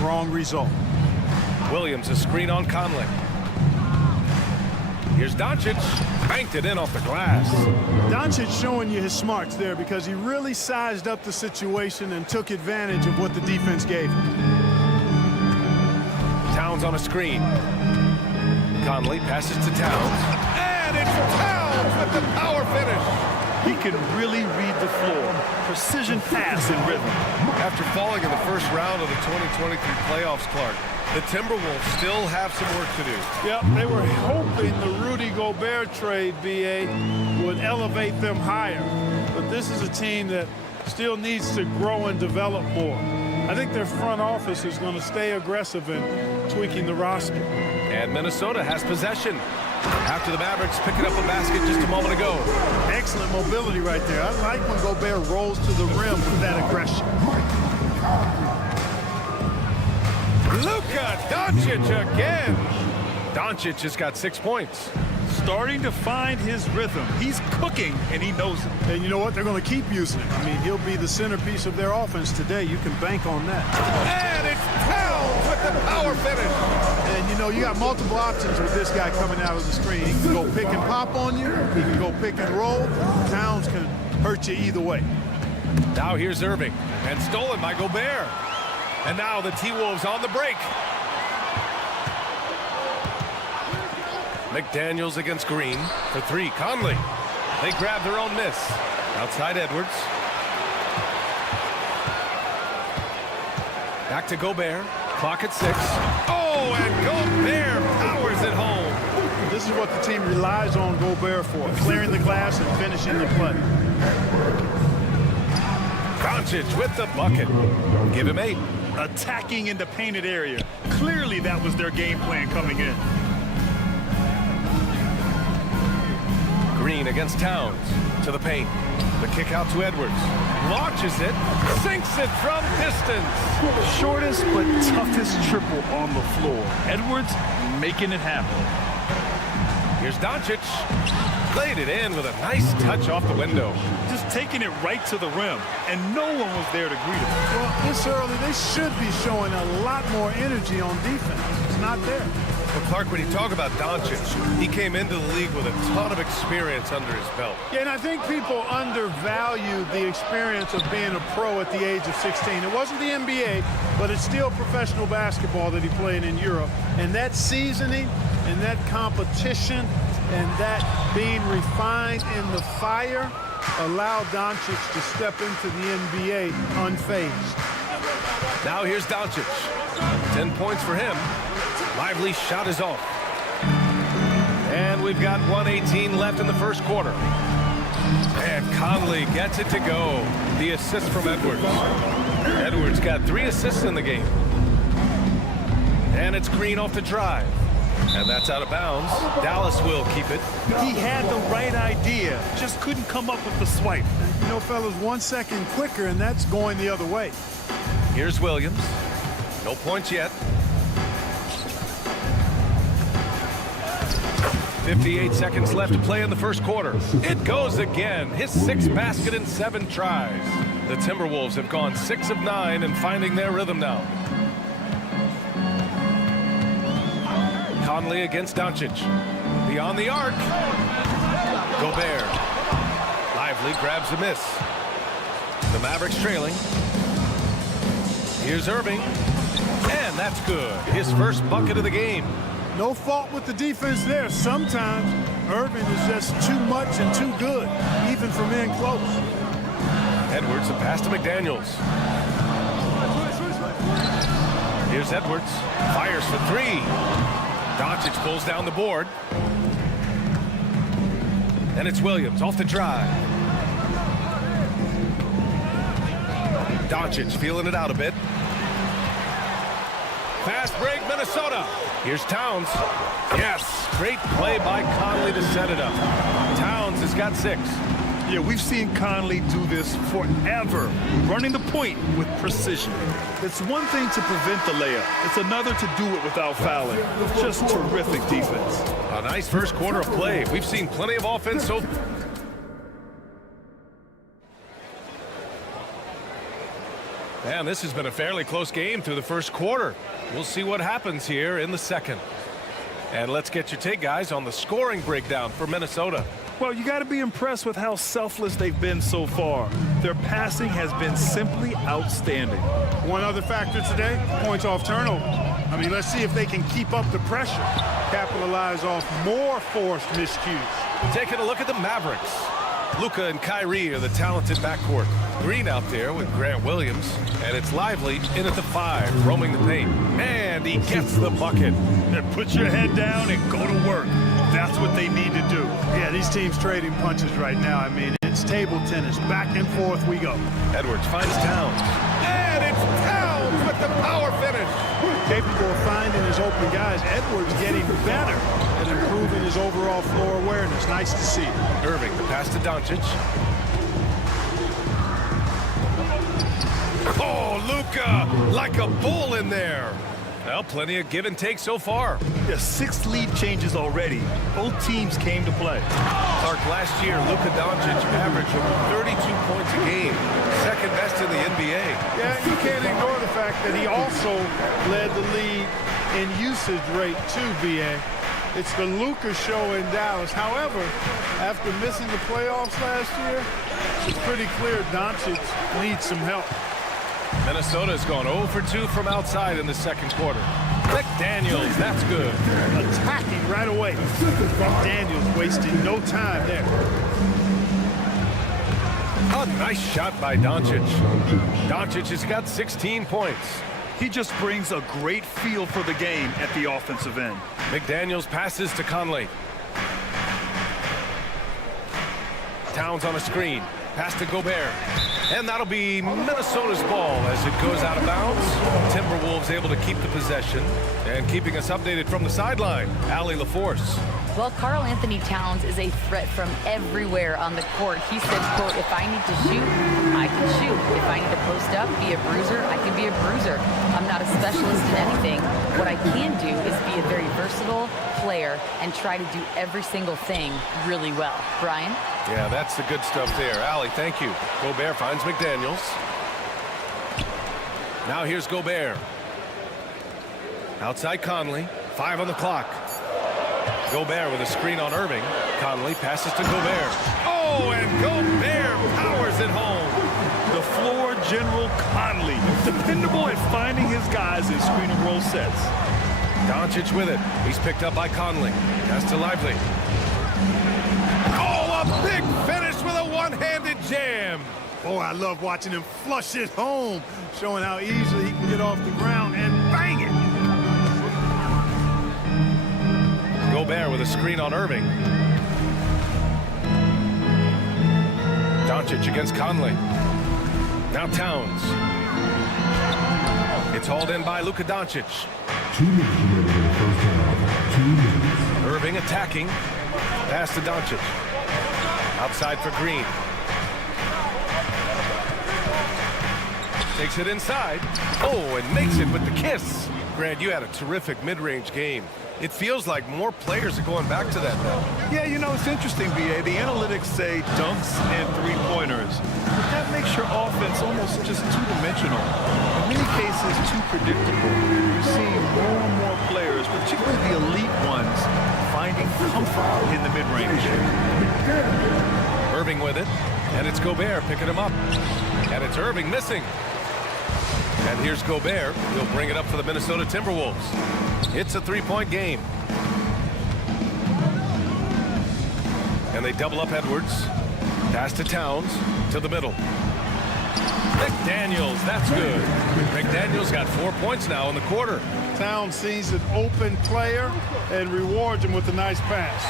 wrong result. Williams a screen on Conley. Here's Doncic. Banked it in off the glass. Doncic showing you his smarts there because he really sized up the situation and took advantage of what the defense gave him. Towns on a screen. Conley passes to Towns. And it's Towns with the power finish. He can really read the floor. Precision pass and rhythm. After falling in the first round of the 2023 playoffs, Clark, the Timberwolves still have some work to do. Yep, they were hoping the Rudy Gobert trade, BA, would elevate them higher. But this is a team that still needs to grow and develop more. I think their front office is going to stay aggressive in tweaking the roster. And Minnesota has possession. After the Mavericks picking up a basket just a moment ago. Excellent mobility right there. I like when Gobert rolls to the rim with that aggression. Luka Doncic again. Doncic has got 6 points. Starting to find his rhythm. He's cooking, and he knows it. And you know what? They're going to keep using him. I mean, he'll be the centerpiece of their offense today. You can bank on that. And it's Towns with the power finish. And, you know, you got multiple options with this guy coming out of the screen. He can go pick and pop on you. He can go pick and roll. Towns can hurt you either way. Now here's Irving. And stolen by Gobert. And now the T-Wolves on the break. McDaniels against Green for 3. Conley. They grab their own miss. Outside Edwards. Back to Gobert. Clock at 6. Oh, and Gobert powers it home. This is what the team relies on Gobert for, clearing the glass and finishing the play. Doncic with the bucket. Give him 8. Attacking in the painted area. Clearly that was their game plan coming in. Green against Towns. To the paint. The kick out to Edwards. Launches it. Sinks it from distance. Shortest but toughest triple on the floor. Edwards making it happen. Here's Doncic. Laid it in with a nice touch off the window. Just taking it right to the rim, and no one was there to greet him. Well, this early, they should be showing a lot more energy on defense. It's not there. Well, Clark, when you talk about Doncic, he came into the league with a ton of experience under his belt. Yeah, and I think people undervalue the experience of being a pro at the age of 16. It wasn't the NBA, but it's still professional basketball that he played in Europe. And that seasoning and that competition and that being refined in the fire allowed Doncic to step into the NBA unfazed. Now here's Doncic. 10 points for him. Lively shot is off. And we've got 1:18 left in the first quarter. And Conley gets it to go. The assist from Edwards. Edwards got 3 assists in the game. And it's Green off the drive. And that's out of bounds. Dallas will keep it. He had the right idea, just couldn't come up with the swipe. You know, fellas, 1 second quicker, and that's going the other way. Here's Williams. No points yet. 58 seconds left to play in the first quarter. It goes again. His 6th basket in 7 tries. The Timberwolves have gone 6 of 9 and finding their rhythm now. Conley against Doncic. Beyond the arc. Gobert. Lively grabs a miss. The Mavericks trailing. Here's Irving. And that's good. His first bucket of the game. No fault with the defense there. Sometimes Irving is just too much and too good, even from in close. Edwards, a pass to McDaniels. Here's Edwards. Fires for three. Doncic pulls down the board. And it's Williams off the drive. Doncic feeling it out a bit. Fast break, Minnesota. Here's Towns. Yes, great play by Conley to set it up. Towns has got 6. Yeah, we've seen Conley do this forever, running the point with precision. It's one thing to prevent the layup. It's another to do it without fouling. Just terrific defense. A nice first quarter of play. We've seen plenty of offense so and this has been a fairly close game through the first quarter. We'll see what happens here in the second. And let's get your take, guys, on the scoring breakdown for Minnesota. Well, you got to be impressed with how selfless they've been so far. Their passing has been simply outstanding. One other factor today, points off turnover. I mean, let's see if they can keep up the pressure, capitalize off more forced miscues. Taking a look at the Mavericks. Luka and Kyrie are the talented backcourt. Green out there with Grant Williams, and it's Lively in at the 5, roaming the paint. And he gets the bucket. Put your head down and go to work. That's what they need to do. Yeah, these teams trading punches right now. I mean, it's table tennis. Back and forth we go. Edwards finds Towns. And it's Towns with the power finish. Capable of finding his open guys. Edwards getting better at improving his overall floor awareness. Nice to see. Irving, the pass to Doncic. Oh, Luka, like a bull in there. Well, plenty of give and take so far. Yeah, 6 lead changes already. Both teams came to play. Clark, last year, Luka Doncic averaged over 32 points a game. Second best in the NBA. Yeah, you can't ignore the fact that he also led the league in usage rate too, BA. It's the Luka show in Dallas. However, after missing the playoffs last year, it's pretty clear Doncic needs some help. Minnesota's gone 0 for 2 from outside in the second quarter. McDaniels, that's good. Attacking right away. McDaniels wasting no time there. A nice shot by Doncic. Doncic has got 16 points. He just brings a great feel for the game at the offensive end. McDaniels passes to Conley. Towns on a screen. Pass to Gobert. And that'll be Minnesota's ball as it goes out of bounds. Timberwolves able to keep the possession. And keeping us updated from the sideline, Allie LaForce. Well, Karl Anthony Towns is a threat from everywhere on the court. He said, quote, if I need to shoot, I can shoot. If I need to post up, be a bruiser, I can be a bruiser. I'm not a specialist in anything. What I can do is be a very versatile player and try to do every single thing really well. Brian? Yeah, that's the good stuff there. Allie, thank you. Gobert finds McDaniels. Now here's Gobert. Outside Conley. 5 on the clock. Gobert with a screen on Irving. Conley passes to Gobert. Oh, and Gobert powers it home. The floor general Conley, dependable at finding his guys in screen and roll sets. Doncic with it. He's picked up by Conley. Pass to Lively. Oh, a big finish with a one-handed jam. Oh, I love watching him flush it home, showing how easily he can get off the ground and bang it. Gobert with a screen on Irving. Doncic against Conley. Now Towns. It's hauled in by Luka Doncic. 2 minutes remaining in the first half. 2 minutes. Irving attacking. Pass to Doncic. Outside for Green. Takes it inside. Oh, and makes it with the kiss. Grant, you had a terrific mid-range game. It feels like more players are going back to that now. Yeah, you know, it's interesting, BA. The analytics say dunks and three-pointers. But that makes your offense almost just two-dimensional. In many cases, too predictable. You're seeing more and more players, particularly the elite ones, comfort in the mid-range. Irving with it, and it's Gobert picking him up. And it's Irving missing. And here's Gobert. He'll bring it up for the Minnesota Timberwolves. It's a three-point game. And they double up Edwards. Pass to Towns, to the middle. McDaniels, that's good. McDaniels got 4 points now in the quarter. Towns sees an open player and rewards him with a nice pass.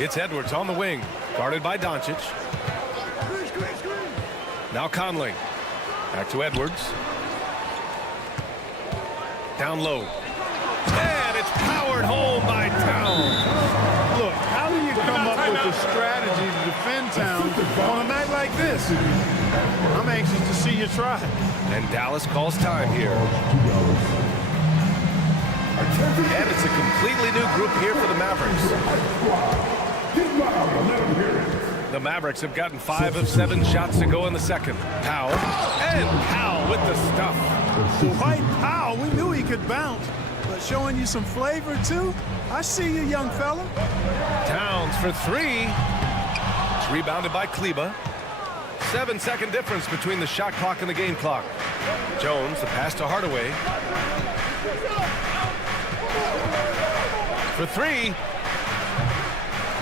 It's Edwards on the wing, guarded by Doncic. Now Conley. Back to Edwards. Down low. And it's powered home by Towns. Look, how do you come up with a strategy to defend Towns on a night like this? I'm anxious to see you try. And Dallas calls time here. And it's a completely new group here for the Mavericks. The Mavericks have gotten 5 of 7 shots to go in the second. Powell. And Powell with the stuff. Dwight Powell, we knew he could bounce, but showing you some flavor too. I see you, young fella. Towns for 3. It's rebounded by Kleba. 7-second difference between the shot clock and the game clock. Jones, the pass to Hardaway. For 3.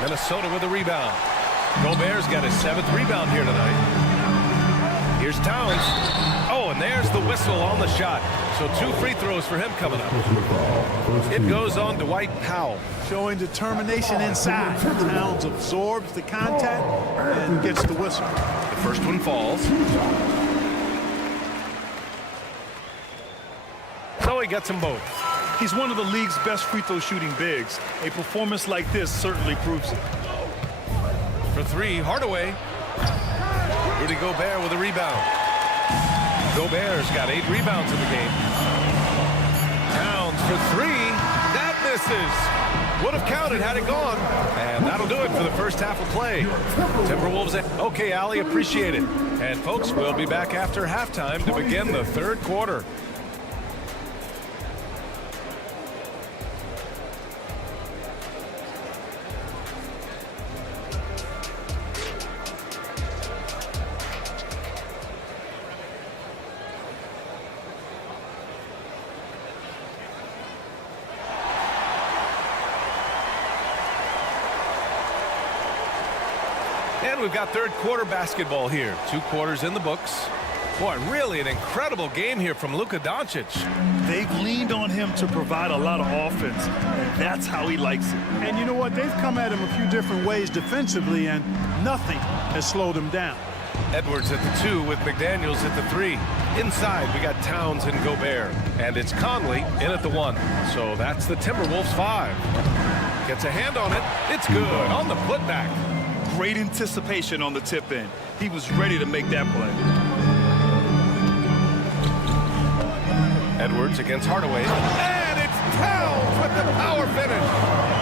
Minnesota with a rebound. Gobert's got his 7th rebound here tonight. Here's Towns. Oh, and there's the whistle on the shot. So 2 free throws for him coming up. It goes on Dwight Powell. Showing determination inside. Towns absorbs the contact and gets the whistle. The first one falls. So he gets them both. He's one of the league's best free throw shooting bigs. A performance like this certainly proves it. For 3, Hardaway. Rudy Gobert with a rebound. Gobert's got 8 rebounds in the game. Towns for 3. That misses. Would have counted had it gone. And that'll do it for the first half of play. Timberwolves. Okay, Allie, appreciate it. And folks, we'll be back after halftime to begin the third quarter. And we've got third quarter basketball here. 2 quarters in the books. Boy, really an incredible game here from Luka Doncic. They've leaned on him to provide a lot of offense, and that's how he likes it. And you know what? They've come at him a few different ways defensively, and nothing has slowed him down. Edwards at the 2 with McDaniels at the 3. Inside, we got Towns and Gobert. And it's Conley in at the 1. So that's the Timberwolves 5. Gets a hand on it. It's good on the putback. Great anticipation on the tip in. He was ready to make that play. Edwards against Hardaway. And it's Towns with the power finish.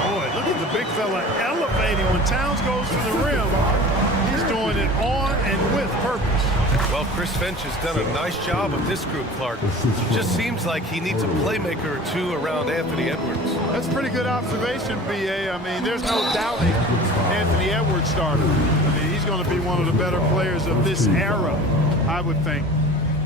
Boy, look at the big fella elevating. When Towns goes to the rim, he's doing it on and with purpose. Well, Chris Finch has done a nice job with this group, Clark. Just seems like he needs a playmaker or 2 around Anthony Edwards. That's a pretty good observation, B.A. I mean, there's no doubting Anthony Edwards starter. I mean, he's going to be one of the better players of this era, I would think.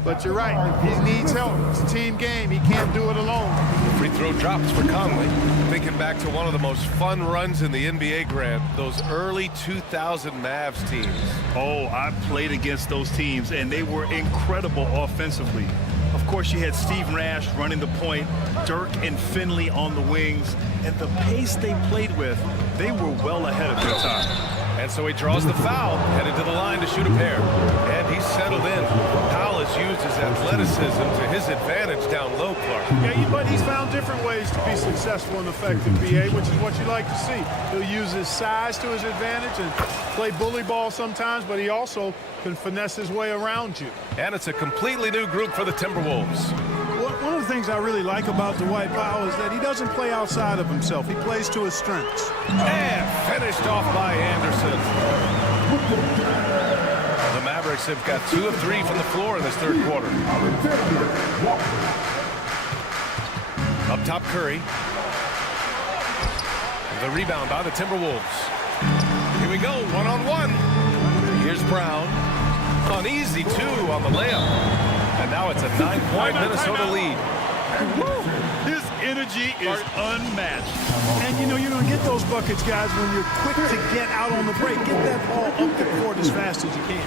But you're right. He needs help. It's a team game. He can't do it alone. Free throw drops for Conley. Thinking back to one of the most fun runs in the NBA, Grant, those early 2000 Mavs teams. Oh, I played against those teams, and they were incredible offensively. Of course, you had Steve Nash running the point, Dirk and Finley on the wings, and the pace they played with, they were well ahead of their time. And so he draws the foul, headed to the line to shoot a pair. And he's settled in. Powell has used his athleticism to his advantage down low, Clark. Yeah, but he's found different ways to be successful and effective, BA, which is what you like to see. He'll use his size to his advantage and play bully ball sometimes, but he also can finesse his way around you. And it's a completely new group for the Timberwolves. One of the things I really like about Dwight Powell is that he doesn't play outside of himself. He plays to his strengths. And finished off by Anderson. The Mavericks have got 2 of 3 from the floor in this third quarter. Up top Curry. The rebound by the Timberwolves. Here we go, one-on-one. Here's Brown. An easy two on the layup. And now it's a 9-point Minnesota lead. His energy is unmatched. And, you know, you're going to get those buckets, guys, when you're quick to get out on the break. Get that ball up the court as fast as you can.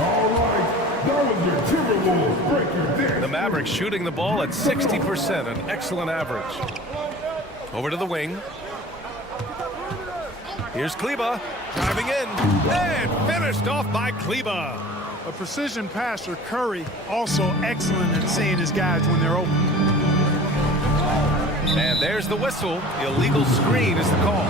All right, that was your Timberwolves breaking this. The Mavericks shooting the ball at 60%, an excellent average. Over to the wing. Here's Kleba driving in and finished off by Kleba. A precision passer, Curry, also excellent at seeing his guys when they're open. And there's the whistle. Illegal screen is the call.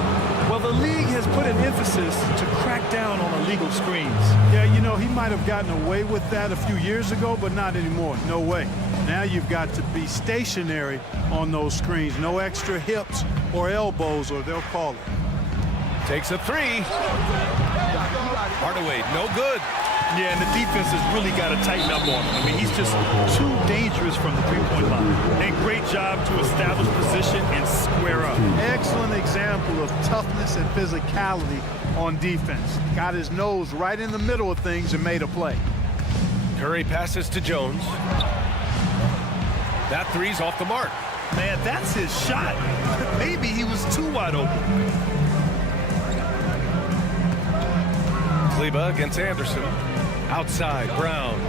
Well, the league has put an emphasis to crack down on illegal screens. Yeah, you know, he might have gotten away with that a few years ago, but not anymore. No way. Now you've got to be stationary on those screens. No extra hips or elbows, or they'll call it. Takes a three. Hardaway, no good. Yeah, and the defense has really got to tighten up on him. I mean, he's just too dangerous from the three-point line. And great job to establish position and square up. Excellent example of toughness and physicality on defense. Got his nose right in the middle of things and made a play. Curry passes to Jones. That three's off the mark. Man, that's his shot. Maybe he was too wide open. Kleba against Anderson. Outside, Brown.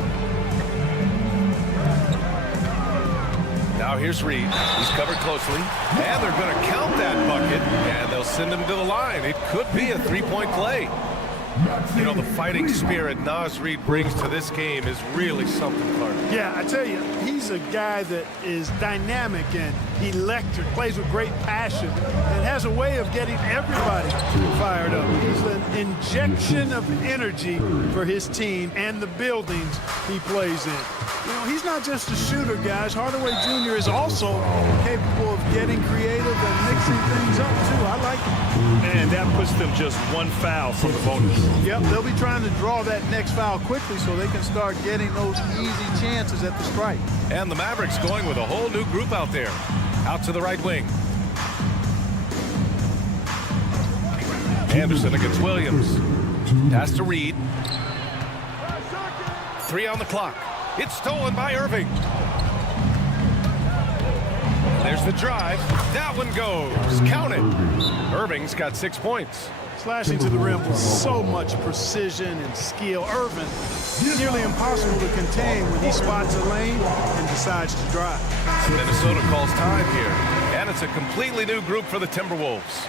Now here's Reed. He's covered closely. And they're going to count that bucket. And they'll send him to the line. It could be a three-point play. You know, the fighting spirit Naz Reid brings to this game is really something, Clark. Yeah, I tell you, he's a guy that is dynamic and electric, plays with great passion, and has a way of getting everybody fired up. He's an injection of energy for his team and the buildings he plays in. You know, he's not just a shooter, guys. Hardaway Jr. is also capable of getting creative and mixing things up, too. I like it. And that puts them just one foul from the bonus. Yep, they'll be trying to draw that next foul quickly so they can start getting those easy chances at the strike. And the Mavericks going with a whole new group out there. Out to the right wing. Anderson against Williams. Pass to Reed. 3 on the clock. It's stolen by Irving. There's the drive. That one goes. Count it. Irving's got 6 points. Slashing to the rim with so much precision and skill. Irving, nearly impossible to contain when he spots a lane and decides to drive. Minnesota calls time here. And it's a completely new group for the Timberwolves.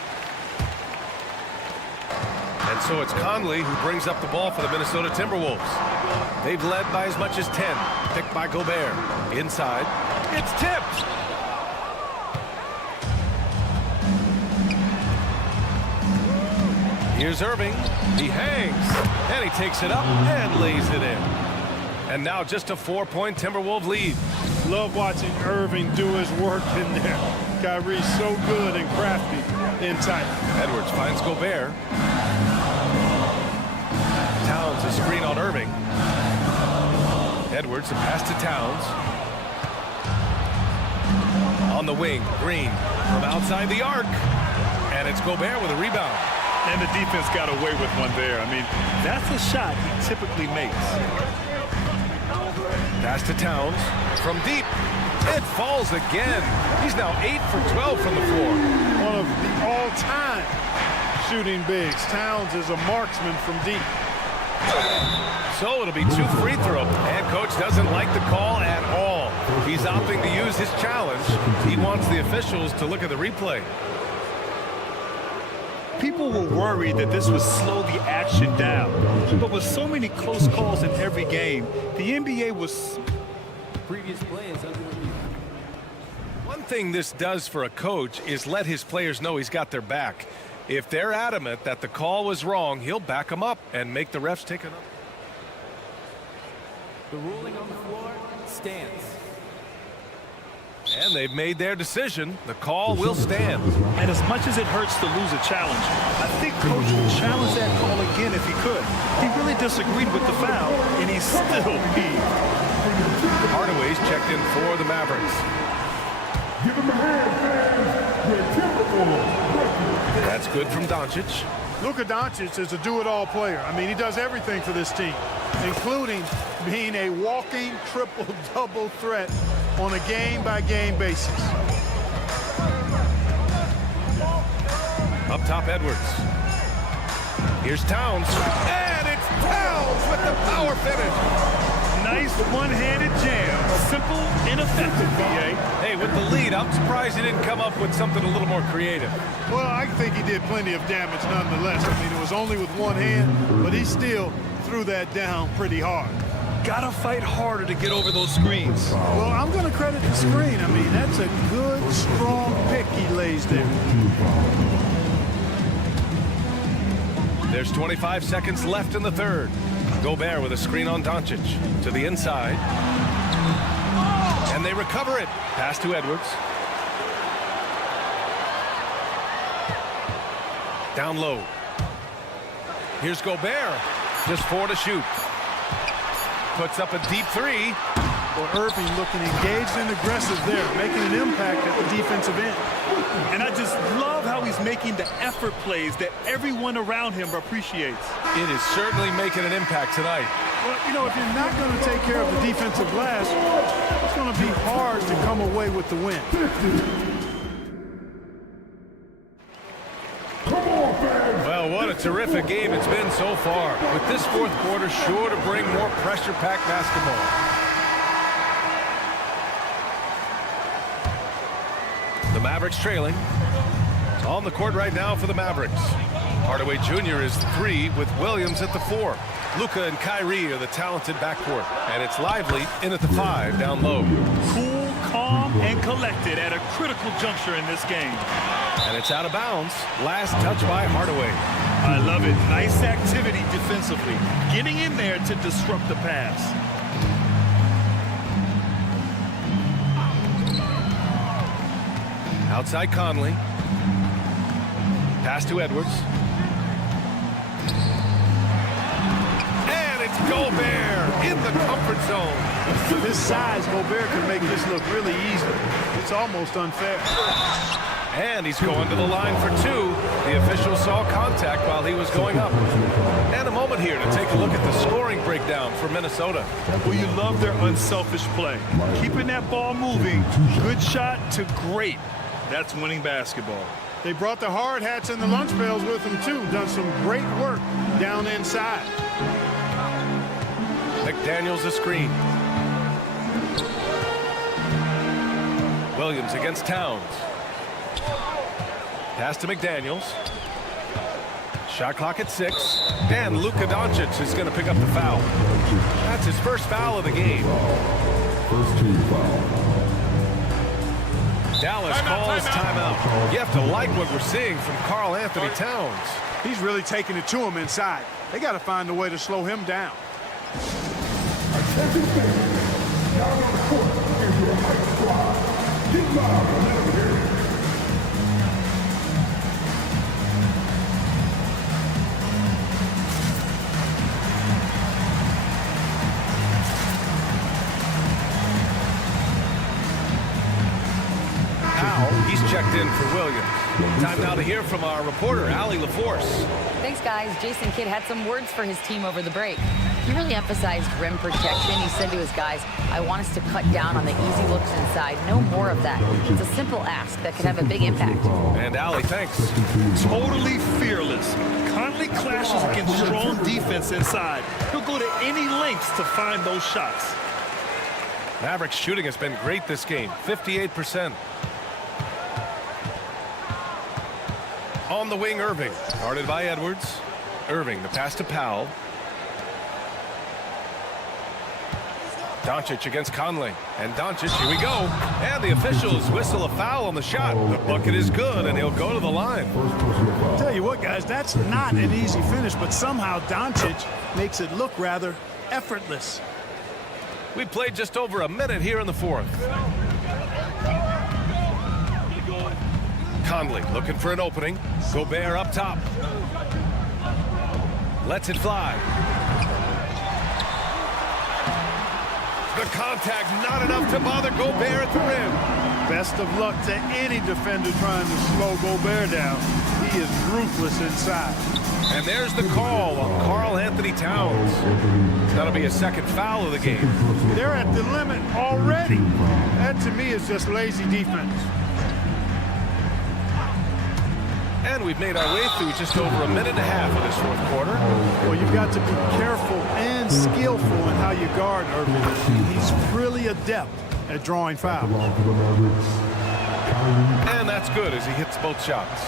And so it's Conley who brings up the ball for the Minnesota Timberwolves. They've led by as much as 10. Picked by Gobert. Inside. It's tipped. Here's Irving. He hangs. And he takes it up and lays it in. And now just a 4-point Timberwolves lead. Love watching Irving do his work in there. Kyrie's so good and crafty in tight. Edwards finds Gobert. Towns a screen on Irving. Edwards a pass to Towns. On the wing, Green from outside the arc. And it's Gobert with a rebound. And the defense got away with one there. I mean, that's a shot he typically makes. Pass to Towns from deep. It falls again. He's now 8 for 12 from the floor. One of the all-time shooting bigs. Towns is a marksman from deep. So it'll be 2 free throws. And coach doesn't like the call at all. He's opting to use his challenge. He wants the officials to look at the replay. People were worried that this would slow the action down. But with so many close calls in every game, the NBA was... Previous play is under review. One thing this does for a coach is let his players know he's got their back. If they're adamant that the call was wrong, he'll back them up and make the refs take another. The ruling on the floor stands. And they've made their decision. The call will stand. And as much as it hurts to lose a challenge, I think coach will challenge that call again if he could. He really disagreed with the foul, and he's still peeved. Hardaway's checked in for the Mavericks. Give him a hand, fans. The Timberwolves. That's good from Doncic. Luka Doncic is a do-it-all player. I mean, he does everything for this team, including being a walking triple-double threat on a game-by-game basis. Up top, Edwards. Here's Towns. And it's Towns with the power finish. Nice one-handed jam. Simple and effective, B.A. Hey, with the lead, I'm surprised he didn't come up with something a little more creative. Well, I think he did plenty of damage nonetheless. I mean, it was only with one hand, but he still threw that down pretty hard. Gotta fight harder to get over those screens. Well, I'm going to credit the screen. I mean, that's a good, strong pick he lays there. There's 25 seconds left in the third. Gobert with a screen on Doncic to the inside. And they recover it. Pass to Edwards. Down low. Here's Gobert. Just 4 to shoot. Puts up a deep three. Well, Irving looking engaged and aggressive there, making an impact at the defensive end. And I just love how he's making the effort plays that everyone around him appreciates. It is certainly making an impact tonight. Well, you know, if you're not going to take care of the defensive glass, it's going to be hard to come away with the win. Well, what a terrific game it's been so far. With this fourth quarter sure to bring more pressure-packed basketball. The Mavericks trailing. On the court right now for the Mavericks. Hardaway Jr. is the 3 with Williams at the 4. Luka and Kyrie are the talented backcourt. And it's Lively in at the 5 down low. Cool, calm, and collected at a critical juncture in this game. And it's out of bounds. Last touch by Hardaway. I love it. Nice activity defensively. Getting in there to disrupt the pass. Outside Conley. Pass to Edwards. And it's Gobert in the comfort zone. With his size, Gobert can make this look really easy. It's almost unfair. And he's going to the line for 2. The official saw contact while he was going up. And a moment here to take a look at the scoring breakdown for Minnesota. Well, you love their unselfish play. Keeping that ball moving. Good shot to great. That's winning basketball. They brought the hard hats and the lunch pails with them, too. Done some great work down inside. McDaniels a screen. Williams against Towns. Pass to McDaniels. Shot clock at 6. And Luka Doncic is going to pick up the foul. That's his first foul of the game. First team foul. Dallas calls timeout. You have to like what we're seeing from Karl Anthony Towns. He's really taking it to him inside. They got to find a way to slow him down. Attention fans. Now on the court is your hype squad. Get loud and let them hear it. He's checked in for Williams. Time now to hear from our reporter, Allie LaForce. Thanks, guys. Jason Kidd had some words for his team over the break. He really emphasized rim protection. He said to his guys, I want us to cut down on the easy looks inside. No more of that. It's a simple ask that could have a big impact. And Allie, thanks. Totally fearless. Conley clashes against strong defense inside. He'll go to any lengths to find those shots. Mavericks shooting has been great this game, 58%. On the wing, Irving. Guarded by Edwards. Irving, the pass to Powell. Doncic against Conley. And Doncic, here we go. And the officials whistle a foul on the shot. The bucket is good, and he'll go to the line. Tell you what, guys, that's not an easy finish, but somehow Doncic makes it look rather effortless. We played just over a minute here in the fourth. Conley looking for an opening. Gobert up top. Lets it fly. The contact not enough to bother Gobert at the rim. Best of luck to any defender trying to slow Gobert down. He is ruthless inside. And there's the call on Karl Anthony Towns. That'll be a second foul of the game. They're at the limit already. That to me is just lazy defense. And we've made our way through just over a minute and a half of this fourth quarter. Well, you've got to be careful and skillful in how you guard Irving. He's really adept at drawing fouls. And that's good as he hits both shots.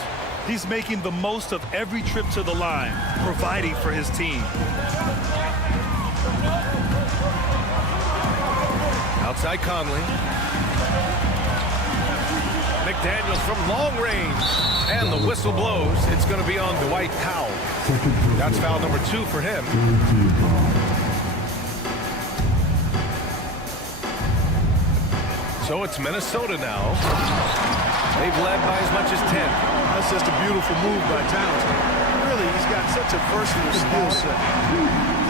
He's making the most of every trip to the line, providing for his team. Outside Conley. McDaniels from long range. And the whistle blows. It's going to be on Dwight Powell. That's foul number 2 for him. So it's Minnesota now. They've led by as much as 10. That's just a beautiful move by Towns. Really, he's got such a versatile skill set.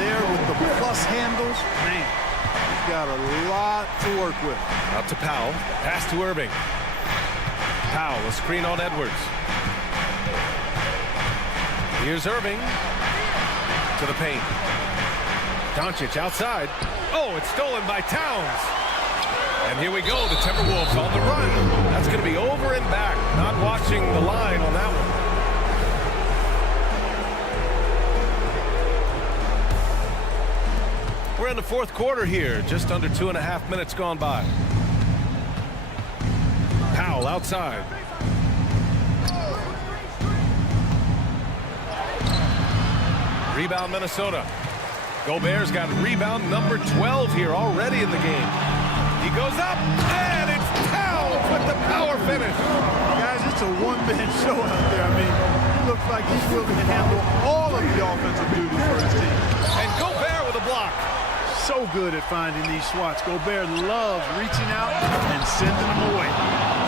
There with the plus handles, man, he's got a lot to work with. Out to Powell. Pass to Irving. Powell, a screen on Edwards. Here's Irving to the paint. Doncic outside. Oh, it's stolen by Towns. And here we go, the Timberwolves on the run. That's going to be over and back. Not watching the line on that one. We're in the fourth quarter here. Just under 2.5 minutes gone by. Powell outside. Rebound Minnesota. Gobert's got rebound number 12 here already in the game. He goes up, and it's Towns with the power finish. Guys, it's a one-man show out there. I mean, he looks like he's willing to handle all of the offensive duties for his team. And Gobert with a block. So good at finding these swats. Gobert loves reaching out and sending them away.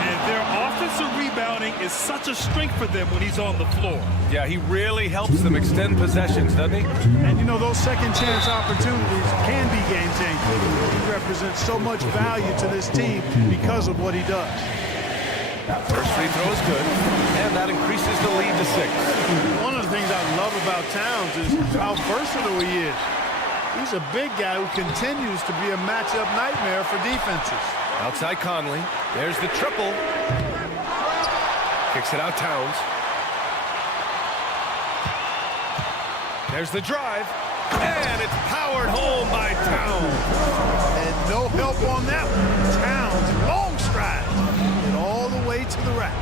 And their offensive rebounding is such a strength for them when he's on the floor. Yeah, he really helps them extend possessions, doesn't he? And, you know, those second chance opportunities can be game-changing. He represents so much value to this team because of what he does. First free throw is good, and that increases the lead to 6. One of the things I love about Towns is how versatile he is. He's a big guy who continues to be a matchup nightmare for defenses. Outside Conley. There's the triple. Kicks it out Towns. There's the drive. And it's powered home by Towns. And no help on that one. Towns, long stride. And all the way to the rack.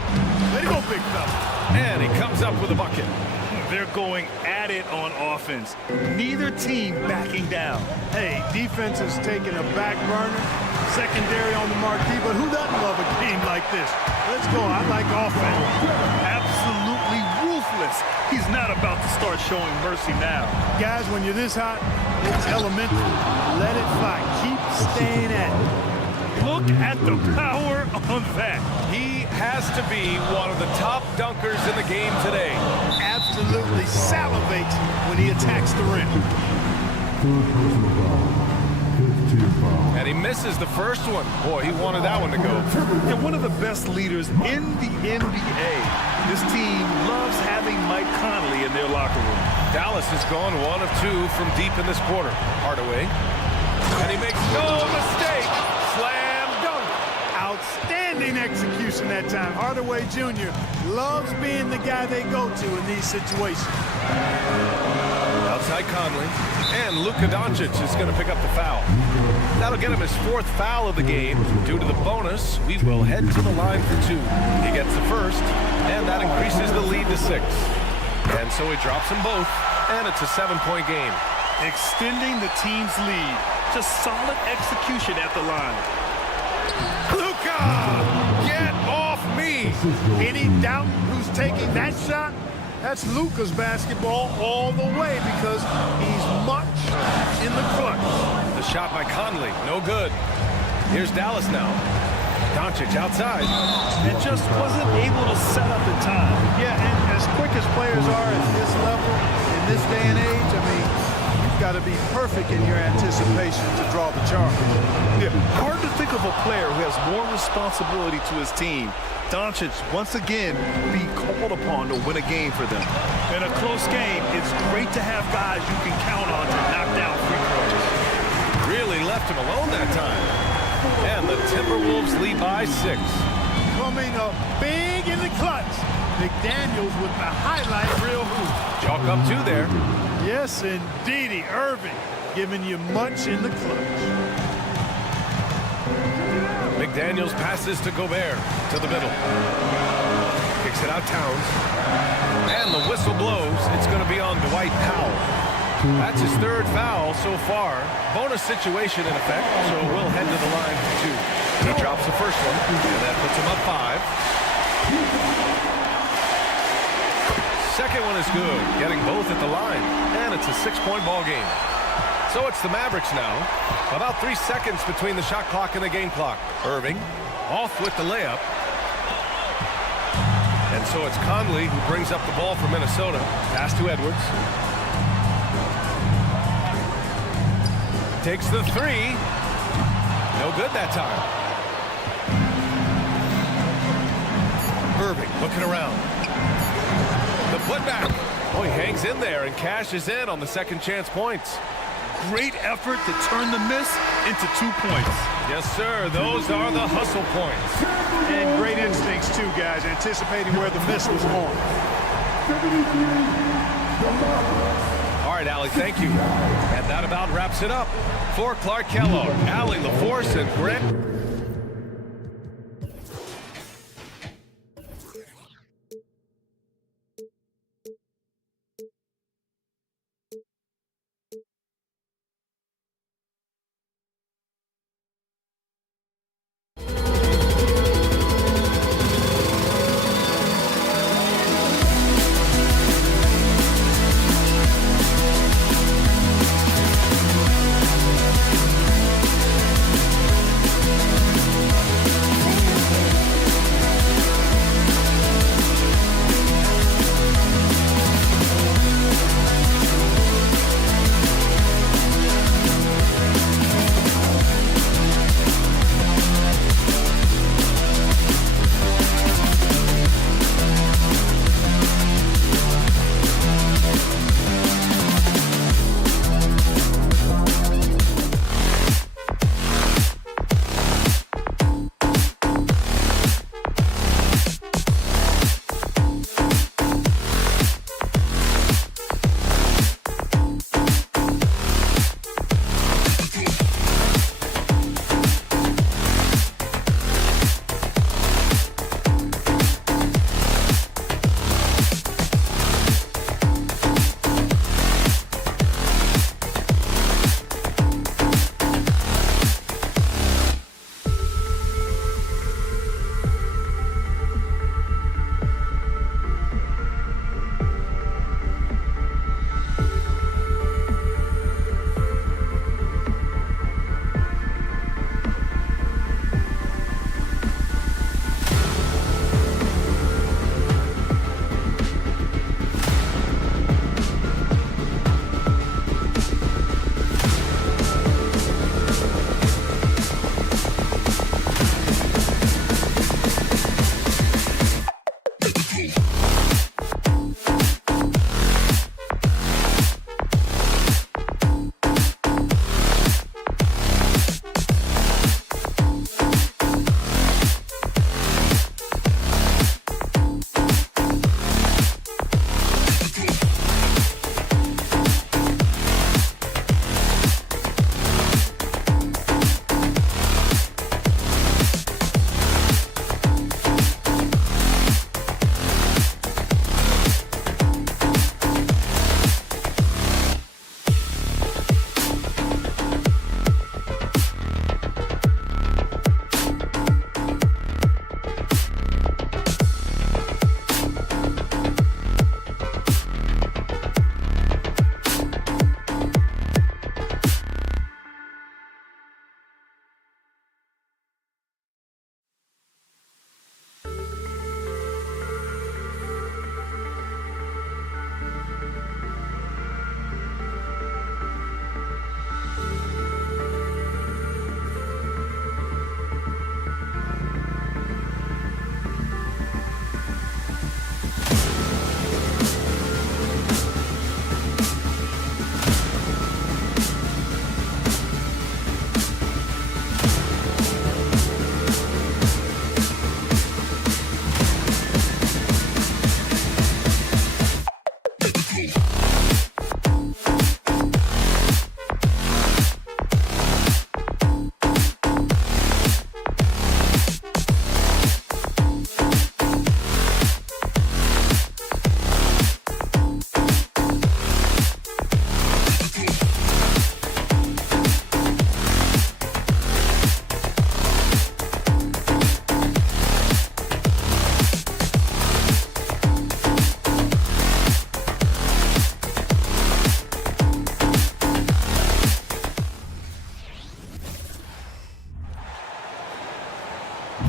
Way to go, big fella. And he comes up with a bucket. They're going at it on offense. Neither team backing down. Hey, defense is taking a back burner. Secondary on the marquee, but who doesn't love a game like this? Let's go. I like offense. Absolutely ruthless. He's not about to start showing mercy now. Guys, when you're this hot, it's elementary. Let it fly. Keep staying at it. Look at the power on that. He has to be one of the top dunkers in the game today. Absolutely salivates when he attacks the rim. And he misses the first one. Boy, he wanted that one to go. They're one of the best leaders in the NBA. This team loves having Mike Conley in their locker room. Dallas has gone 1 of 2 from deep in this quarter. Hardaway. And he makes no mistake. Slam dunk. Outstanding execution that time. Hardaway Jr. loves being the guy they go to in these situations. Outside Conley. And Luka Doncic is going to pick up the foul. That'll get him his 4th foul of the game. Due to the bonus, we will head to the line for 2. He gets the first, and that increases the lead to 6. And so he drops them both, and it's a 7-point game. Extending the team's lead. Just solid execution at the line. Luka! Get off me! Any doubt who's taking that shot? That's Luka's basketball all the way because he's much in the clutch. The shot by Conley, no good. Here's Dallas now. Doncic outside. And just wasn't able to set up in time. Yeah, and as quick as players are at this level, in this day and age, I mean, you've got to be perfect in your anticipation to draw the charge. Yeah, hard to think of a player who has more responsibility to his team. Doncic, once again, being called upon to win a game for them. In a close game, it's great to have guys you can count on to knock down free throws. Really left him alone that time. And the Timberwolves lead by 6. Coming up big in the clutch. McDaniels with the highlight reel hoop. Chalk up 2 there. Yes, indeedy. Irving giving you much in the clutch. McDaniels passes to Gobert to the middle. Kicks it out Towns. And the whistle blows. It's going to be on Dwight Powell. That's his 3rd foul so far. Bonus situation in effect, so we'll head to the line for 2. He drops the first one, and that puts him up 5. Second one is good, getting both at the line, and it's a 6-point ball game. So it's the Mavericks now. About 3 seconds between the shot clock and the game clock. Irving off with the layup. And so it's Conley who brings up the ball for Minnesota. Pass to Edwards. Takes the 3. No good that time. Irving looking around. The putback. Oh, he hangs in there and cashes in on the second chance points. Great effort to turn the miss into 2 points. Yes, sir. Those are the hustle points. And great instincts, too, guys, anticipating where the miss was going. All right, Allie, thank you. And that about wraps it up. For Clark Kellogg, Allie LaForce, and Greg.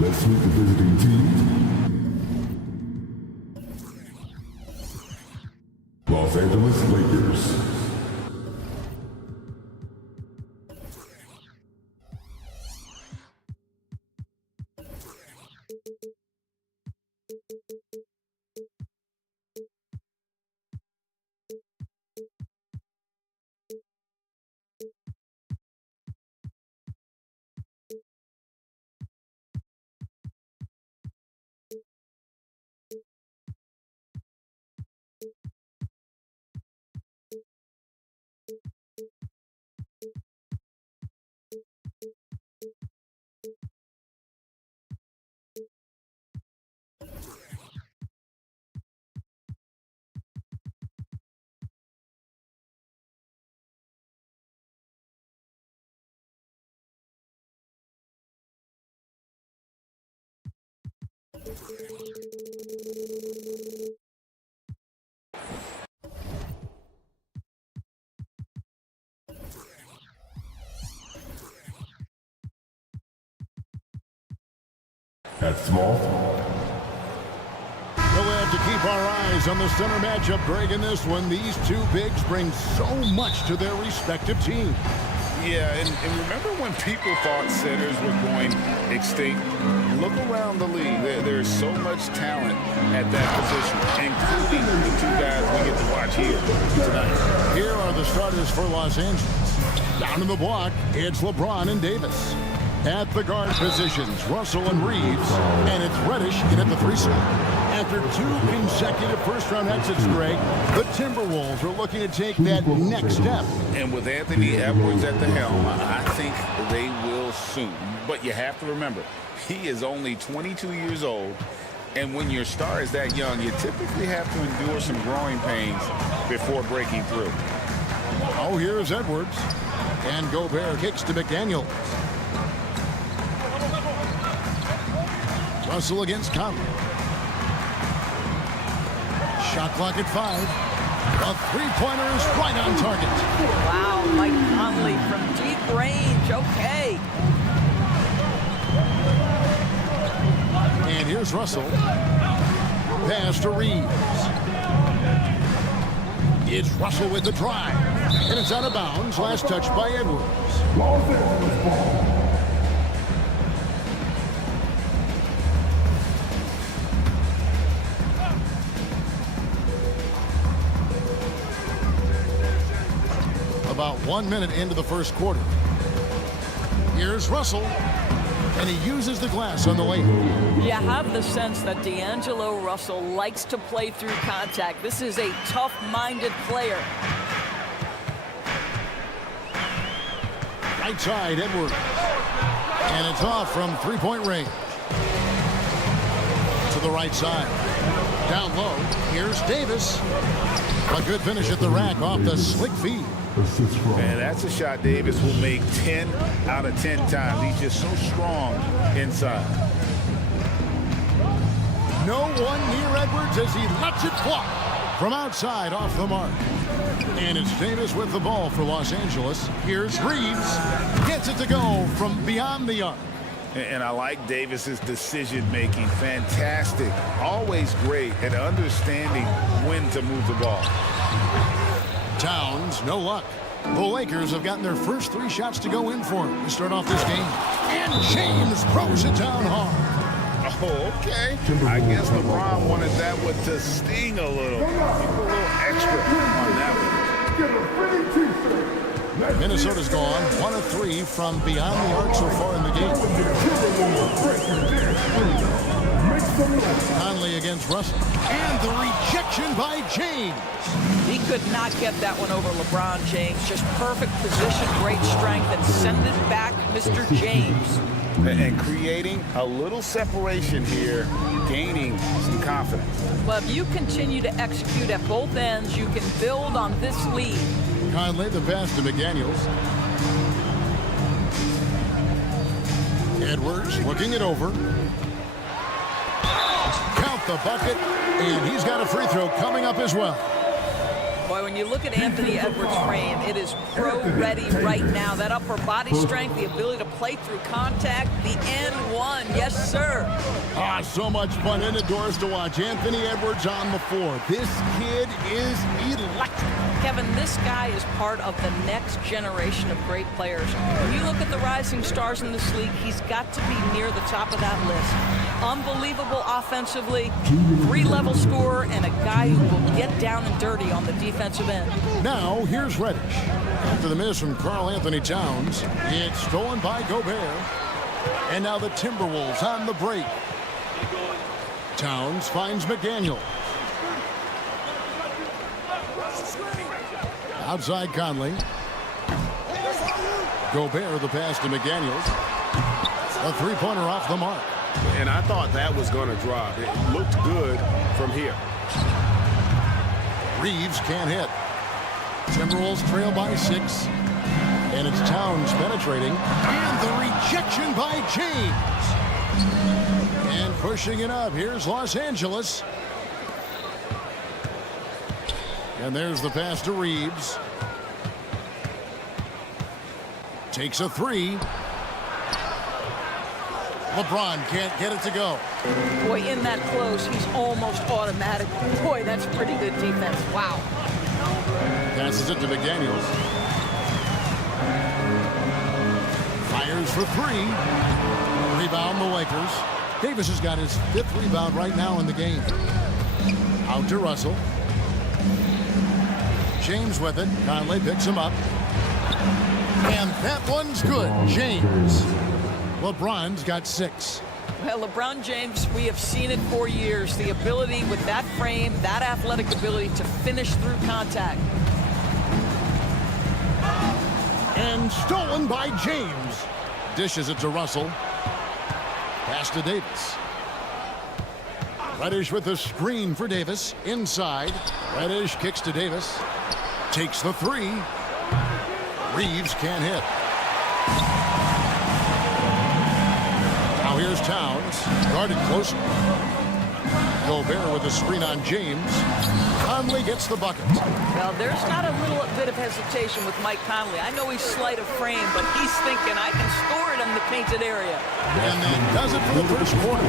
Let's meet the visiting team. Los Angeles Lakers. At small. We'll have to keep our eyes on the center matchup, Greg, in this one. These two bigs bring so much to their respective teams. Yeah, and remember when people thought centers were going extinct? Look around the league. There's so much talent at that position, including the two guys we get to watch here tonight. Here are the starters for Los Angeles. Down in the block, it's LeBron and Davis. At the guard positions, Russell and Reeves, and it's Reddish in at the 3 slot. After 2 consecutive first-round exits, Greg, the Timberwolves are looking to take that next step. And with Anthony Edwards at the helm, I think they will soon. But you have to remember, he is only 22 years old, and when your star is that young, you typically have to endure some growing pains before breaking through. Oh, here's Edwards. And Gobert kicks to McDaniels. Russell against Conley. Shot clock at 5. A 3-pointer is right on target. Wow, Mike Conley from deep range. Okay. And here's Russell. Pass to Reeves. It's Russell with the drive. And it's out of bounds. Last touch by Edwards. About 1 minute into the first quarter. Here's Russell, and he uses the glass on the lane. You have the sense that D'Angelo Russell likes to play through contact. This is a tough-minded player. Right side, Edwards. And it's off from 3-point range. To the right side. Down low, here's Davis. A good finish at the rack off the slick feed. Man, that's a shot Davis will make 10 out of 10 times. He's just so strong inside. No one near Edwards as he lets it fly from outside off the mark. And it's Davis with the ball for Los Angeles. Here's Reeves. Gets it to go from beyond the arc. And I like Davis's decision-making. Fantastic. Always great at understanding when to move the ball. Towns, no luck. The Lakers have gotten their first 3 shots to go in for him to start off this game. And James throws it down hard. Oh, okay. I guess LeBron wanted that one to sting a little. Keep a little extra on that one. Minnesota's gone 1 of 3 from beyond the arc so far in the game. Conley against Russell. And the rejection by James. He could not get that one over LeBron James. Just perfect position, great strength, and send it back, Mr. James. And creating a little separation here, gaining some confidence. Well, if you continue to execute at both ends, you can build on this lead. Conley, the pass to McDaniels. Edwards looking it over. Count the bucket, and he's got a free throw coming up as well. Boy, when you look at Anthony Edwards' frame, it is pro-ready right now. That upper body strength, the ability to play through contact, the N1, yes, sir. So much fun indoors to watch Anthony Edwards on the floor. This kid is electric. Kevin, this guy is part of the next generation of great players. When you look at the rising stars in this league, he's got to be near the top of that list. Unbelievable offensively, 3-level scorer, and a guy who will get down and dirty on the defensive end. Now, here's Reddish. After the miss from Karl Anthony Towns, it's stolen by Gobert. And now the Timberwolves on the break. Towns finds McDaniel. Outside Conley. Gobert the pass to McDaniels. A three-pointer off the mark. And I thought that was going to drop. It looked good from here. Reeves can't hit. Timberwolves trail by 6. And it's Towns penetrating. And the rejection by James. And pushing it up. Here's Los Angeles. And there's the pass to Reeves. Takes a 3. LeBron can't get it to go. Boy, in that close, he's almost automatic. Boy, that's pretty good defense. Wow. Passes it to McDaniels. Fires for 3. Rebound the Lakers. Davis has got his 5th rebound right now in the game. Out to Russell. James with it. Conley picks him up. And that one's good. James. LeBron's got 6. Well, LeBron James, we have seen it for years. The ability with that frame, that athletic ability to finish through contact. And stolen by James. Dishes it to Russell. Pass to Davis. Reddish with the screen for Davis. Inside. Reddish kicks to Davis. Takes the 3. Reeves can't hit. Now here's Towns. Guarded closer. Gobert with a screen on James. Conley gets the bucket. Well, there's not a little bit of hesitation with Mike Conley. I know he's slight of frame, but he's thinking, I can score it in the painted area. And then does it for the first quarter.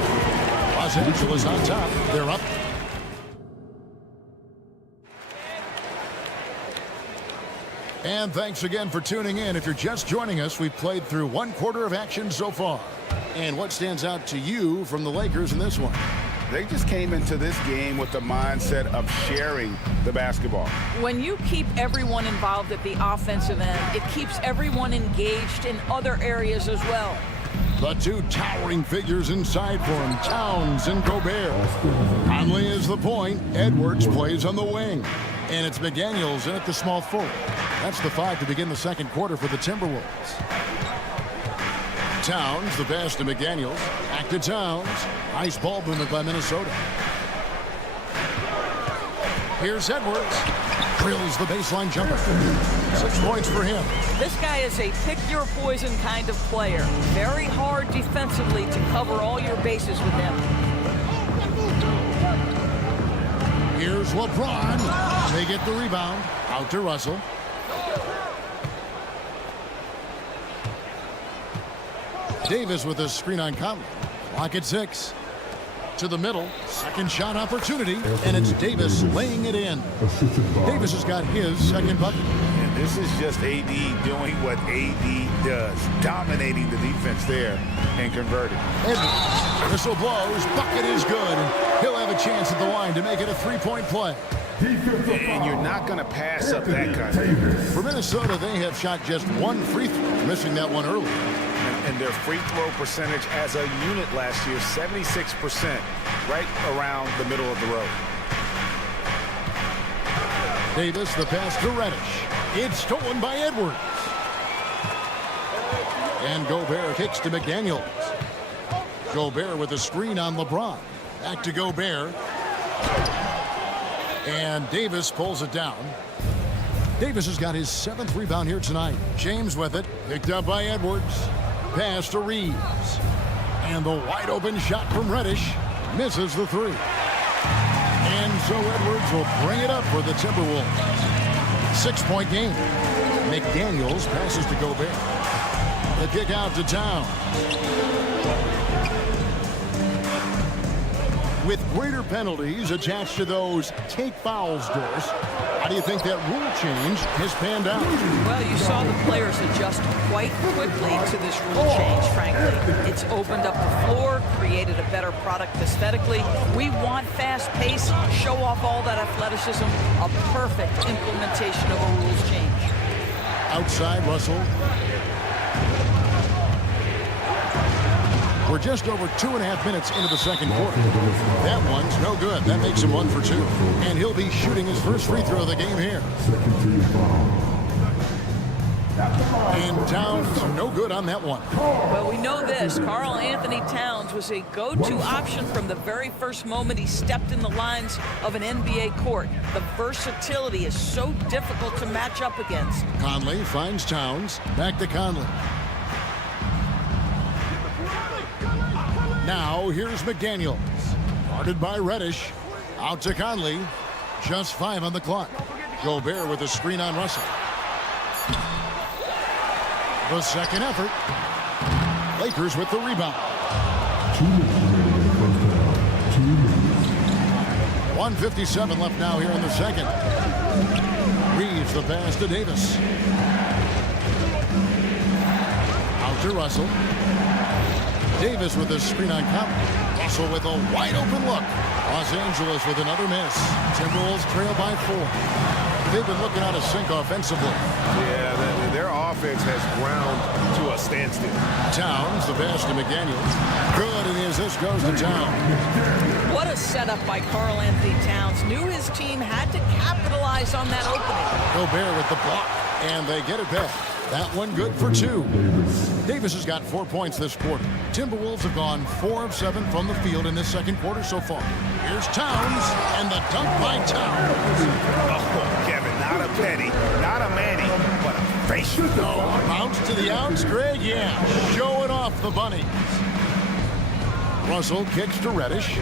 Los Angeles on top. They're up. And thanks again for tuning in. If you're just joining us, we've played through 1 quarter of action so far. And what stands out to you from the Lakers in this one? They just came into this game with the mindset of sharing the basketball. When you keep everyone involved at the offensive end, it keeps everyone engaged in other areas as well. The 2 towering figures inside for him, Towns and Gobert. Conley is the point. Edwards plays on the wing. And it's McDaniels in at the small forward. That's the 5 to begin the second quarter for the Timberwolves. Towns, the pass to McDaniels. Back to Towns. Nice ball movement by Minnesota. Here's Edwards. Drills the baseline jumper. 6 points for him. This guy is a pick-your-poison kind of player. Very hard defensively to cover all your bases with him. Here's LeBron. They get the rebound. Out to Russell. Davis with a screen on Conley. Clock at 6. To the middle. Second shot opportunity. And it's Davis laying it in. Davis has got his second bucket. And this is just AD doing what AD does. Dominating the defense there and converting. Edwards. Whistle blows. Bucket is good. And he'll have a chance at the line to make it a 3-point play. And you're not going to pass up that kind of. For Minnesota, they have shot just 1 free throw, missing that one early. And their free throw percentage as a unit last year, 76%, right around the middle of the road. Davis, the pass to Reddish. It's stolen by Edwards. And Gobert kicks to McDaniels. Gobert with a screen on LeBron. Back to Gobert. And Davis pulls it down. Davis has got his 7th rebound here tonight. James with it. Picked up by Edwards. Pass to Reeves. And the wide open shot from Reddish. Misses the 3. And so Edwards will bring it up for the Timberwolves. 6-point game. McDaniels passes to Gobert. The kick out to Towns. With greater penalties attached to those take fouls, Doris, how do you think that rule change has panned out? Well, you saw the players adjust quite quickly to this rule change, frankly. It's opened up the floor, created a better product aesthetically. We want fast pace, show off all that athleticism, a perfect implementation of a rules change. Outside, Russell. We're just over 2.5 minutes into the second quarter. That one's no good. That makes him 1 for 2. And he'll be shooting his first free throw of the game here. And Towns, no good on that one. Well, we know this. Karl Anthony Towns was a go-to option from the very first moment he stepped in the lines of an NBA court. The versatility is so difficult to match up against. Conley finds Towns. Back to Conley. Now, here's McDaniels. Guarded by Reddish. Out to Conley. Just 5 on the clock. Gobert with a screen on Russell. The second effort. Lakers with the rebound. 1:57 left now here in the second. Reeves the pass to Davis. Out to Russell. Davis with a screen on Compton. Russell with a wide open look. Los Angeles with another miss. Timberwolves trail by 4. They've been looking out of sync offensively. Yeah, their offense has ground to a standstill. Towns, the pass to McDaniels. Good, and the assist goes to Towns. What a setup by Karl Anthony Towns. Knew his team had to capitalize on that opening. Gobert with the block, and they get it back. That one good for 2. Davis has got 4 points this quarter. Timberwolves have gone 4 of 7 from the field in this second quarter so far. Here's Towns, and the dunk by Towns. Oh, Kevin, not a Petty, not a Manny, but a face. Oh, bounce to the outs, Greg, yeah. Showing off the bunnies. Russell kicks to Reddish.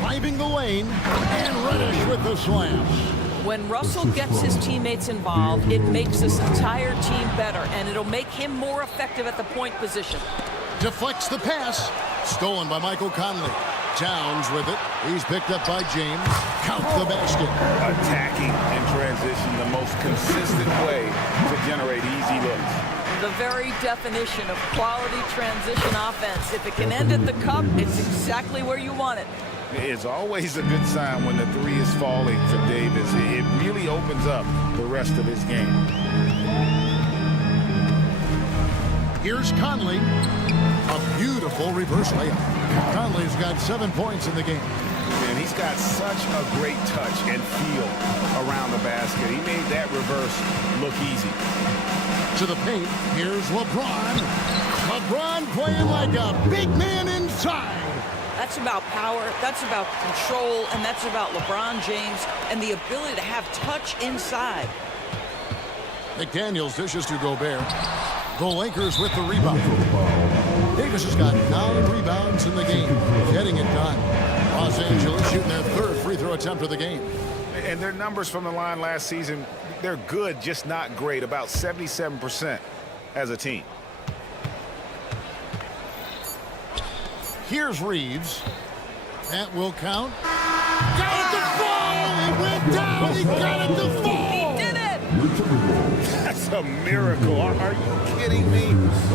Driving the lane, and Reddish with the slam. When Russell gets his teammates involved, it makes this entire team better, and it'll make him more effective at the point position. Deflects the pass. Stolen by Michael Conley. Towns with it. He's picked up by James. Count the basket. Attacking in transition, the most consistent way to generate easy looks. The very definition of quality transition offense. If it can end at the cup, it's exactly where you want it. It's always a good sign when the 3 is falling for Davis. It really opens up the rest of his game. Here's Conley. A beautiful reverse layup. Conley's got 7 points in the game. And he's got such a great touch and feel around the basket. He made that reverse look easy. To the paint, here's LeBron. LeBron playing like a big man inside. That's about power, that's about control, and that's about LeBron James and the ability to have touch inside. McDaniels dishes to Gobert. The Lakers with the rebound. Davis has got 9 rebounds in the game, getting it done. Los Angeles shooting their 3rd free throw attempt of the game. And their numbers from the line last season, they're good, just not great, about 77% as a team. Here's Reeves. That will count. Got it to fall! It went down! He got it to fall! He did it! That's a miracle. Are you kidding me?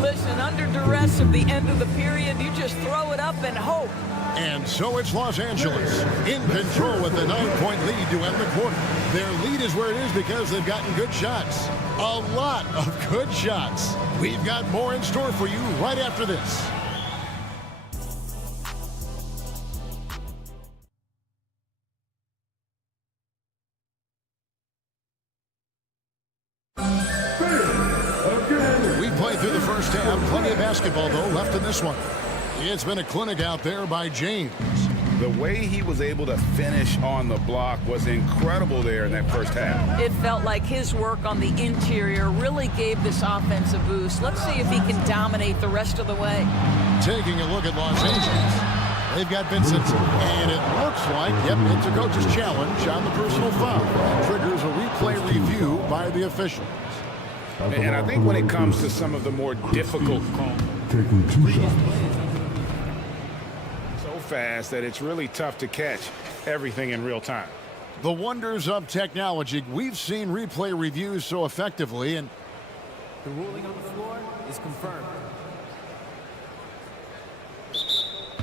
Listen, under duress of the end of the period, you just throw it up and hope. And so it's Los Angeles in control with a 9-point lead to end the quarter. Their lead is where it is because they've gotten good shots. A lot of good shots. We've got more in store for you right after this. Through the first half, plenty of basketball though left in this one. It's been a clinic out there by James. The way he was able to finish on the block was incredible there in that first half. It felt like his work on the interior really gave this offense a boost. Let's see if he can dominate the rest of the way. Taking a look at Los Angeles. They've got Vincent, and it looks like, yep, it's a coach's challenge on the personal foul. That triggers a replay review by the officials. And I think when it comes to some of the more difficult calls, Taking 2 shots. so fast that it's really tough to catch everything in real time. The wonders of technology. We've seen replay reviews so effectively, and The ruling on the floor is confirmed.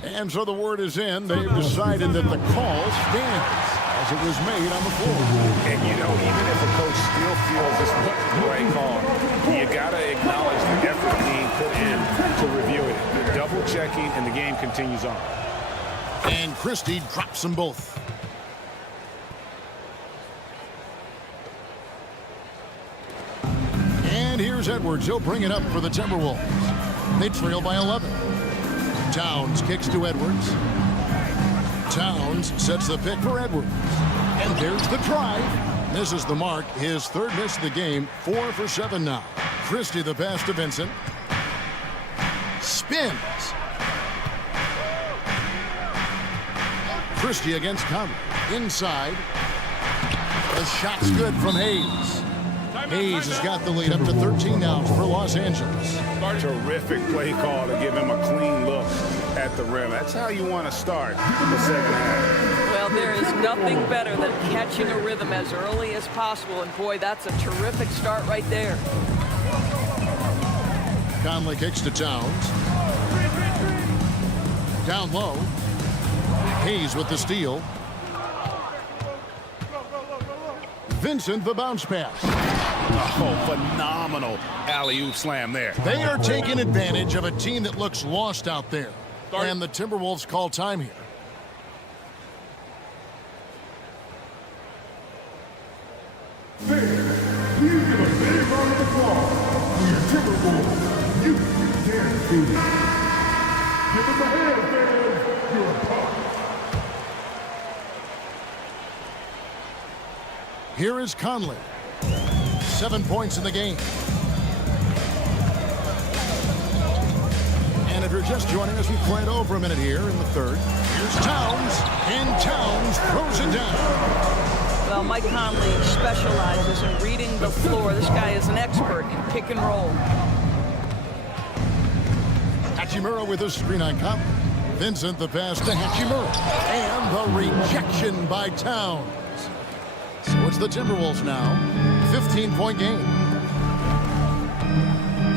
And so the word is in. They've decided that the call stands as it was made on the floor. And, you know, even if a coach still feels this wasn't the right call, you got to acknowledge the effort being put in to review it. They're double-checking, and the game continues on. And Christie drops them both. And here's Edwards. He'll bring it up for the Timberwolves. They trail by 11. Towns kicks to Edwards. Towns sets the pick for Edwards. And there's the drive. Misses the mark. His third miss of the game. 4 for 7 now. Christie the pass to Vincent. Spins. Christie against Conley. Inside. The shot's good from Hayes. Hayes has got the lead up to 13 now for Los Angeles. Terrific play call to give him a clean look at the rim. That's how you want to start the second half. Well, there is nothing better than catching a rhythm as early as possible. And, boy, that's a terrific start right there. Conley kicks to Towns. Down low. Hayes with the steal. Vincent the bounce pass. Oh, phenomenal alley-oop slam there. They are taking advantage of a team that looks lost out there. And the Timberwolves call time here. Please give a big round of applause for your Timberwolves youth dance team. Give us a hand, fans. You're a pop. Here is Conley. 7 points in the game. And if you're just joining us, we play it over a minute here in the third. Here's Towns, and Towns throws it down. Well, Mike Conley specializes in reading the floor. This guy is an expert in pick and roll. Hachimura with a screen on Conley. Vincent the pass to Hachimura. And the rejection by Towns. So it's the Timberwolves now. 15-point game.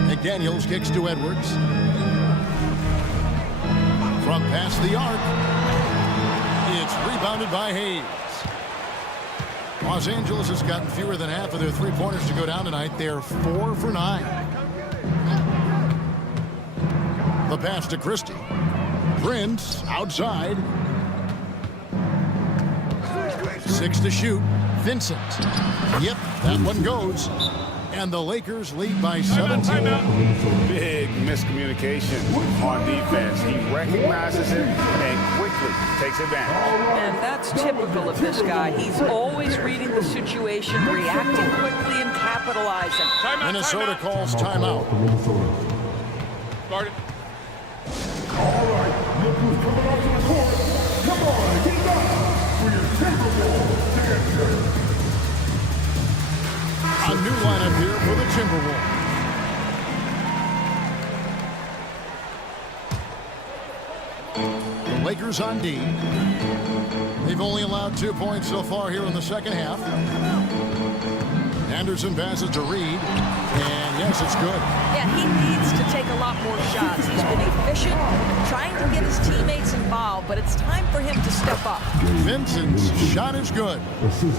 McDaniels kicks to Edwards. From past the arc. It's rebounded by Hayes. Los Angeles has gotten fewer than half of their three-pointers to go down tonight. They're 4 for 9. The pass to Christie. Prince outside. 6 to shoot. Vincent. Yep, that one goes. And the Lakers lead by 17. Big miscommunication on defense. He recognizes it and quickly takes advantage. And that's typical of this guy. He's always reading the situation, reacting quickly, and capitalizing. Minnesota calls timeout. Start it. All right, look who's coming onto the court. Come on, get it up for your Timberwolves dancer. A new lineup here for the Timberwolves. The Lakers on D. They've only allowed 2 points so far here in the second half. Anderson passes to Reed, and yes, it's good. Yeah, he needs to take a lot more shots. He's been efficient, trying to get his teammates involved, but it's time for him to step up. Vincent's shot is good.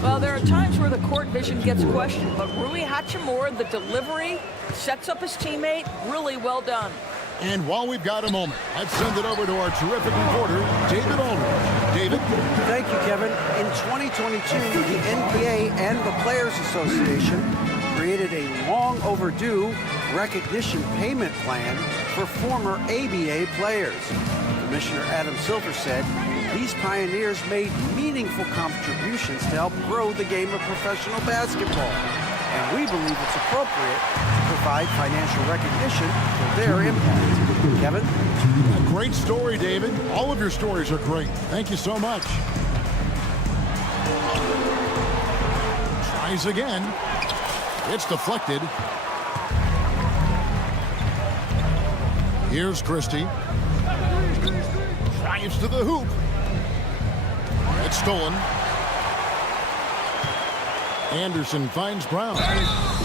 Well, there are times where the court vision gets questioned, but Rui Hachimura, the delivery, sets up his teammate. Really well done. And while we've got a moment, let's send it over to our terrific reporter, David Aldridge. David? Thank you, Kevin. In 2022, the NBA and the Players Association created a long overdue recognition payment plan for former ABA players. Commissioner Adam Silver said these pioneers made meaningful contributions to help grow the game of professional basketball. And we believe it's appropriate to provide financial recognition for their impact. Kevin? A great story, David. All of your stories are great. Thank you so much. Tries again. It's deflected. Here's Christie. Drives to the hoop. It's stolen. Anderson finds Brown.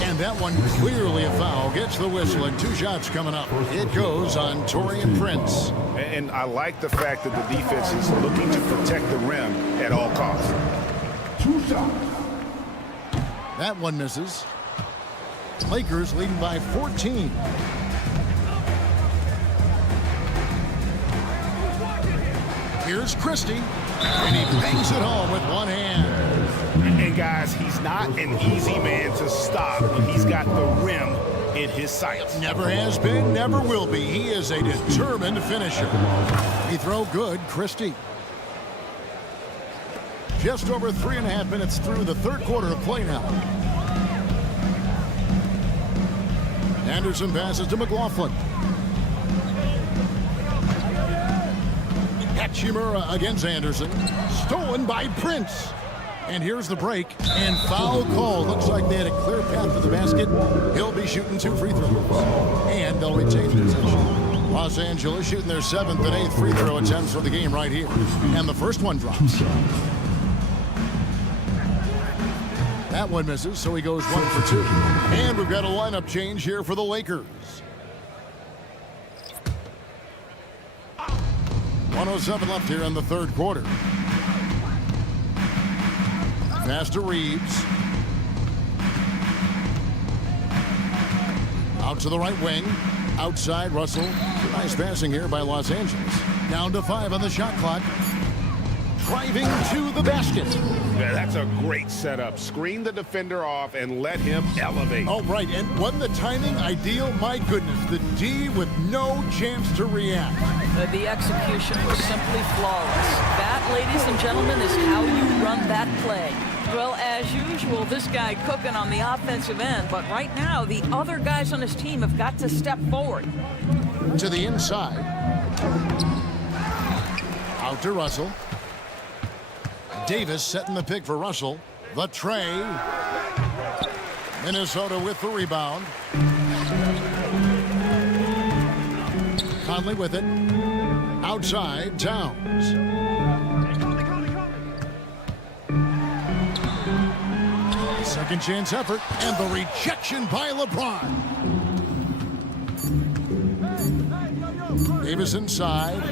And that one clearly a foul. Gets the whistle and 2 shots coming up. It goes on Taurean Prince. And I like the fact that the defense is looking to protect the rim at all costs. 2 shots. That one misses. Lakers leading by 14. Here's Christie. And he bangs it home with one hand. And guys, he's not an easy man to stop when he's got the rim in his sights. Never has been, never will be. He is a determined finisher. He throw good, Christie. Just over 3.5 minutes through the third quarter of play now. Anderson passes to McLaughlin. Hachimura against Anderson. Stolen by Prince. And here's the break. And foul call. Looks like they had a clear path to the basket. He'll be shooting 2 free throws. And they'll retain possession. Los Angeles shooting their 7th and 8th free throw attempts for the game right here. And the first one drops. That one misses, so he goes 1 for 2. And we've got a lineup change here for the Lakers. 1:07 left here in the third quarter. Pass to Reeves. Out to the right wing. Outside Russell. Nice passing here by Los Angeles. Down to 5 on the shot clock. Driving to the basket. Yeah, that's a great setup. Screen the defender off and let him elevate. Oh, right. And wasn't the timing ideal? My goodness. The D with no chance to react. The execution was simply flawless. That, ladies and gentlemen, is how you run that play. Well, as usual, this guy cooking on the offensive end. But right now, the other guys on his team have got to step forward. To the inside. Out to Russell. Davis setting the pick for Russell. The tray. Minnesota with the rebound. Conley with it. Outside, Towns. Second chance effort. And the rejection by LeBron. Davis inside.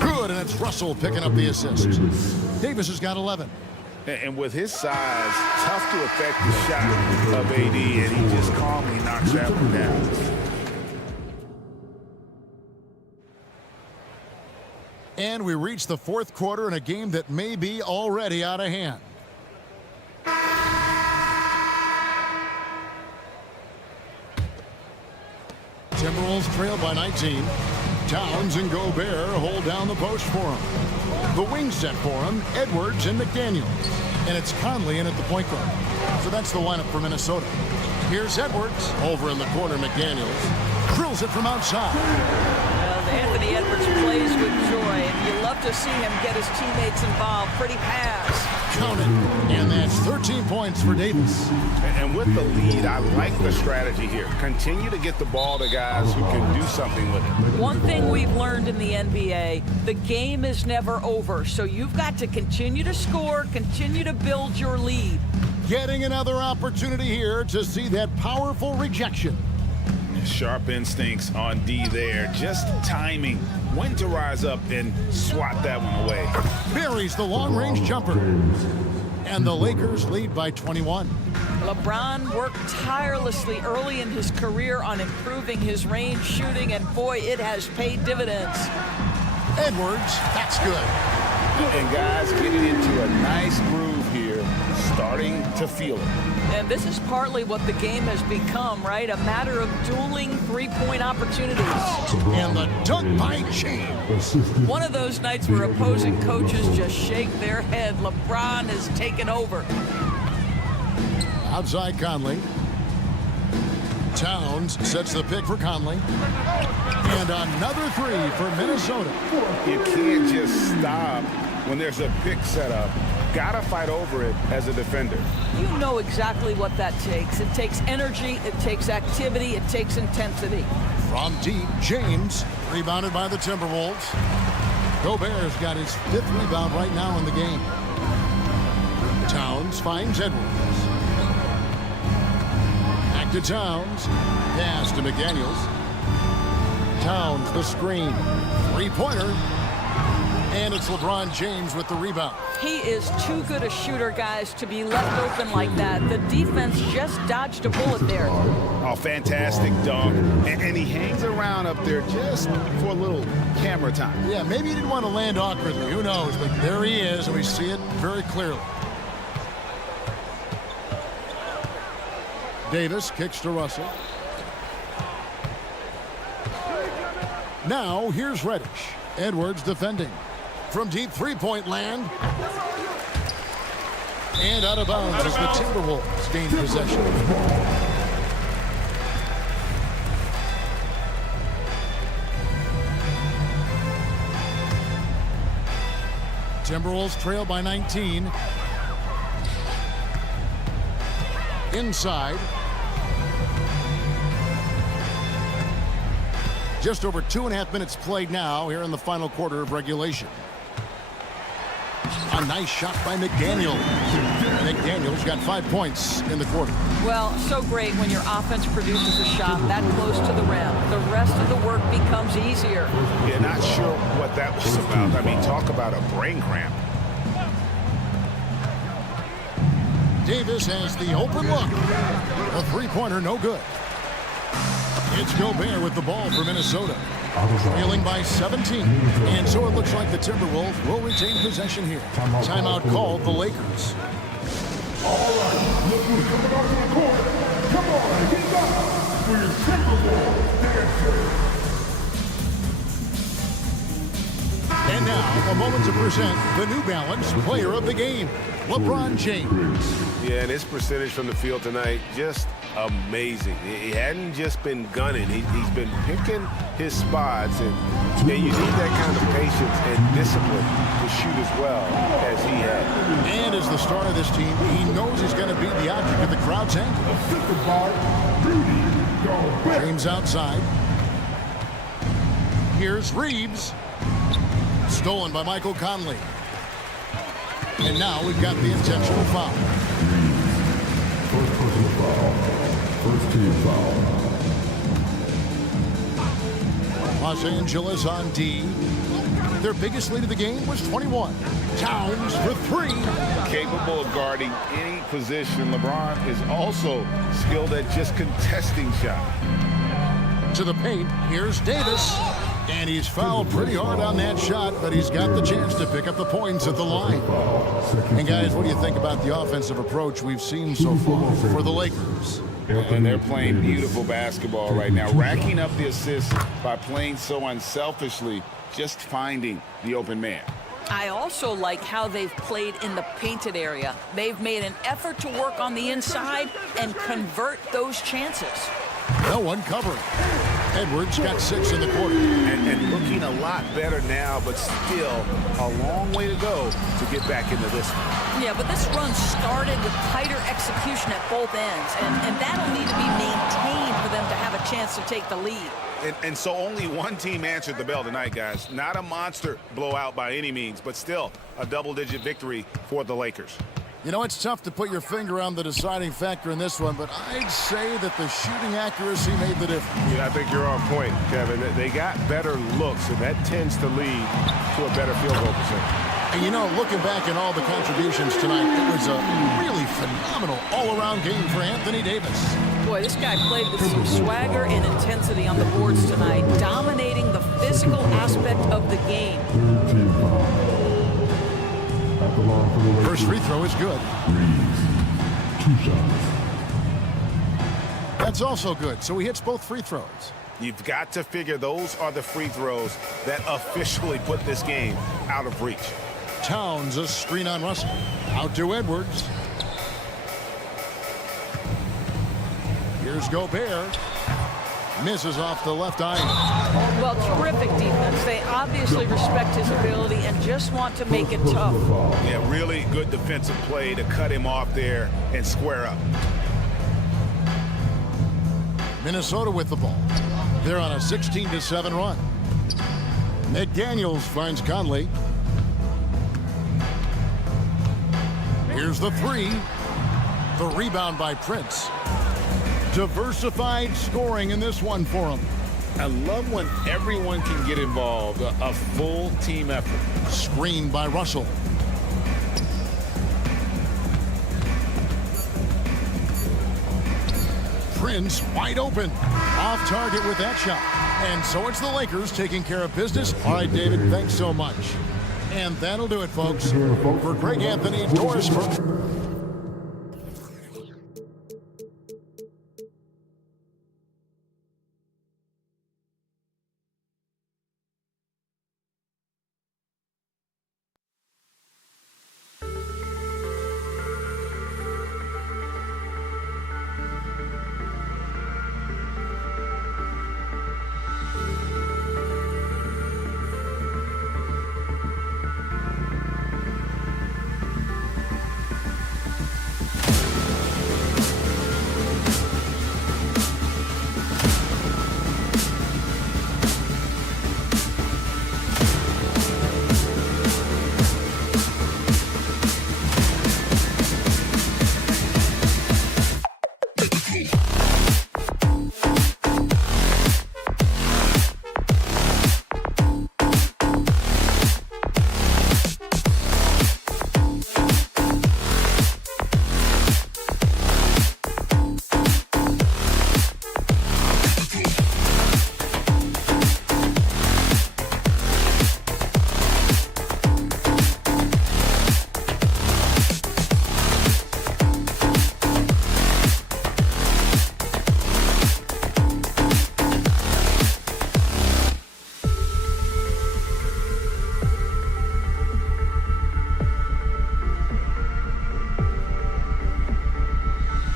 Good, and it's Russell picking up the assist. Davis has got 11. And with his size, tough to affect the shot of AD, and he just calmly knocks that one down. And we reach the fourth quarter in a game that may be already out of hand. Timberwolves trail by 19. Towns and Gobert hold down the post for him. The wing set for him, Edwards and McDaniels. And it's Conley in at the point guard. So that's the lineup for Minnesota. Here's Edwards. Over in the corner, McDaniels. Drills it from outside. Well, Anthony Edwards plays with joy, and you love to see him get his teammates involved. Pretty pass. Count it. And that's 13 points for Davis. And with the lead, I like the strategy here. Continue to get the ball to guys who can do something with it. One thing we've learned in the NBA, the game is never over. So you've got to continue to score, continue to build your lead. Getting another opportunity here to see that powerful rejection. Sharp instincts on D there. Just timing when to rise up and swat that one away. Buries the long-range jumper. And the Lakers lead by 21. LeBron worked tirelessly early in his career on improving his range shooting, and boy, it has paid dividends. Edwards, that's good. And guys getting into a nice groove here, starting to feel it. And this is partly what the game has become, right? A matter of dueling three-point opportunities. And the dunk by James. One of those nights where opposing coaches just shake their head. LeBron has taken over. Outside Conley. Towns sets the pick for Conley. And another three for Minnesota. You can't just stop when there's a pick set up. Gotta fight over it as a defender. You know exactly what that takes. It takes energy, it takes activity, it takes intensity. From deep, James, rebounded by the Timberwolves. Gobert's got his 5th rebound right now in the game. Towns finds Edwards. Back to Towns. Pass to McDaniels. Towns, the screen. 3-pointer. And it's LeBron James with the rebound. He is too good a shooter, guys, to be left open like that. The defense just dodged a bullet there. Oh, fantastic dunk. And he hangs around up there just for a little camera time. Yeah, maybe he didn't want to land awkwardly. Who knows? But there he is, and we see it very clearly. Davis kicks to Russell. Now, here's Reddish. Edwards defending. From deep 3-point land. And out of bounds as the Timberwolves gain possession. Timberwolves trail by 19. Inside. Just over 2.5 minutes played now here in the final quarter of regulation. A nice shot by McDaniels. McDaniels got 5 points in the quarter. Well, so great when your offense produces a shot that close to the rim. The rest of the work becomes easier. Yeah, not sure what that was about. I mean, talk about a brain cramp. Davis has the open look. A 3-pointer, no good. It's Gobert with the ball for Minnesota. Trailing by 17. And so it looks like the Timberwolves will retain possession here. Timeout called the Lakers. All right, look who's coming out to the court. Come on, get up for your Timberwolves dancer. And now, a moment to present the New Balance Player of the Game, LeBron James. Yeah, and his percentage from the field tonight, just amazing. He hadn't just been gunning. He's been picking his spots, and you need that kind of patience and discipline to shoot as well as he had. And as the star of this team, he knows he's going to be the object of the crowd's anger. James outside. Here's Reeves. Stolen by Michael Conley. And now we've got the intentional foul. First personal foul. First team foul. Los Angeles on D. Their biggest lead of the game was 21. Towns for 3. Capable of guarding any position. LeBron is also skilled at just contesting shots. To the paint, here's Davis. And he's fouled pretty hard on that shot, but he's got the chance to pick up the points at the line. And guys, what do you think about the offensive approach we've seen so far for the Lakers? And they're playing beautiful basketball right now, racking up the assists by playing so unselfishly, just finding the open man. I also like how they've played in the painted area. They've made an effort to work on the inside and convert those chances. No one covering. Edwards got 6 in the quarter. And looking a lot better now, but still a long way to go to get back into this one. Yeah, but this run started with tighter execution at both ends, and that'll need to be maintained for them to have a chance to take the lead. And so only one team answered the bell tonight, guys. Not a monster blowout by any means, but still a double-digit victory for the Lakers. You know, it's tough to put your finger on the deciding factor in this one, but I'd say that the shooting accuracy made the difference. Yeah, I think you're on point, Kevin. They got better looks, and that tends to lead to a better field goal percentage. And you know, looking back at all the contributions tonight, it was a really phenomenal all-around game for Anthony Davis. Boy, this guy played with some swagger and intensity on the boards tonight, dominating the physical aspect of the game. First free throw is good. 2 shots. That's also good, so he hits both free throws. You've got to figure those are the free throws that officially put this game out of reach. Towns, a screen on Russell. Out to Edwards. Here's Gobert. Misses off the left eye. Well, terrific defense. They obviously respect his ability and just want to make it tough. Yeah, really good defensive play to cut him off there and square up. Minnesota with the ball. They're on a 16-7 run. McDaniels finds Conley. Here's the three. The rebound by Prince. Diversified scoring in this one for him. I love when everyone can get involved, a full team effort. Screen by Russell. Prince wide open. Off target with that shot. And so it's the Lakers taking care of business. All right, David, thanks so much. And that'll do it, folks. For Greg Anthony, Doris Burke.